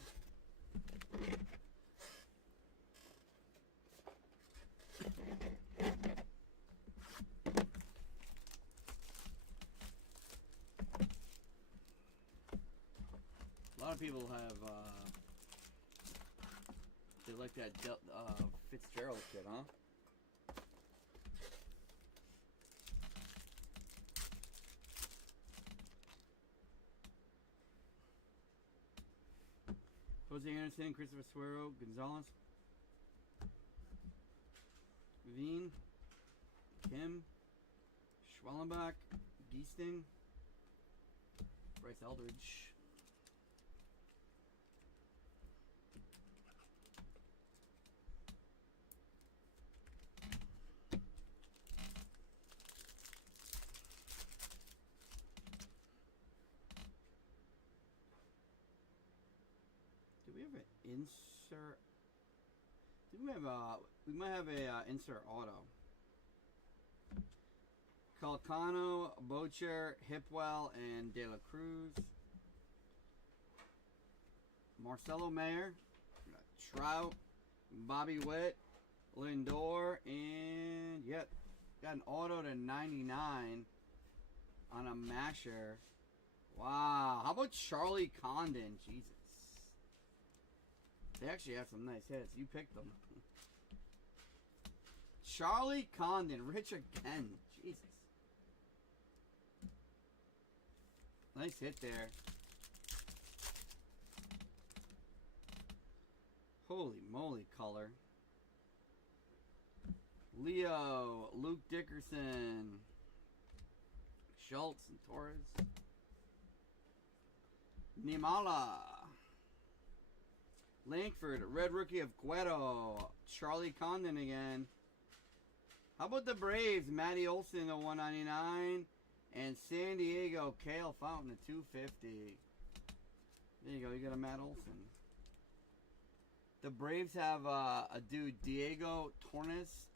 A lot of people have, they like that Fitzgerald kid, huh? Jose Anderson, Christopher Suero, Gonzalez, Veen, Kim, Schwellenbach, Giesting, Bryce Eldridge. Do we have an insert? Do we have a? We might have a insert auto. Calcano, Bocher, Hipwell, and De La Cruz. Marcelo Mayer, Trout, Bobby Witt, Lindor, and yep, got an auto to 99 on a masher. Wow, how about Charlie Condon? Jesus. They actually have some nice hits. You picked them. Charlie Condon, rich again. Jesus. Nice hit there. Holy moly, color. Leo, Luke Dickerson, Schultz and Torres. Nimala. Langford, red rookie of Cueto. Charlie Condon again. How about the Braves? Matty Olson to 199. And San Diego, Kale Fountain to 250. There you go. You got a Matt Olson. The Braves have a dude, Diego Torres.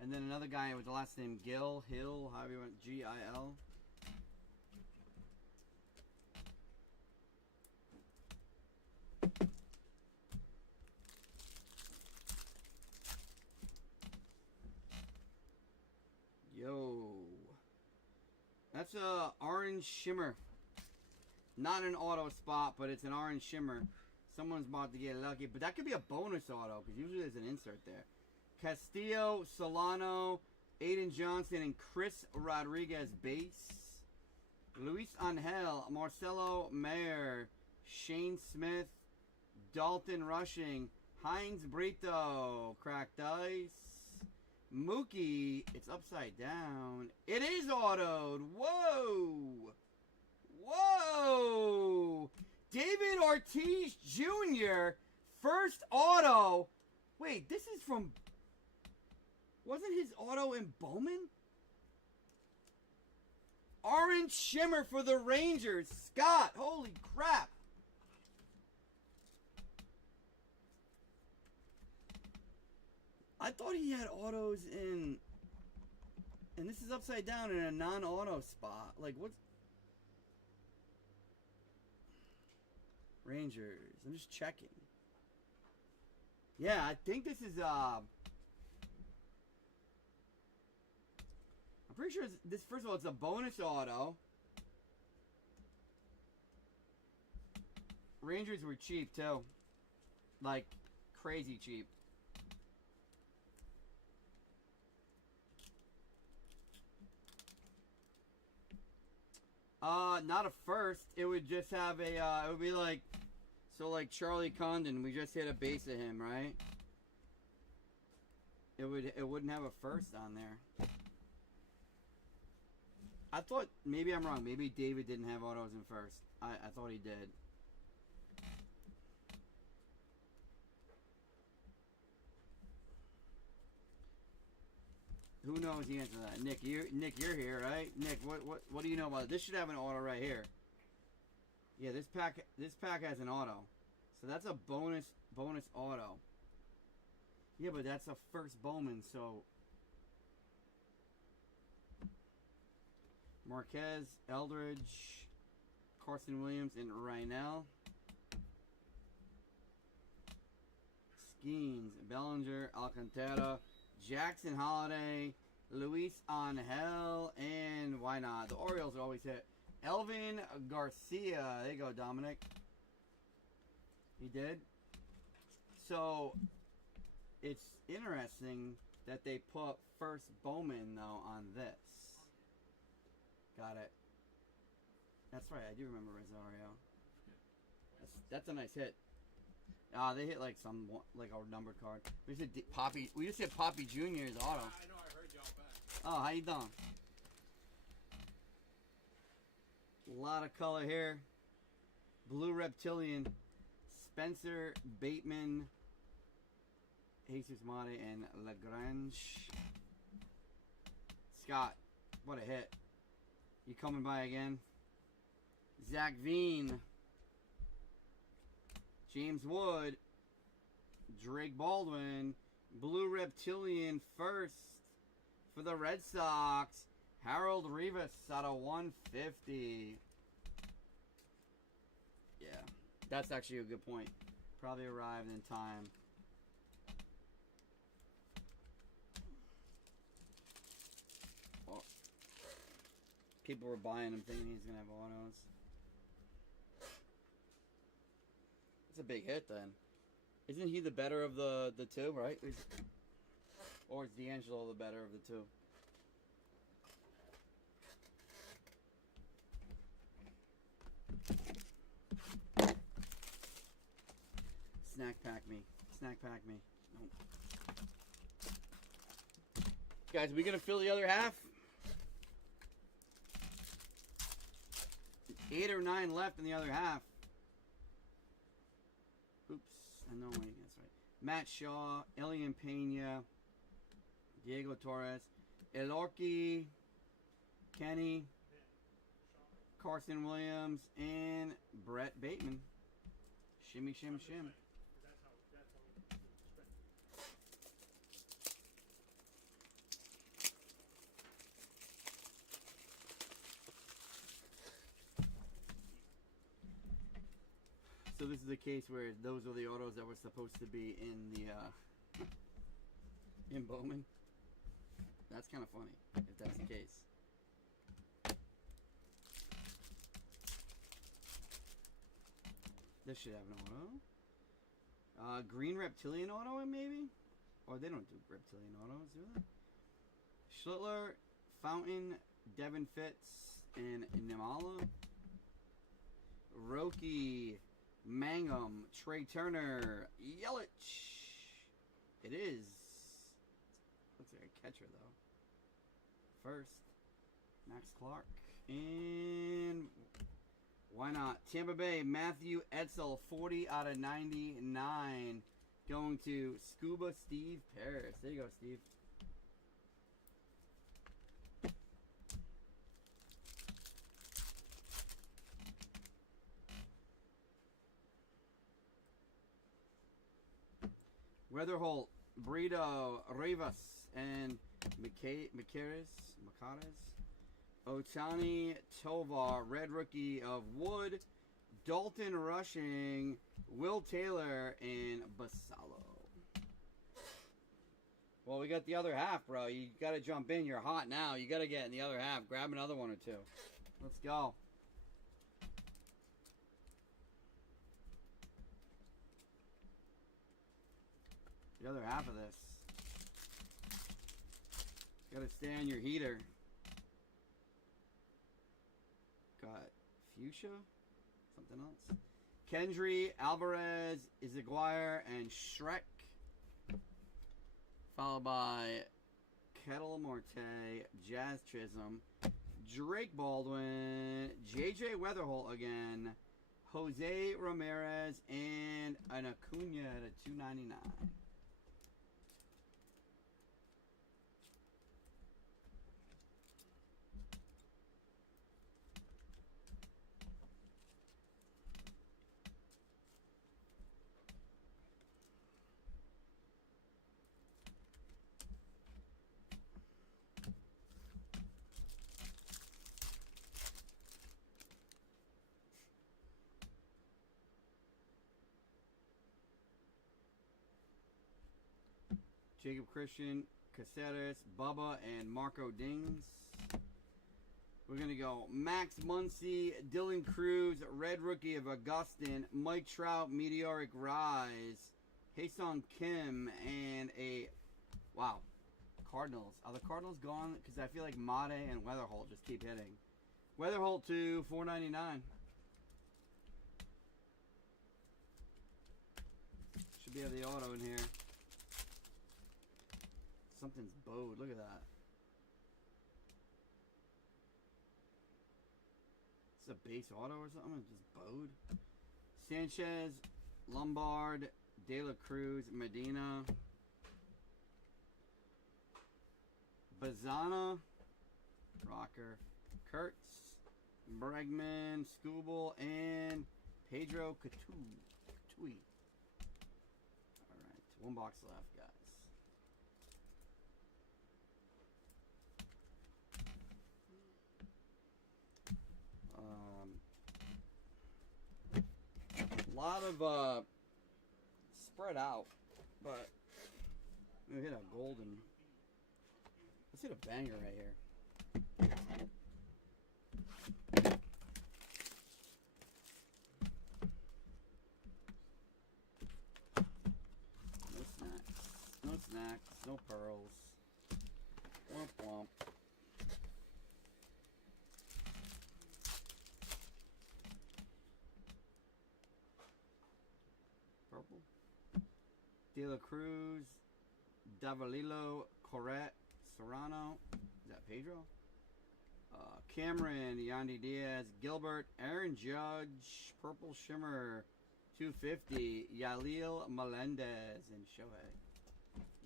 And then another guy with the last name Hill, however you want, Gil. Yo. That's a orange shimmer. Not an auto spot, but it's an orange shimmer. Someone's about to get lucky. But that could be a bonus auto, because usually there's an insert there. Castillo, Solano, Aiden Johnson, and Chris Rodriguez base. Luis Angel, Marcelo Mayer, Shane Smith, Dalton Rushing, Heinz Brito, cracked dice. Mookie, it's upside down. It is autoed. Whoa. Whoa. David Ortiz Jr., first auto. Wait, this is from... Wasn't his auto in Bowman? Orange shimmer for the Rangers. Scott, holy crap. I thought he had autos in... And this is upside down in a non-auto spot. Like, what's... Rangers. I'm just checking. Yeah, I think this is... I'm pretty sure this... First of all, it's a bonus auto. Rangers were cheap, too. Like, crazy cheap. Not a first. It would just have a, it would be like, so like Charlie Condon, we just hit a base of him, right? It wouldn't have a first on there. I thought, maybe I'm wrong. Maybe David didn't have autos in first. I thought he did. Who knows the answer to that? Nick, you're here, right? Nick, what do you know about it? This should have an auto right here. Yeah, this pack has an auto. So that's a bonus auto. Yeah, but that's a first Bowman, so Marquez, Eldridge, Carson Williams and Rynell. Skeens, Bellinger, Alcantara, Jackson Holiday, Luis Angel, and why not? The Orioles always hit. Elvin Garcia. There you go, Dominic. He did. So, it's interesting that they put first Bowman, though, on this. Got it. That's right, I do remember Rosario. That's a nice hit. They hit like some like a numbered card. We just hit Poppy. We just hit Poppy Jr.'s auto. I know. I heard y'all back. Oh, how you doing? A lot of color here. Blue Reptilian, Spencer Bateman, Jesus Mate, and Lagrange. Scott, what a hit! You coming by again? Zach Veen. James Wood, Drake Baldwin, Blue Reptilian first for the Red Sox, Harold Rivas out of 150. Yeah, that's actually a good point. Probably arrived in time. Well, people were buying him thinking he's going to have autos. It's a big hit then. Isn't he the better of the two, right? Or is D'Angelo the better of the two? Snack pack me. Snack pack me. Nope. Guys, are we going to fill the other half? 8 or 9 left in the other half. Oops, no, wait, that's right. Matt Shaw, Elian Pena, Diego Torres, Elorki, Kenny, Carson Williams, and Brett Bateman. Shimmy, shim, shim. So this is the case where those are the autos that were supposed to be in the in Bowman. That's kind of funny if that's the case. This should have an auto. Green Reptilian auto, maybe? Or they don't do Reptilian autos, do they? Schlittler, Fountain, Devin Fitz, and Nimala. Roki, Mangum, Trey Turner, Yelich. It is. Looks like a catcher, though. First, Max Clark. And why not? Tampa Bay, Matthew Edsel, 40 out of 99. Going to Scuba Steve Paris. There you go, Steve. Weatherholt, Brito, Rivas, and Macares. Otani Tovar, red rookie of Wood, Dalton Rushing, Will Taylor, and Basalo. Well, we got the other half, bro. You got to jump in. You're hot now. You got to get in the other half. Grab another one or two. Let's go. The other half of this. Got to stay on your heater. Got Fuchsia, something else. Kendry, Alvarez, Izaguirre, and Shrek. Followed by Kettle Marte, Jazz Chisholm, Drake Baldwin, JJ Weatherholt again, Jose Ramirez, and an Acuna at $2.99. Jacob Christian, Caceres, Bubba, and Marco Dings. We're going to go Max Muncy, Dylan Cruz, Red Rookie of Augustin, Mike Trout, Meteoric Rise, Haesung Kim, and a, wow, Cardinals. Are the Cardinals gone? Because I feel like Mate and Weatherholt just keep hitting. Weatherholt to $4.99. Should be have the auto in here. Something's bowed. Look at that. Is this a base auto or something? It's just bowed. Sanchez, Lombard, De La Cruz, Medina, Bazana, Rocker, Kurtz, Bregman, Skubal, and Pedro Catui. Alright, one box left, guys. A lot of spread out, but we hit a golden. Let's hit a banger right here. No snacks. No snacks. No pearls. Womp womp. Purple. De La Cruz, Davalillo, Corrette, Serrano. Is that Pedro? Cameron, Yandy Diaz, Gilbert, Aaron Judge, Purple Shimmer, 250, Yalil Melendez, and Shohei.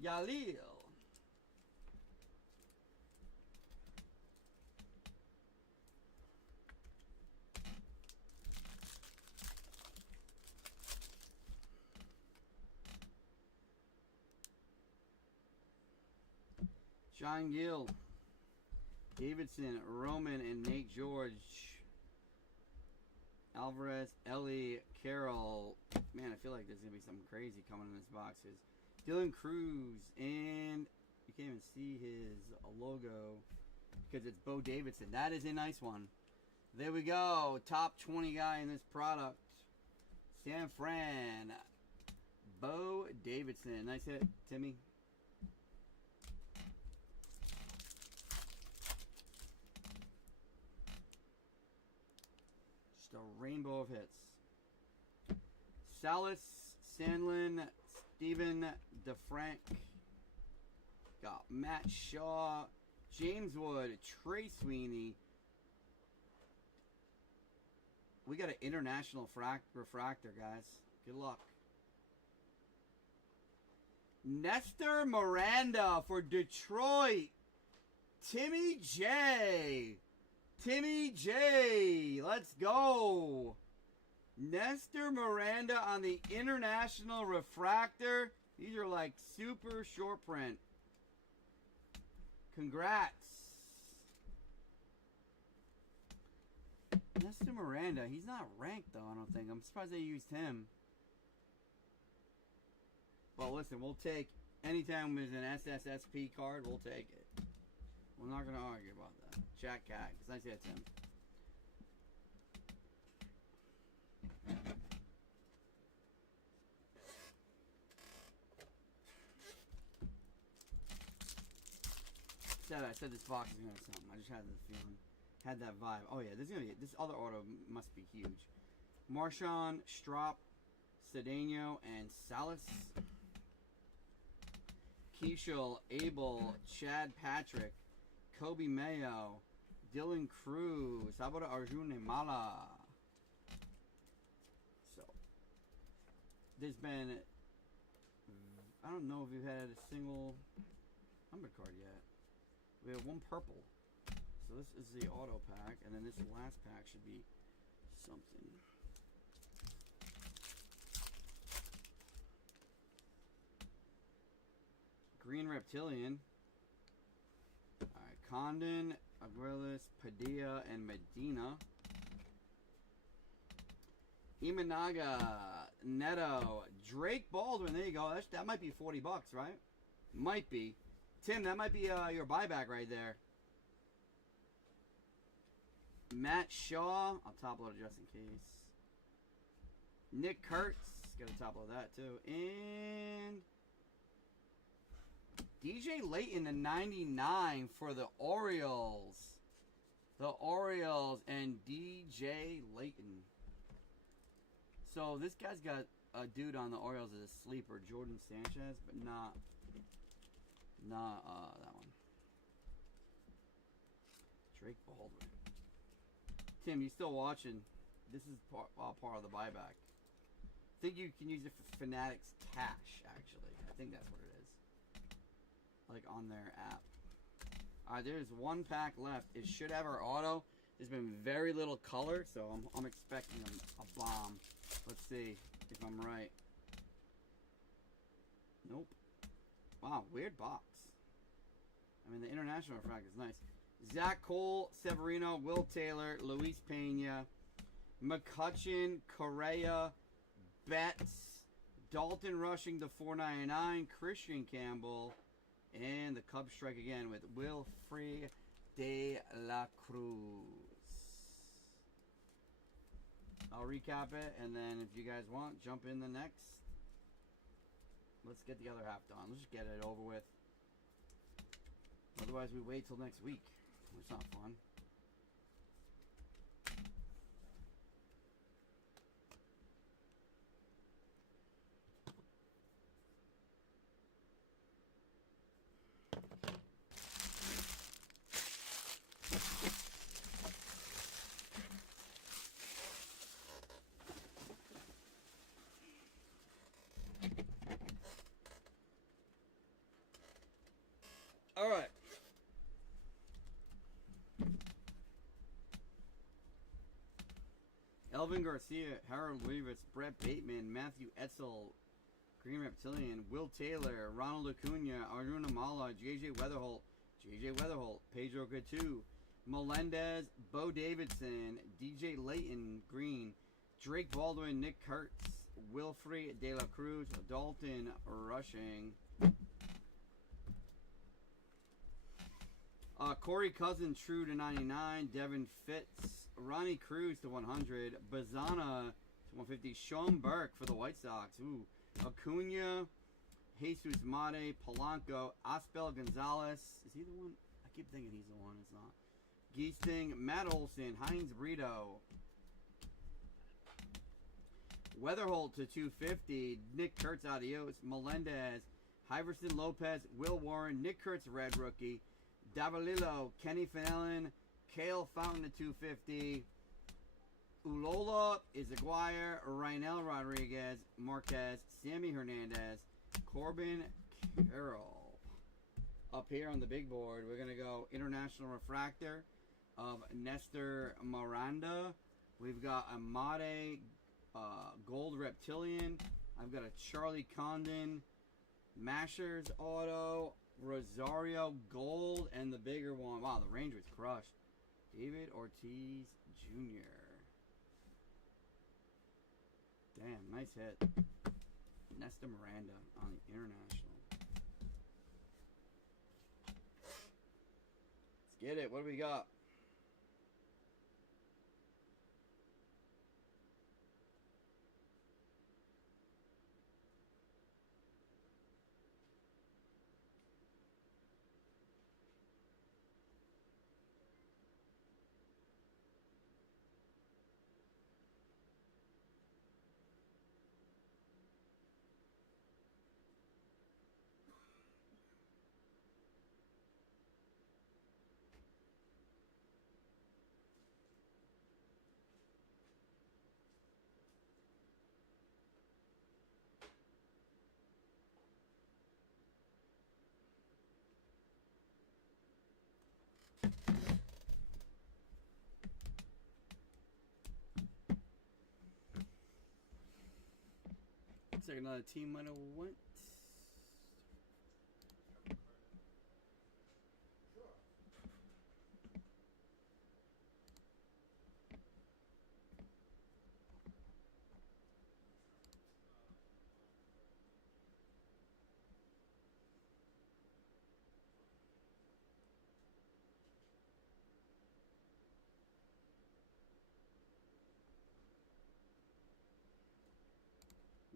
Yalil. John Gill, Davidson, Roman, and Nate George. Alvarez, Ellie, Carroll. Man, I feel like there's going to be something crazy coming in this boxes. Dylan Cruz, and you can't even see his logo because it's Bo Davidson. That is a nice one. There we go. Top 20 guy in this product. San Fran. Bo Davidson. Nice hit, Timmy. Just a rainbow of hits. Salas, Sandlin, Steven DeFrank. Got Matt Shaw, James Wood, Trey Sweeney. We got an international refractor, guys. Good luck. Nestor Miranda for Detroit. Timmy J. Timmy J. Let's go. Nestor Miranda on the international refractor. These are like super short print. Congrats. Nestor Miranda. He's not ranked though, I don't think. I'm surprised they used him. Well, listen, we'll take, anytime there's an SSSP card, we'll take it. We're not going to argue about that. Jack Cat, because I said Tim. I said this box is going to be something. I just had the feeling. Had that vibe. Oh, yeah, this other auto must be huge. Marshawn, Strop, Cedeno, and Salas. Keishel, Abel, Chad Patrick, Kobe Mayo, Dylan Cruz. How about Arjun Mala? So, there's been, I don't know if we've had a single number card yet. We have one purple. So this is the auto pack, and then this last pack should be something. Green Reptilian. Alright, Condon, Aguilas, Padilla, and Medina. Imanaga, Neto, Drake Baldwin. There you go. That might be $40, right? Might be. Tim, that might be your buyback right there. Matt Shaw. I'll top load it just in case. Nick Kurtz. Got to top load that too. And DJ Layton to 99 for the Orioles. The Orioles and DJ Layton. So this guy's got a dude on the Orioles as a sleeper, Jordan Sanchez, but not that one. Drake Baldwin. Tim, you still watching? This is part of the buyback. I think you can use it for Fanatics Cash, actually. I think that's what it is. Like on their app. Alright, there's one pack left. It should have our auto. There's been very little color, so I'm expecting a bomb. Let's see if I'm right. Nope. Wow, weird box. I mean, the international refract is nice. Zach Cole, Severino, Will Taylor, Luis Pena, McCutchen, Correa, Betts, Dalton Rushing to 499, Christian Campbell, and the Cubs strike again with Wilfred de la Cruz. I'll recap it, and then if you guys want, jump in the next. Let's get the other half done. Let's just get it over with. Otherwise, we wait till next week. It's not fun. All right. Elvin Garcia, Harold Rivas, Brett Bateman, Matthew Etzel, Green Reptilian, Will Taylor, Ronald Acuna, Arjun Amala, JJ Weatherholt, Pedro Gatu, Melendez, Bo Davidson, DJ Layton, Green, Drake Baldwin, Nick Kurtz, Wilfred de la Cruz, Dalton Rushing, Corey Cousins, true to 99, Devin Fitz, Ronnie Cruz to 100, Bazana to 150, Sean Burke for the White Sox, ooh, Acuna, Jesus Mate, Polanco, Aspel Gonzalez, is he the one? I keep thinking he's the one, it's not. Geesting, Matt Olson, Heinz Brito, Weatherholt to 250, Nick Kurtz, adios, Melendez, Iverson Lopez, Will Warren, Nick Kurtz, red rookie, Davalillo, Kenny Fenelon, Cale Fountain to 250, Ulola, Izaguirre, Rainel Rodriguez, Marquez, Sammy Hernandez, Corbin Carroll. Up here on the big board, we're going to go International Refractor of Nestor Miranda. We've got Amade Gold Reptilian. I've got a Charlie Condon Mashers Auto, Rosario Gold, and the bigger one. Wow, the Ranger's crushed. David Ortiz Jr. Damn, nice hit. Nestor Miranda on the International. Let's get it. What do we got? Looks like another team might have went.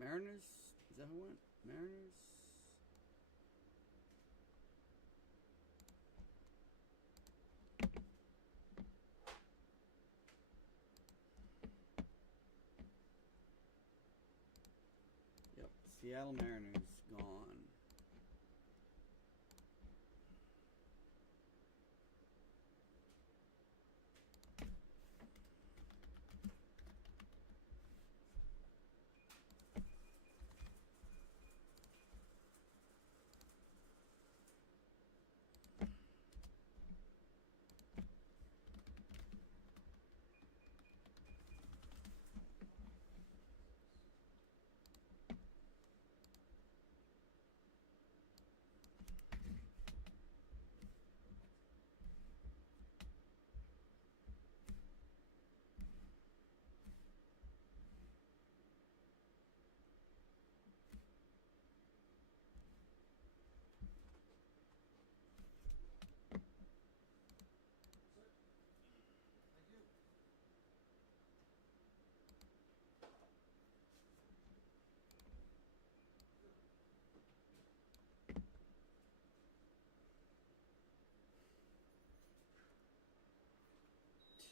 Mariners? Is that who went? Mariners? Yep, Seattle Mariners gone.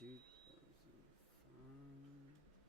Thank you. 2005. And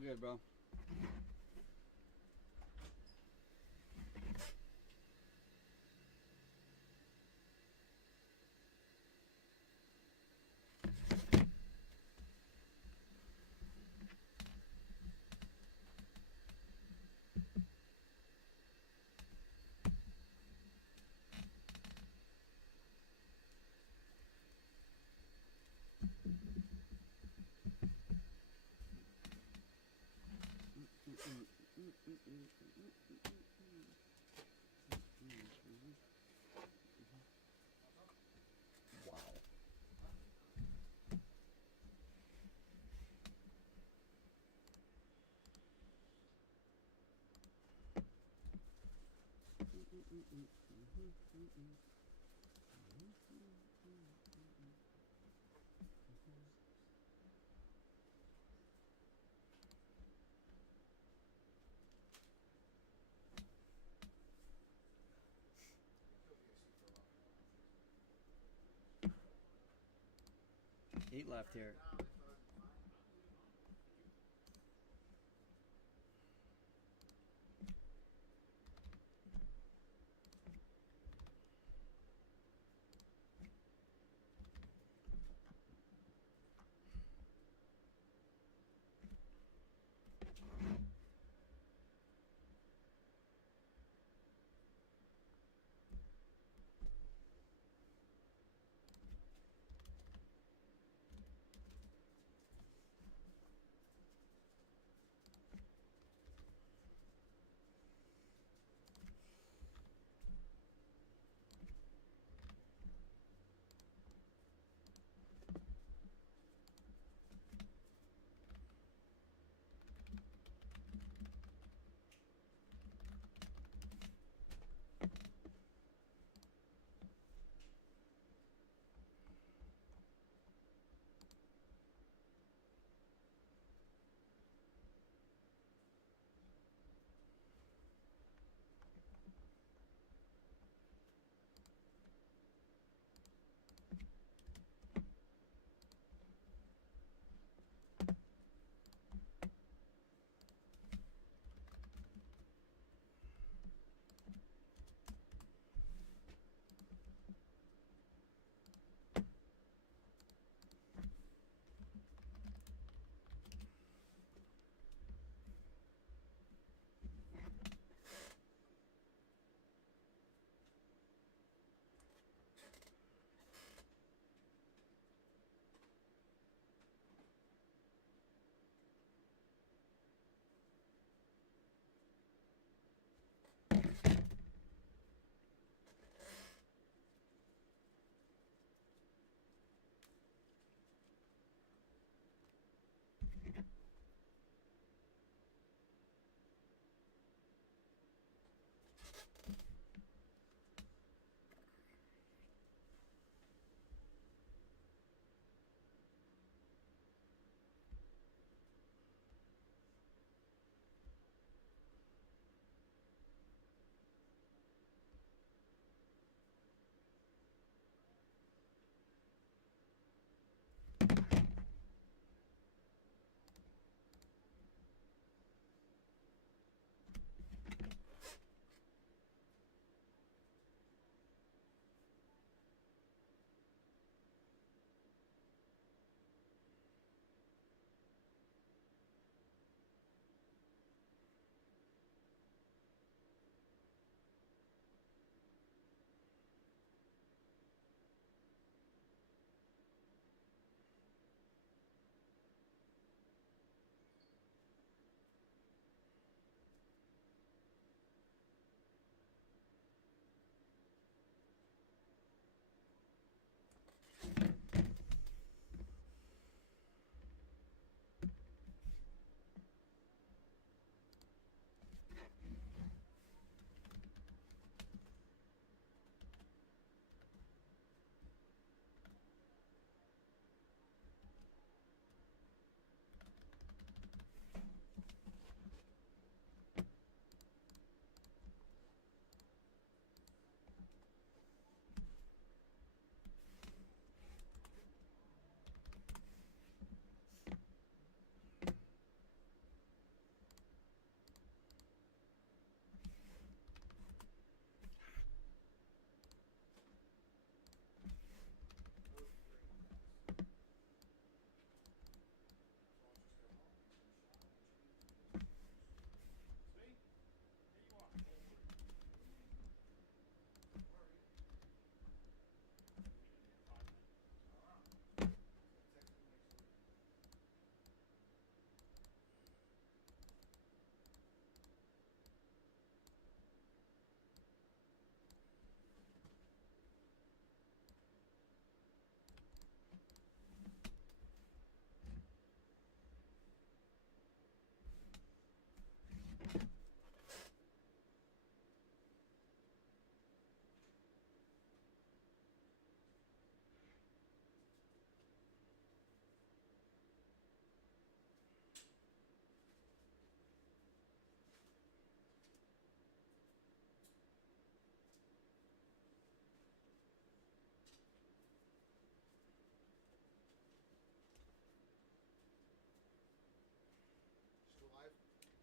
All good, bro. Wow. 8 left here.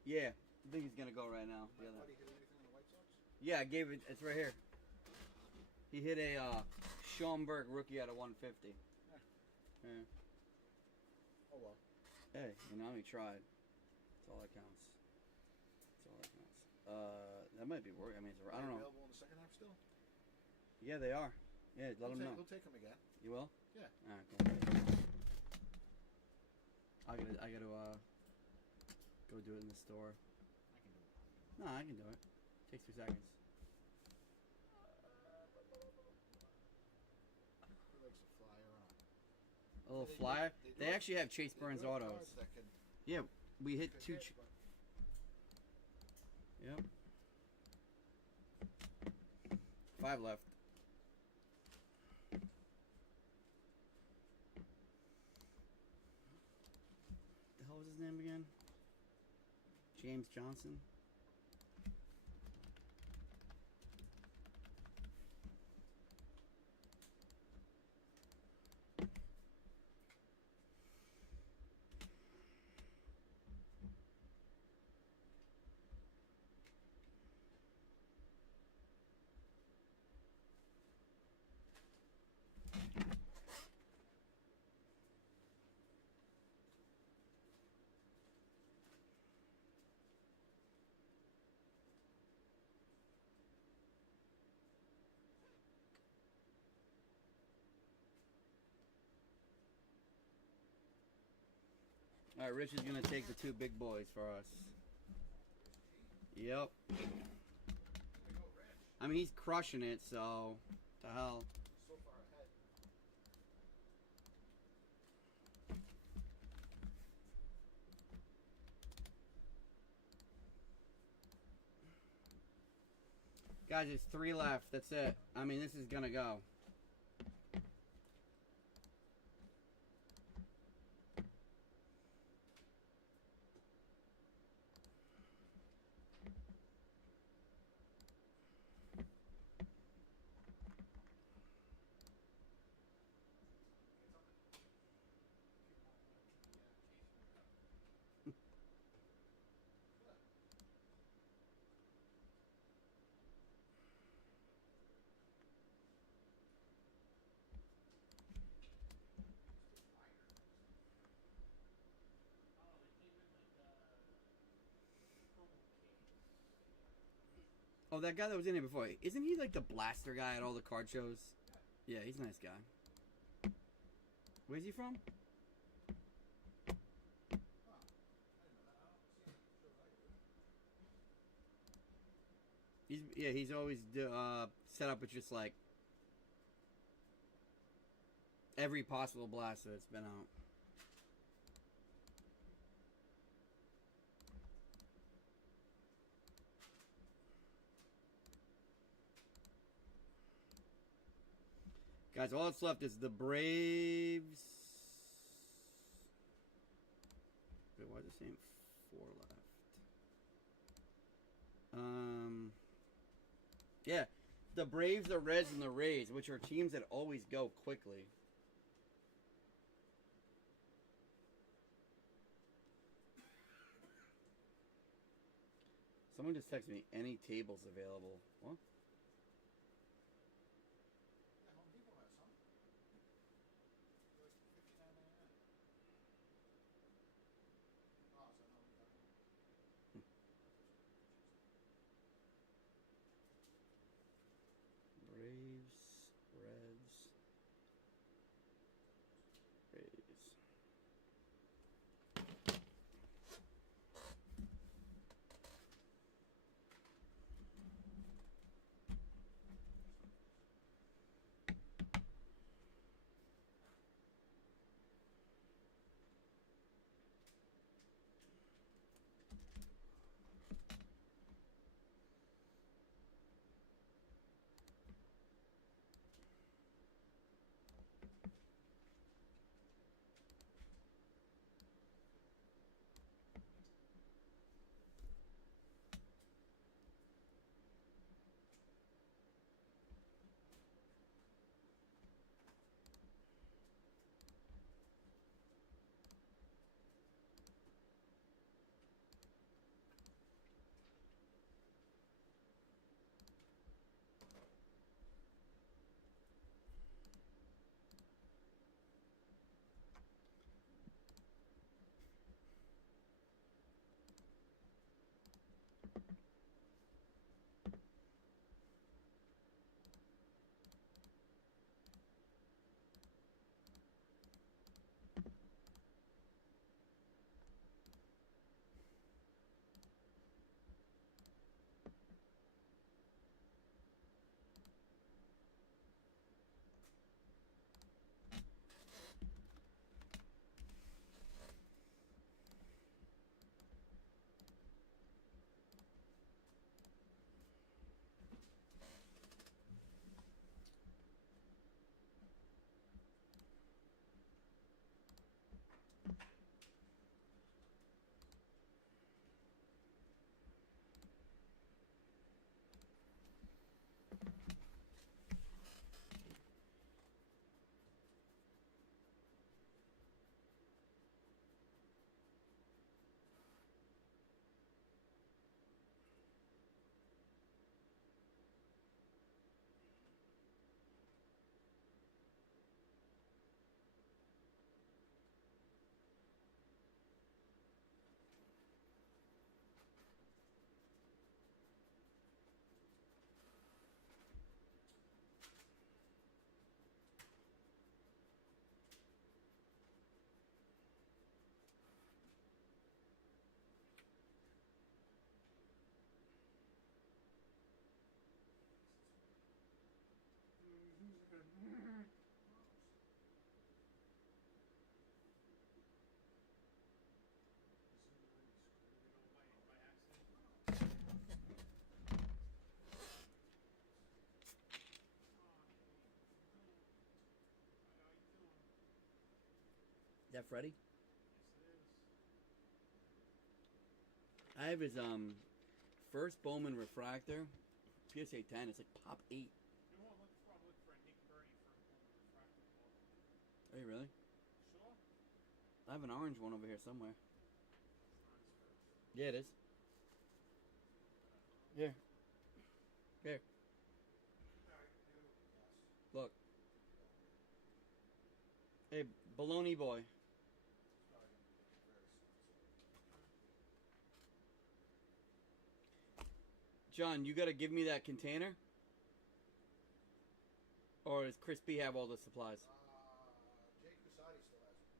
Yeah, I think he's gonna go right now. My The other. buddy hit anything on the White Sox? Yeah, I gave it. It's right here. He hit a Schaumburg rookie out of 150. Yeah. Yeah. Oh well. Hey, you know he tried. That's all that counts. That's all that counts. That might be work. I mean, it's, I don't know. Available in the second half still? Yeah, they are. Yeah, let them know. We'll take him again. You will? Yeah. All right, cool. I gotta go do it in the store. I can do it. No, I can do it. Takes 2 seconds. He likes a flyer on. A little flyer. They actually have Chase They Burns do have autos. cards that can Yeah, we hit could 2. hit, but Yep. 5 left. The hell was his name again? James Johnson. All right, Rich is gonna take the 2 big boys for us. Yep. I mean, he's crushing it, so the hell. so far ahead. Guys, it's 3 left. That's it. I mean, this is gonna go. Oh, they came in like promo case. Oh, that guy that was in here before. Isn't he like the blaster guy at all the card shows? Yeah, he's a nice guy. Where's he from? Huh. I didn't know that. I don't see it. Sure, I do. He's always set up with just like every possible blaster that's been out. Guys, all that's left is the Braves. Wait, why is it saying 4 left? Yeah, the Braves, the Reds, and the Rays, which are teams that always go quickly. Someone just texted me, any tables available. What? Yeah, Home Depot has some. They're like $59.99. Oh, so no, we got them. Braves, Reds, Rays. By accident. How you doing? Is that Freddy? Yes, it is. I have his first Bowman refractor, PSA 10. It's like pop 8. You know what? I'm looking for a Nick Bernie for a Bowman refractor ball. Are you really? Sure. I have an orange one over here somewhere. It's not his first. Yeah, it is. Here. Here. Alright, I gotta look at glass. Look. Oh, Hey, baloney boy. it's probably gonna be very slow. John, you gotta give me that container? Or does Chris B have all the supplies? Jay Cusati still has one.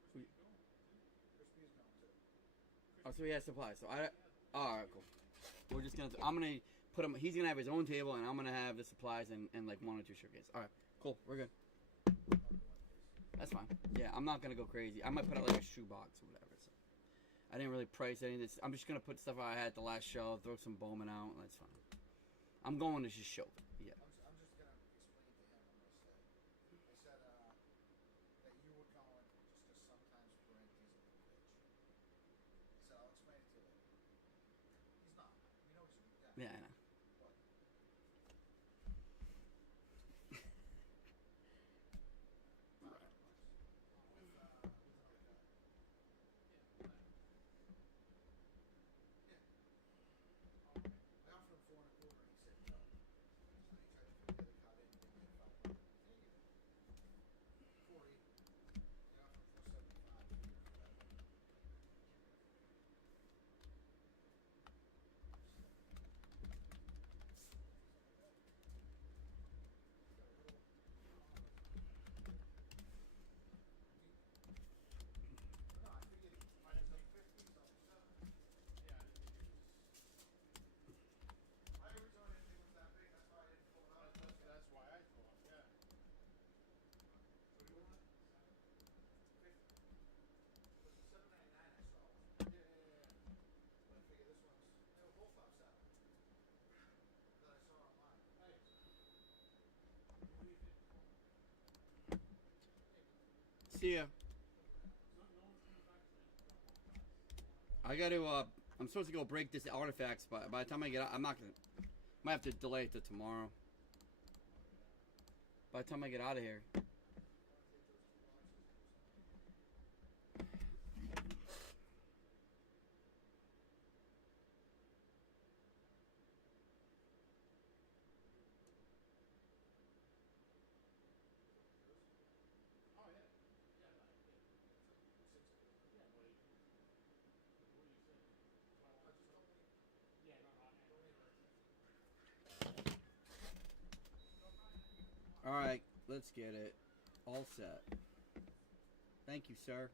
Chris B's going, too. Chris B is going too. Oh, so he has supplies. So I. Alright, cool. We're just gonna. I'm gonna put him. He's gonna have his own table, and I'm gonna have the supplies and like 1 or 2 sugarcase. Alright, cool. We're good. That's fine. Yeah, I'm not gonna go crazy. I might put out like a shoebox or whatever. So I didn't really price any of this. I'm just gonna put stuff I had at the last show. Throw some Bowman out. That's fine. I'm going to just show it. Yeah. I'm just gonna explain to him. I'm gonna say, I said that you were going just because sometimes Parenti's a little bitch. I said I'll explain it to you later. He's not. We know he's a good guy. Yeah, I know. But $500 with another guy. Yeah, what's that? Yeah. Oh, okay. I offered him 4 1/4 and he said no. So he tried to put the other card in and didn't get 500. Take it. 480. I offered him 475 here. No, I figured minus 850, so Yeah, I didn't think it was. my original didn't think it was that big. That's why I didn't pull it out. That's why I thought, yeah. So do you want it? 50. Because the 799 I saw one. Yeah. But I figured this one's, they were both upset. That I saw online. Hey. What do you think? See ya. No one's coming back today. We got one class. I got to. I'm supposed to go break this artifacts, but by the time I get out, I'm not gonna. Might have to delay it to tomorrow. By the time I get out of here. I want to take those 2 boxes and do something. Oh, yeah. Yeah, I did. Yeah, it's like 60. Yeah, but what do you say? I just told All right, let's get it. All set. Thank you, sir.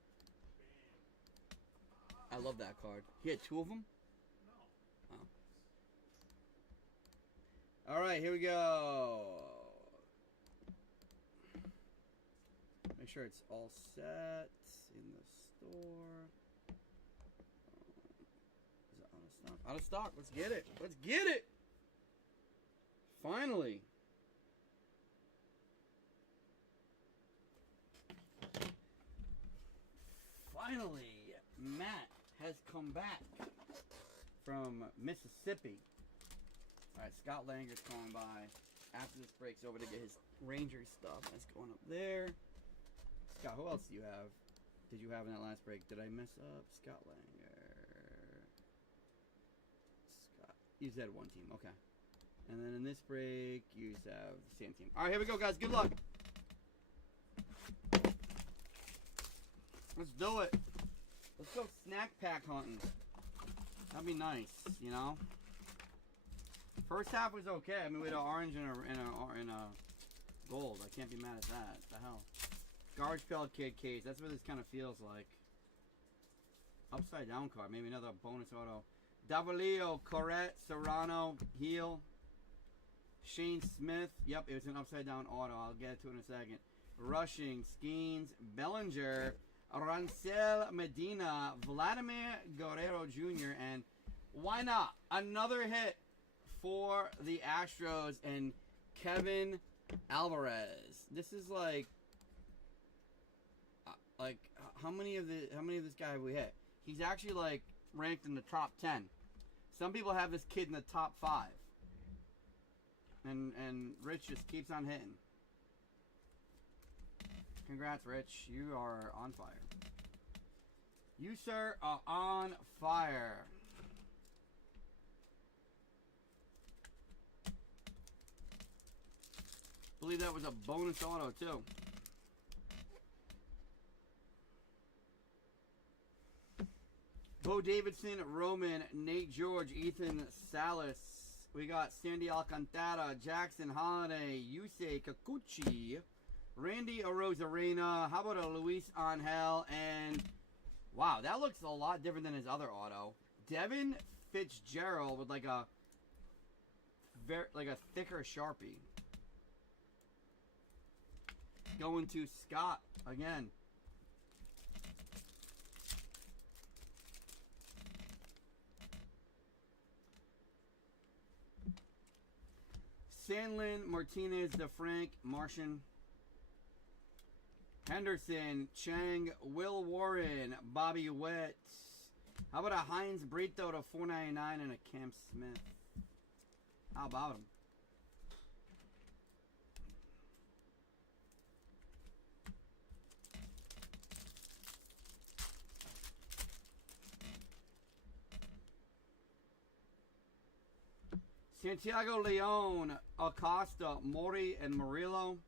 I love that card. He had 2 of them? No. Oh. All right, here we go. Make sure it's all set in the store. Is it out of stock? Out of stock. Let's get it. Let's get it. Finally. Finally, Matt has come back from Mississippi. All right, Scott Langer's calling by after this break's over to get his Ranger stuff. That's going up there. Scott, who else do you have? Did you have in that last break? Did I mess up? Scott Langer. Scott. You said one team. Okay. And then in this break, you have the same team. All right, here we go, guys. Good luck. Let's do it. Let's go snack pack hunting. That'd be nice, you know? First half was okay. I mean, we had an orange and a gold. I can't be mad at that. What the hell? Garbage Pail Kid case. That's what this kind of feels like. Upside down card. Maybe another bonus auto. Davalillo, Corette, Serrano, Heel. Shane Smith. Yep, it was an upside down auto. I'll get to it in a second. Rushing, Skeens, Bellinger, Rancel Medina, Vladimir Guerrero Jr., and why not? Another hit for the Astros and Kevin Alvarez. This is like how many of this guy have we hit? He's actually like ranked in the top 10. Some people have this kid in the top 5. And Rich just keeps on hitting. Congrats, Rich. You are on fire. You, sir, are on fire. I believe that was a bonus auto, too. Bo Davidson, Roman, Nate George, Ethan Salas. We got Sandy Alcantara, Jackson Holiday, Yusei Kikuchi, Randy Arozarena. How about a Luis Angel? And wow, that looks a lot different than his other auto. Devin Fitzgerald with like a thicker Sharpie. Going to Scott again. Sandlin, Martinez, DeFrank, Martian, Henderson, Chang, Will Warren, Bobby Witt. How about a Heinz Brito to $4.99 and a Cam Smith? How about him? Santiago Leon, Acosta, Mori, and Murillo.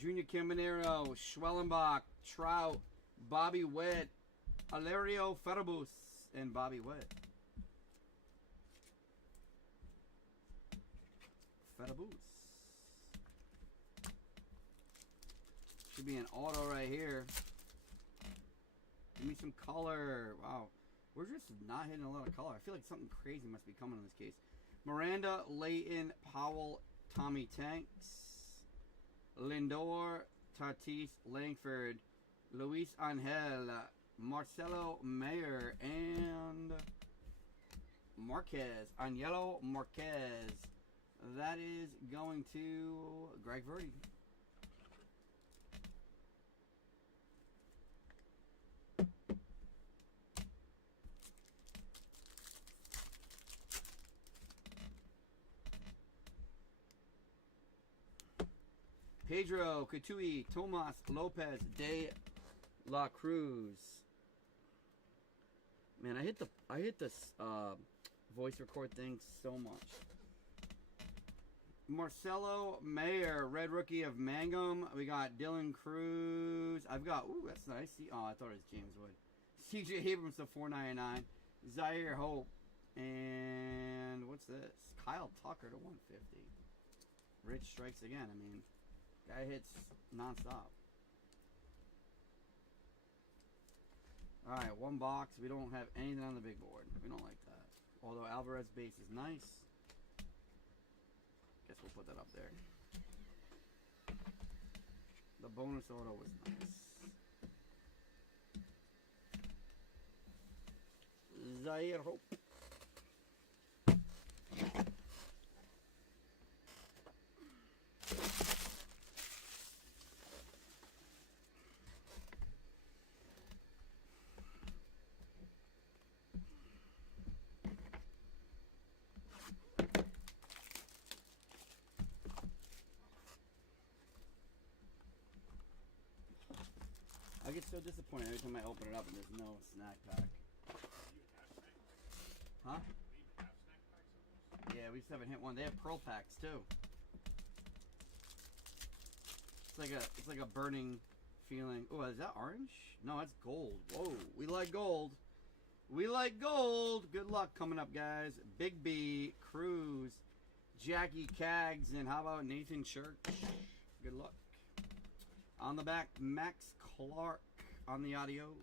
Junior Caminero, Schwellenbach, Trout, Bobby Witt, Alario Ferrabus, and Bobby Witt. Ferrabus. Should be an auto right here. Give me some color. Wow. We're just not hitting a lot of color. I feel like something crazy must be coming in this case. Miranda, Layton, Powell, Tommy Tanks, Lindor, Tatis, Langford, Luis Angel, Marcelo Mayer, and Marquez. Angelo Marquez. That is going to Greg Verdi. Pedro, Catui, Tomas, Lopez, De La Cruz. Man, I hit this voice record thing so much. Marcelo Mayer, red rookie of Mangum. We got Dylan Cruz. I've got that's nice. Oh, I thought it was James Wood. CJ Abrams to $4.99. Zaire Hope. And what's this? Kyle Tucker to $150. Rich strikes again. I mean, Guy hits nonstop. Alright, one box. We don't have anything on the big board. We don't like that. Although Alvarez base is nice. Guess we'll put that up there. The bonus auto was nice. Zaire Hope. I get so disappointed every time I open it up and there's no snack pack. Huh? Yeah, we just haven't hit one. They have pearl packs too. It's like a burning feeling. Oh, is that orange? No, that's gold. Whoa, we like gold. We like gold. Good luck coming up, guys. Big B, Cruz, Jackie Cags, and how about Nathan Church? Good luck. On the back, Max Clark on the adios.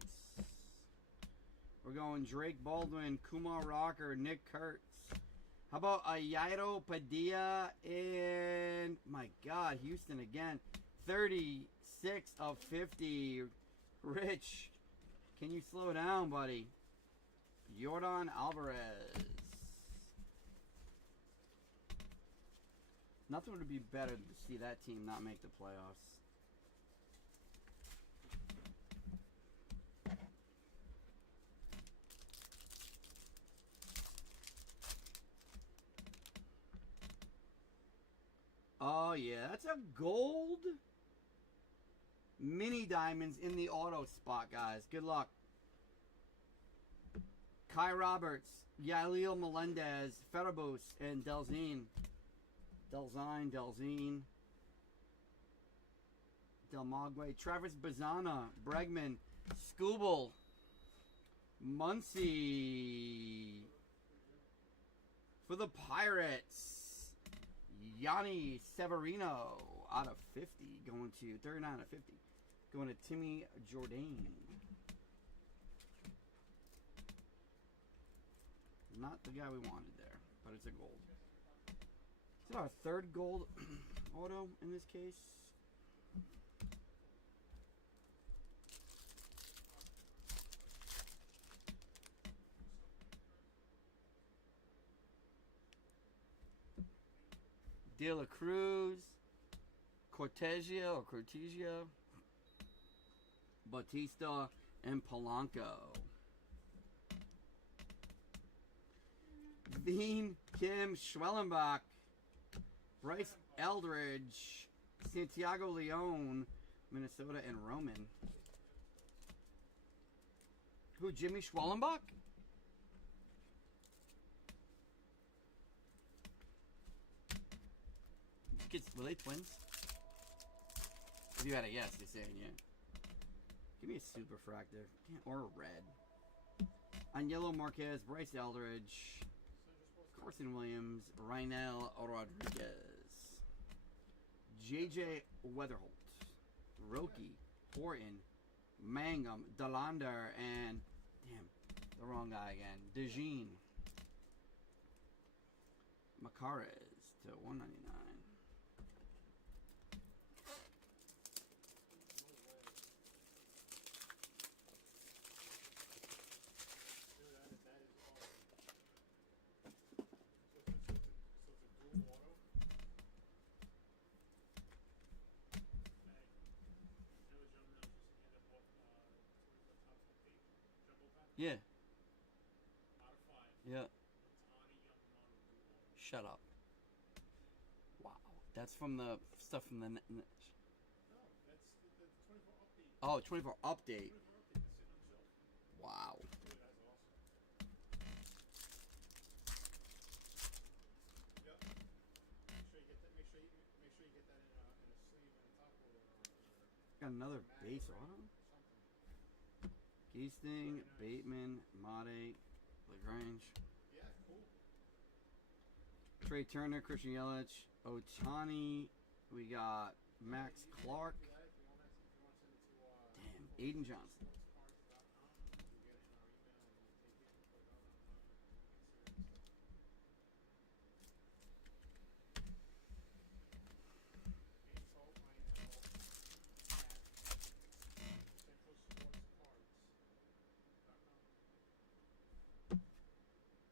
We're going Drake Baldwin, Kumar Rocker, Nick Kurtz. How about Ayairo Padilla and, my God, Houston again. 36 of 50. Rich, can you slow down, buddy? Jordan Alvarez. Nothing would be better than to see that team not make the playoffs. Oh, yeah, that's a gold mini diamonds in the auto spot, guys. Good luck. Kai Roberts, Yalil Melendez, Ferrabos, and Delzine. Delzine. Delmagwe, Travis Bazana, Bregman, Scooble, Muncie. For the Pirates, Yanni Severino out of 50, going to 39 out of 50, going to Timmy Jordan. Not the guy we wanted there, but it's a gold. It's our third gold auto in this case. De La Cruz, Cortesia, Batista, and Polanco. Dean Kim Schwellenbach, Bryce Eldridge, Santiago Leone, Minnesota, and Roman. Who, Jimmy Schwellenbach? Were they twins? If you had a yes, you're saying yeah. Give me a super fractor. Or a red. Angelo Marquez, Bryce Eldridge, Carson Williams, Rynel Rodriguez, JJ Weatherholt, Roki, Horton, Mangum, Delander, and damn, the wrong guy again. DeJean. Macarez to 199. Yeah. Yeah. Shut up. Wow. That's from the stuff from the... No, that's the 24 update. Oh, 24 update. 24 update that's sitting on the shelf. Wow. Dude, that's awesome. Yep. Make sure you get that. Make sure you get that in a sleeve and a top loader or Got another mag base or auto? something. Geesting, Very nice. Bateman, Mate, Lagrange. Yeah, cool. Trey Turner, Christian Yelich, Otani. We got Max Clark. Do that if you want to send it to Damn, Aiden Johnson. sportscards.com. You get it in our email and you take it and put it out on Instagram and stuff. Info INFO at centralsportscards.com.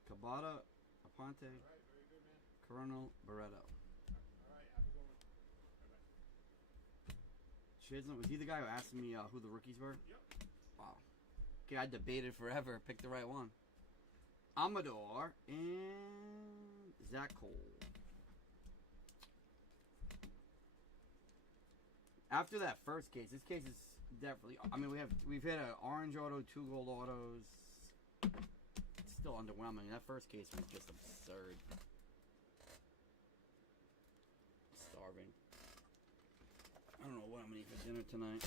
Cabada Aponte. All right, very good, man. Coronel Barreto. All right, have a good one. Bye bye. Chisholm, was he the guy who asked me who the rookies were? Yep. Wow. Okay, I debated forever. Picked the right one. Amador and Zach Cole. After that first case, this case is definitely. I mean, we've hit an orange auto, 2 gold autos. It's still underwhelming. That first case was just absurd. Starving. I don't know what I'm gonna eat for dinner tonight.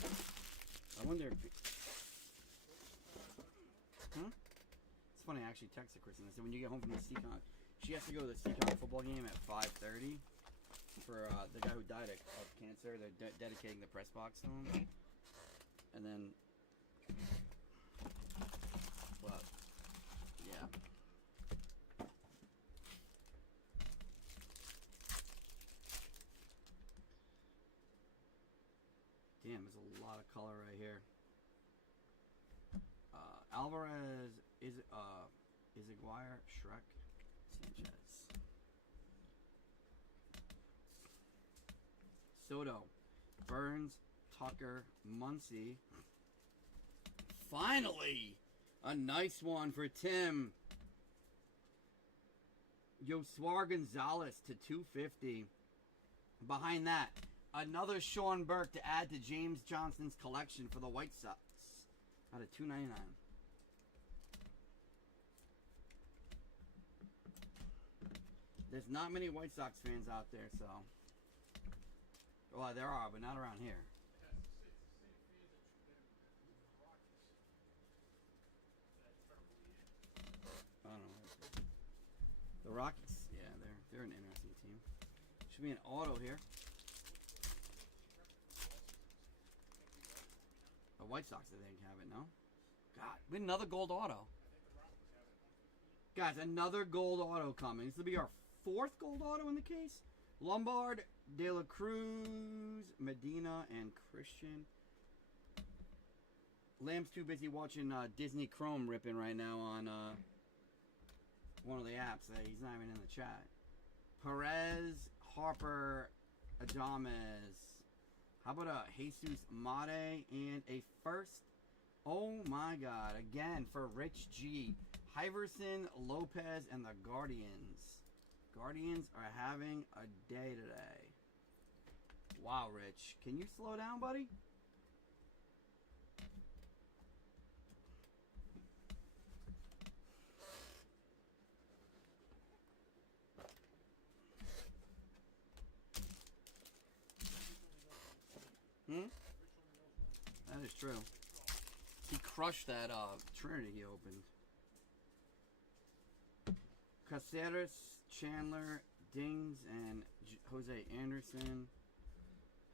I wonder if. Huh? It's funny. I actually texted Kristen. I said when you get home from the Seacon, she has to go to the Seacon football game at 5:30 for the guy who died of cancer. They're dedicating the press box to him, and then. But yeah. Damn, there's a lot of color right here. Alvarez is Aguirre, Shrek, Sanchez, Soto, Burns, Tucker, Muncy. Finally, a nice one for Tim. Yoswar Gonzalez to 250. Behind that, another Sean Burke to add to James Johnson's collection for the White Sox out of 299. There's not many White Sox fans out there, so. Well, there are, but not around here. It's the same fans that the Rockies. That terrible year. I don't know. The Rockets, yeah, they're an interesting team. Should be an auto here. The White Sox, I think, have it, no? God, we had another gold auto. Guys, another gold auto coming. This will be our 4th gold auto in the case. Lombard, De La Cruz, Medina, and Christian. Lamb's too busy watching Disney Chrome ripping right now on one of the apps. He's not even in the chat. Perez, Harper, Adames. How about a Jesus Mate and a first? Oh my God! Again for Rich G. Hiverson, Lopez, and the Guardians. Guardians are having a day today. Wow, Rich. Can you slow down, buddy? That is true. He crushed that Trinity he opened. Caceres, Chandler, Dings, and Jose Anderson.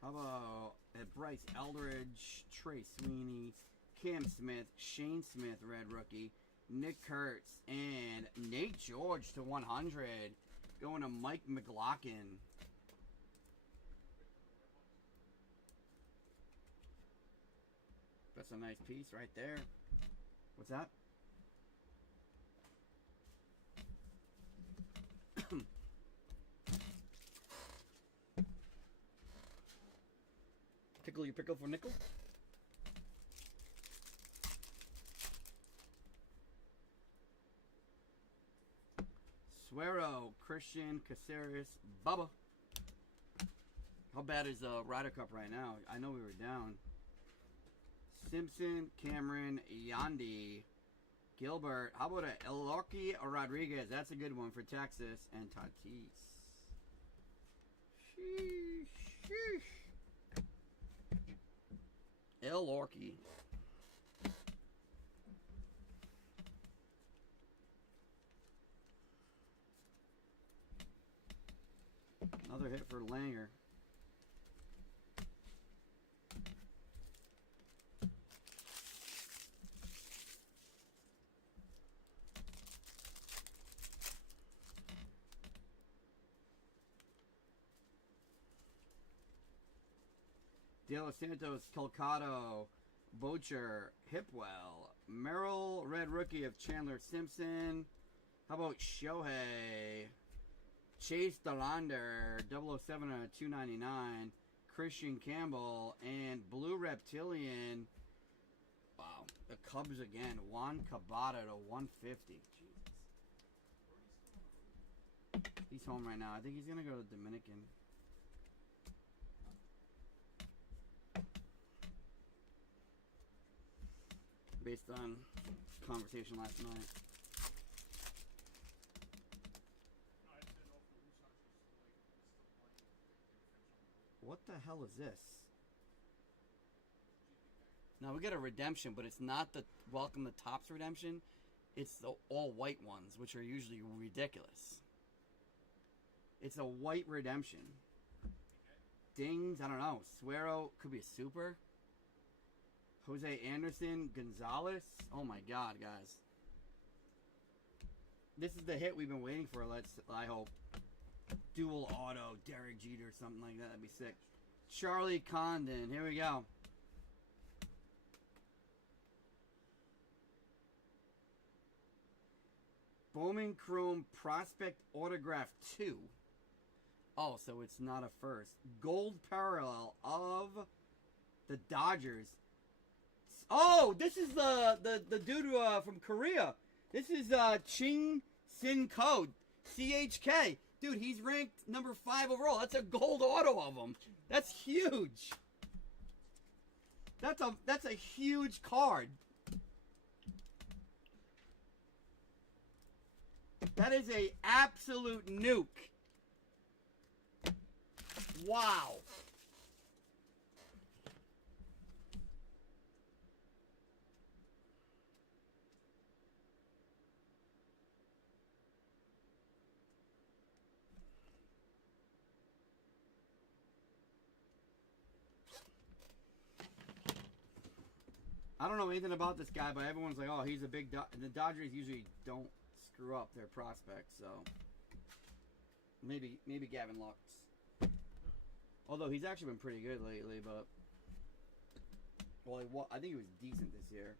How about Bryce Eldridge, Trey Sweeney, Cam Smith, Shane Smith, red rookie, Nick Kurtz, and Nate George to 100. Going to Mike McLaughlin. That's a nice piece right there. What's that? Tickle your pickle for nickel? Suero, Christian, Caceres, Bubba. How bad is the Ryder Cup right now? I know we were down. Simpson, Cameron, Yandy, Gilbert. How about a Eloy Rodriguez? That's a good one for Texas. And Tatis. Sheesh. Sheesh. Eloy. Another hit for Langer. De Los Santos, Colcado, Bocher, Hipwell, Merrill, red rookie of Chandler Simpson. How about Shohei? Chase Delander, 007 out of 299. Christian Campbell, and Blue Reptilian. Wow. The Cubs again. Juan Cabada to 150. Jesus. He's home right now. I think he's going to go to Dominican. Based on conversation last night. No, I just didn't know if the Blue Sox was still playing. What the hell is this? GPK. Now we got a redemption, but it's not the Welcome to Topps redemption. It's the all white ones, which are usually ridiculous. It's a white redemption. Dings, I don't know. Suero could be a super. Jose Anderson, Gonzalez. Oh my God, guys! This is the hit we've been waiting for. I hope. Dual auto, Derek Jeter, something like that. That'd be sick. Charlie Condon. Here we go. Bowman Chrome Prospect Autograph 2. Oh, so it's not a first. Gold parallel of the Dodgers. Oh, this is the dude from Korea. This is Ching Sin Ko, CHK. Dude, he's ranked number 5 overall. That's a gold auto of him. That's huge. That's a huge card. That is a absolute nuke. Wow. I don't know anything about this guy, but everyone's like, oh, he's a big... The Dodgers usually don't screw up their prospects, so... Maybe Gavin Lux. Although he's actually been pretty good lately, but... Well, I think he was decent this year.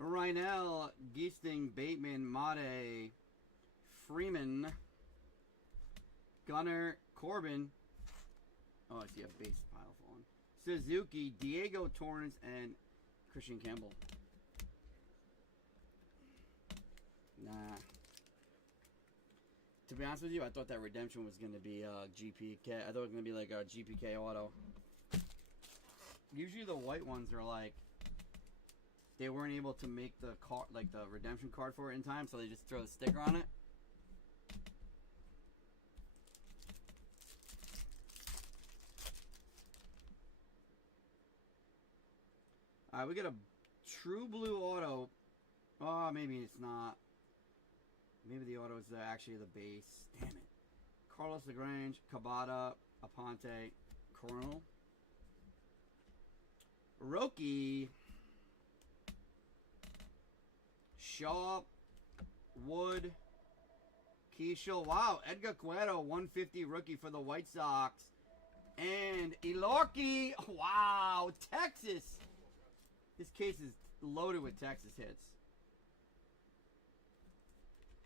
Reinel, Geesting, Bateman, Mate, Freeman, Gunnar, Corbin. Oh, I see a base pile falling. Suzuki, Diego Torrance, and Christian Campbell. Nah. To be honest with you, I thought that redemption was going to be GPK. I thought it was going to be like a GPK auto. Usually the white ones are like, they weren't able to make the card, like the redemption card for it in time, so they just throw the sticker on it. Alright, we got a true blue auto. Oh, maybe it's not. Maybe the auto is actually the base. Damn it. Carlos LaGrange, Cabada, Aponte, Coronel. Roki. Shaw, Wood, Keishel. Wow, Edgar Cueto, 150 rookie for the White Sox. And Ilorki. Wow, Texas. This case is loaded with Texas hits.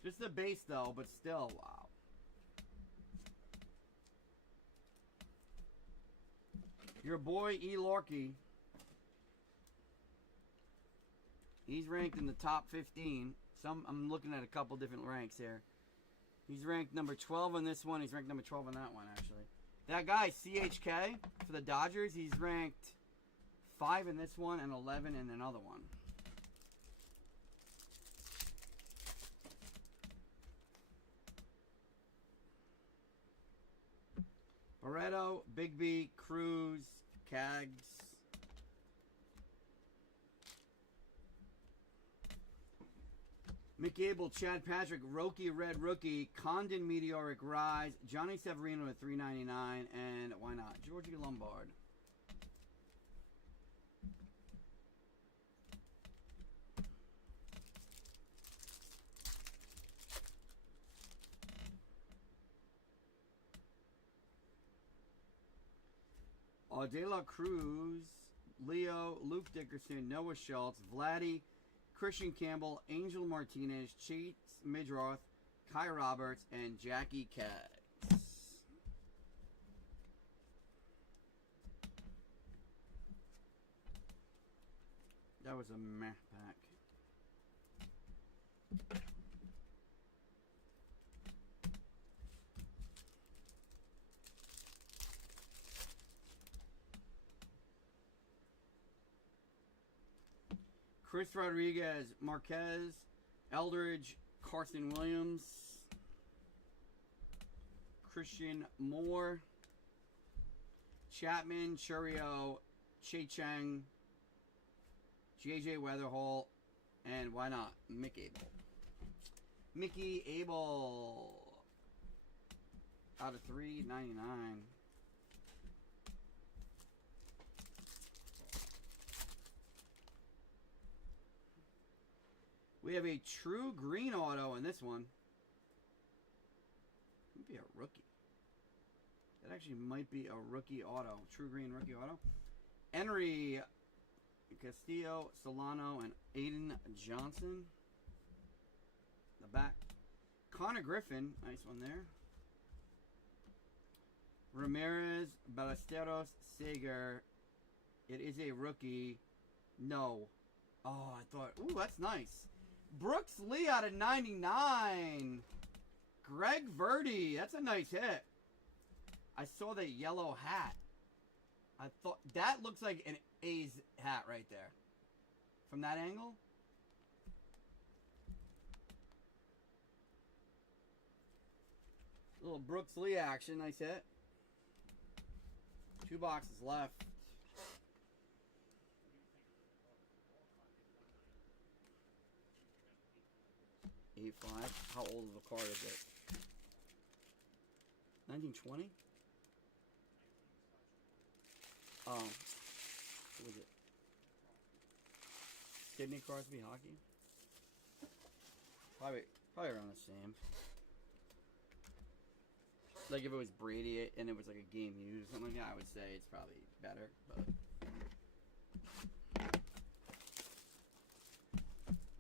Just the base, though, but still, wow. Your boy, Ilorki. He's ranked in the top 15. I'm looking at a couple different ranks here. He's ranked number 12 on this one. He's ranked number 12 on that one, actually. That guy, CHK, for the Dodgers, he's ranked 5 in this one and 11 in another one. Barreto, Bigby, Cruz, Cags. McAble, Chad Patrick, Roki Red Rookie, Condon Meteoric Rise, Johnny Severino at $3.99, and why not, Georgie Lombard. De La Cruz, Leo, Luke Dickerson, Noah Schultz, Vladdy, Christian Campbell, Angel Martinez, Chase Midroth, Kai Roberts, and Jackie Cags. That was a meh pack. Chris Rodriguez, Marquez, Eldridge, Carson Williams, Christian Moore, Chapman, Churio, Che Chang, JJ Weatherhall, and why not, Mickey Abel. Mickey Abel out of $3.99. We have a true green auto in this one. Could be a rookie. That actually might be a rookie auto. True green rookie auto. Henry Castillo, Solano, and Aiden Johnson. The back. Connor Griffin. Nice one there. Ramirez, Ballesteros, Sager. It is a rookie. No. Oh, I thought. Ooh, that's nice. Brooks Lee out of 99. Greg Verdi. That's a nice hit. I saw the yellow hat. I thought that looks like an A's hat right there. From that angle. Little Brooks Lee action. Nice hit. 2 boxes left. $8.5. How old of a card is it? 1920? What was it? Sidney Crosby hockey? Probably around the same. Like if it was Brady and it was like a game used or something like that, I would say it's probably better. But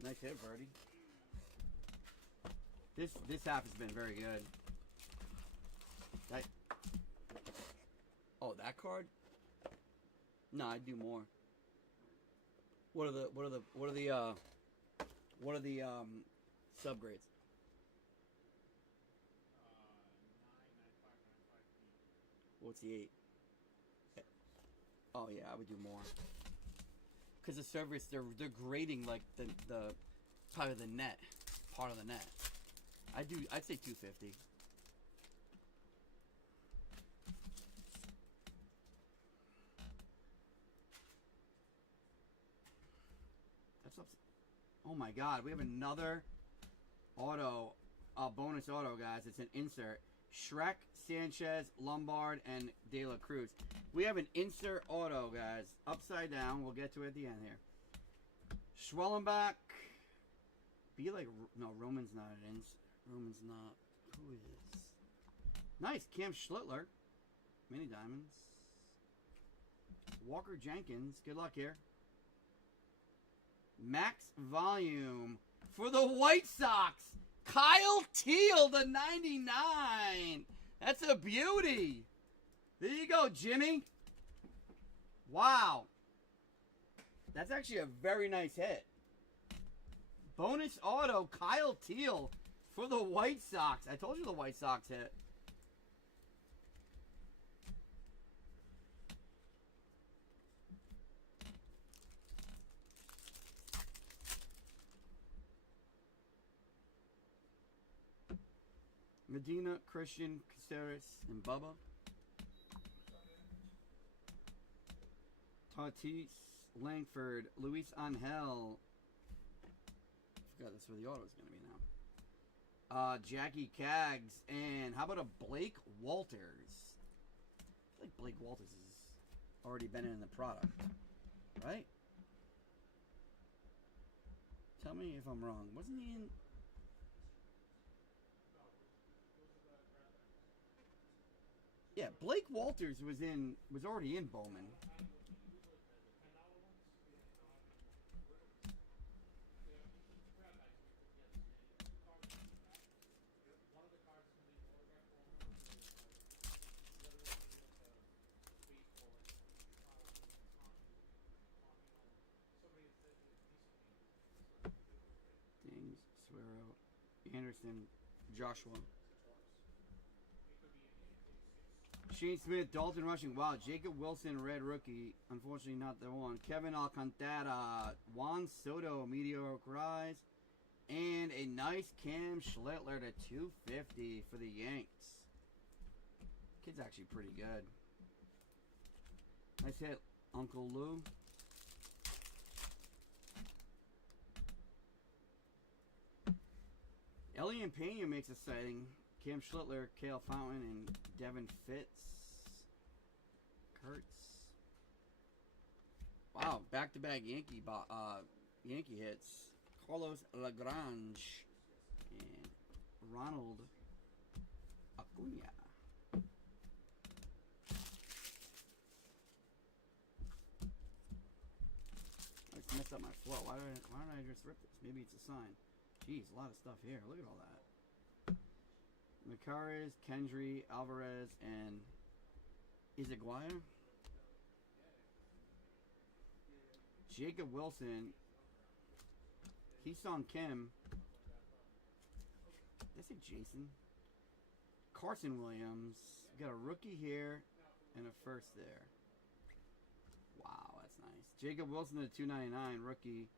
nice hit, Birdie. This half has been very good. That card? No, I'd do more. What are the subgrades? 995. What's the 8? Oh yeah, I would do more. Cause the service they're grading like the part of the net, I'd say 250. That's up. Oh my God, we have another auto, bonus auto, guys. It's an insert. Shrek, Sanchez, Lombard, and De La Cruz. We have an insert auto, guys. Upside down. We'll get to it at the end here. Schwellenbach. Be like, no, Roman's not an insert. Roman's not. Who is? Nice. Cam Schlittler. Mini diamonds. Walker Jenkins. Good luck here. Max volume for the White Sox. Kyle Teal to 99. That's a beauty. There you go, Jimmy. Wow. That's actually a very nice hit. Bonus auto, Kyle Teal for the White Sox. I told you the White Sox hit. Medina, Christian, Caceres, and Bubba. Tatis, Langford, Luis Angel. Forgot that's where the auto is going to be now. Jackie Cags, and how about a Blake Walters? I feel like Blake Walters has already been in the product, right? Tell me if I'm wrong. Wasn't he in? Yeah, Blake Walters was already in Bowman. Dings, Suero, Anderson, Joshua. Shane Smith, Dalton Rushing. Wow, Jacob Wilson, red rookie. Unfortunately, not the one. Kevin Alcantara, Juan Soto, meteoric rise. And a nice Cam Schlittler to 250 for the Yanks. Kid's actually pretty good. Nice hit, Uncle Lou. Elian Pena makes a sighting. Cam Schlittler, Kale Fountain, and Devin Fitz. Kurtz. Wow, back-to-back Yankee hits. Carlos Lagrange and Ronald Acuna. I just messed up my flow. Why don't I just rip this? Maybe it's a sign. Jeez, a lot of stuff here. Look at all that. Macares, Kendry, Alvarez, and Izaguirre. Jacob Wilson. Heesung Kim. Did I say Jason? Carson Williams. We got a rookie here and a first there. Wow, that's nice. Jacob Wilson to 299 rookie.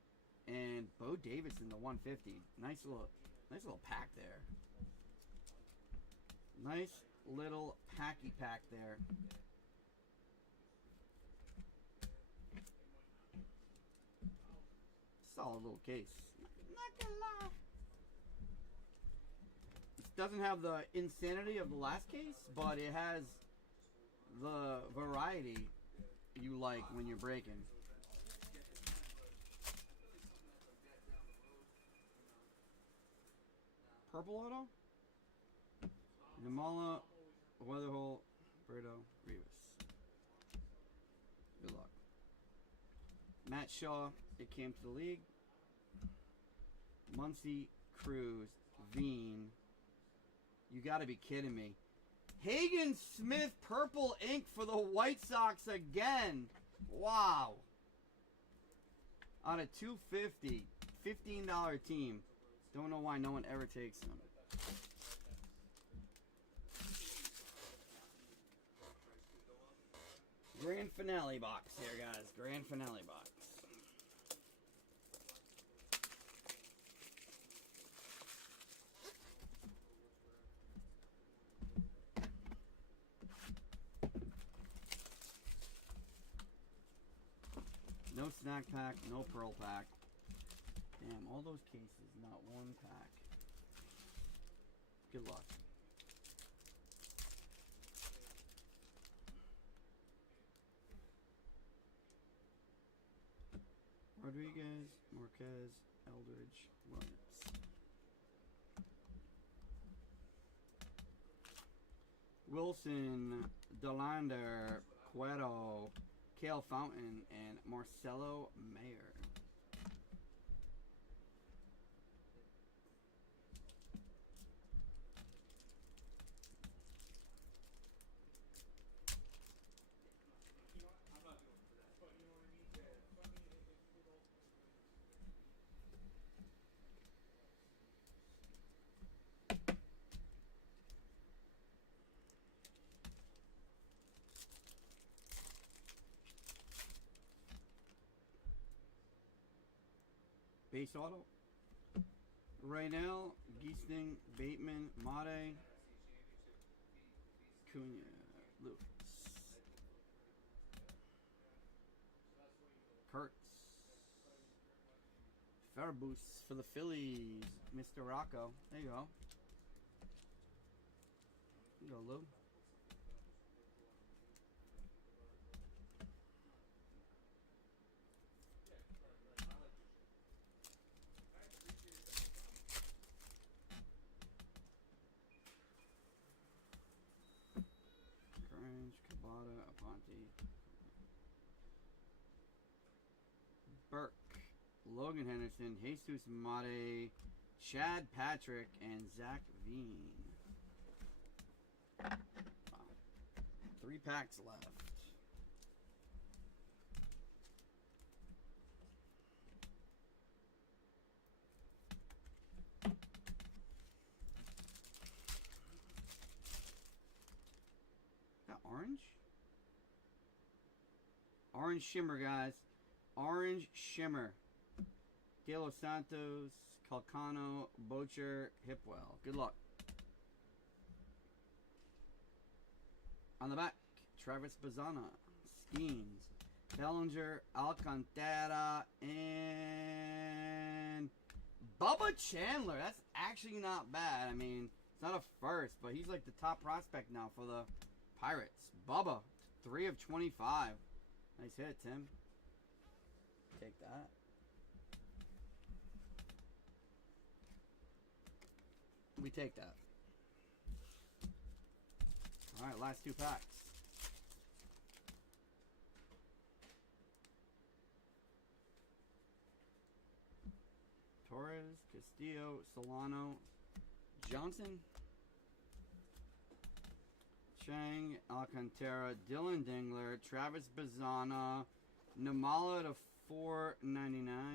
And Bo Davidson to 150. Nice little pack there. Nice little packy pack there. Solid little case. Not gonna lie. It doesn't have the insanity of the last case, but it has the variety you like when you're breaking. Purple auto? Namala, Weatherhole, Brito, Rivas. Good luck. Matt Shaw, it came to the league. Muncy, Cruz, Veen. You gotta be kidding me. Hagen Smith, purple ink for the White Sox again. Wow. Out of 250, $15 team. Don't know why no one ever takes them. Grand finale box here, guys. Grand finale box. No snack pack, no pearl pack. Damn, all those cases, not one pack. Good luck. Rodriguez, Marquez, Eldridge, Williams. Wilson, Delander, Cueto, Kale Fountain, and Marcelo Mayer. Base auto. Raynell, Geesting, Bateman, Mate, Cunha, Lucas. Kurtz. Farabus for the Phillies. Mr. Rocco. There you go. There you go, Lou. Cringe, Cabada, Aponte. Burke. Logan Henderson, Jesus Mate, Chad Patrick, and Zach Veen. Wow. 3 packs left. That orange? Orange shimmer, guys. Orange shimmer. De Los Santos, Calcano, Bocher, Hipwell. Good luck. On the back, Travis Bazzana, Skeens, Bellinger, Alcantara, and Bubba Chandler. That's actually not bad. I mean, it's not a first, but he's like the top prospect now for the Pirates. Bubba, 3 of 25. Nice hit, Tim. Take that. We take that. All right, last 2 packs. Torres, Castillo, Solano, Johnson, Chang, Alcantara, Dylan Dingler, Travis Bazzana, Namala to 4.99,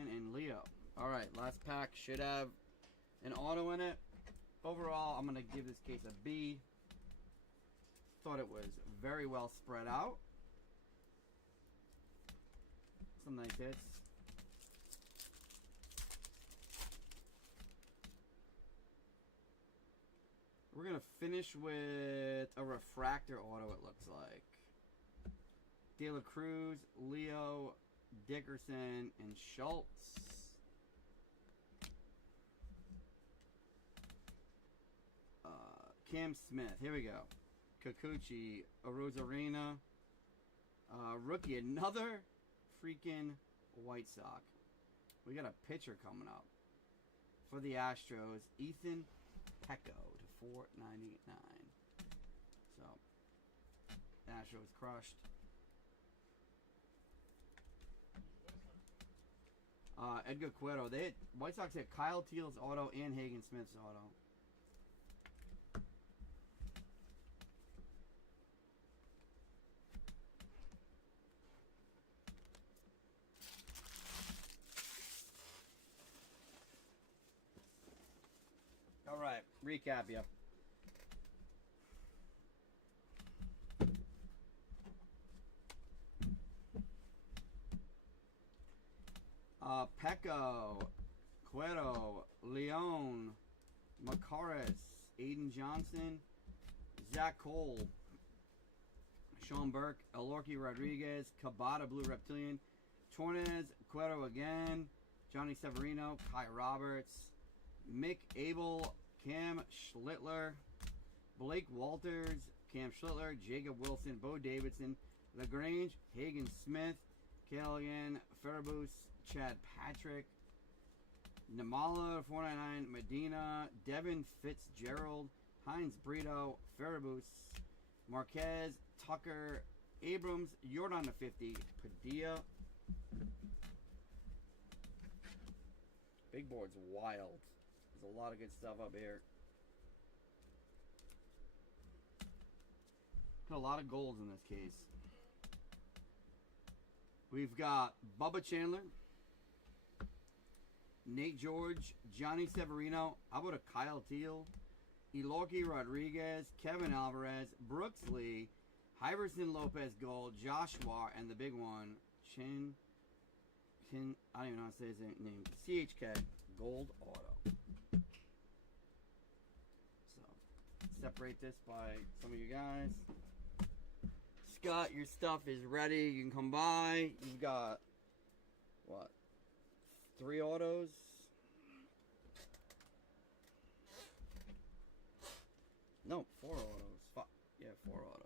and Leo. All right, last pack should have an auto in it. Overall, I'm going to give this case a B. Thought it was very well spread out. Some nice hits. We're going to finish with a refractor auto, it looks like. De La Cruz, Leo, Dickerson, and Schultz. Cam Smith. Here we go. Kikuchi, Rosarina. Rookie, another freaking White Sox. We got a pitcher coming up for the Astros. Ethan Pecco to $4.99. So, Astros crushed. Edgar Cuero. White Sox hit Kyle Teal's auto and Hagen Smith's auto. All right, recap you. Pecco, Cuero, Leon, Macaris, Aiden Johnson, Zach Cole, Sean Burke, Elorki Rodriguez, Cabada Blue Reptilian, Tornes, Cuero again, Johnny Severino, Kai Roberts, Mick Abel, Cam Schlittler, Blake Walters, Cam Schlittler, Jacob Wilson, Bo Davidson, LaGrange, Hagen Smith, Kellyan, Farabus, Chad Patrick, Namala, 499, Medina, Devin Fitzgerald, Heinz Brito, Farabus, Marquez, Tucker, Abrams, Jordan to 50, Padilla. Big board's wild. There's a lot of good stuff up here. Got a lot of golds in this case. We've got Bubba Chandler, Nate George, Johnny Severino. How about a Kyle Teal? Elorki Rodriguez, Kevin Alvarez, Brooks Lee, Iverson Lopez Gold, Joshua, and the big one, I don't even know how to say his name. CHK Gold Auto. So, separate this by some of you guys. Scott, your stuff is ready. You can come by. You've got what? 3 autos. No, 4 autos. Yeah, 4 autos.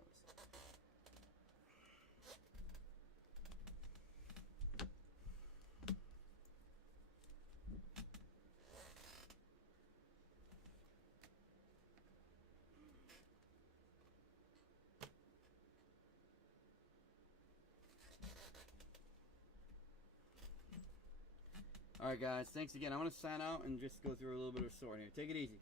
All right, guys. Thanks again. I'm going to sign out and just go through a little bit of sorting here. Take it easy.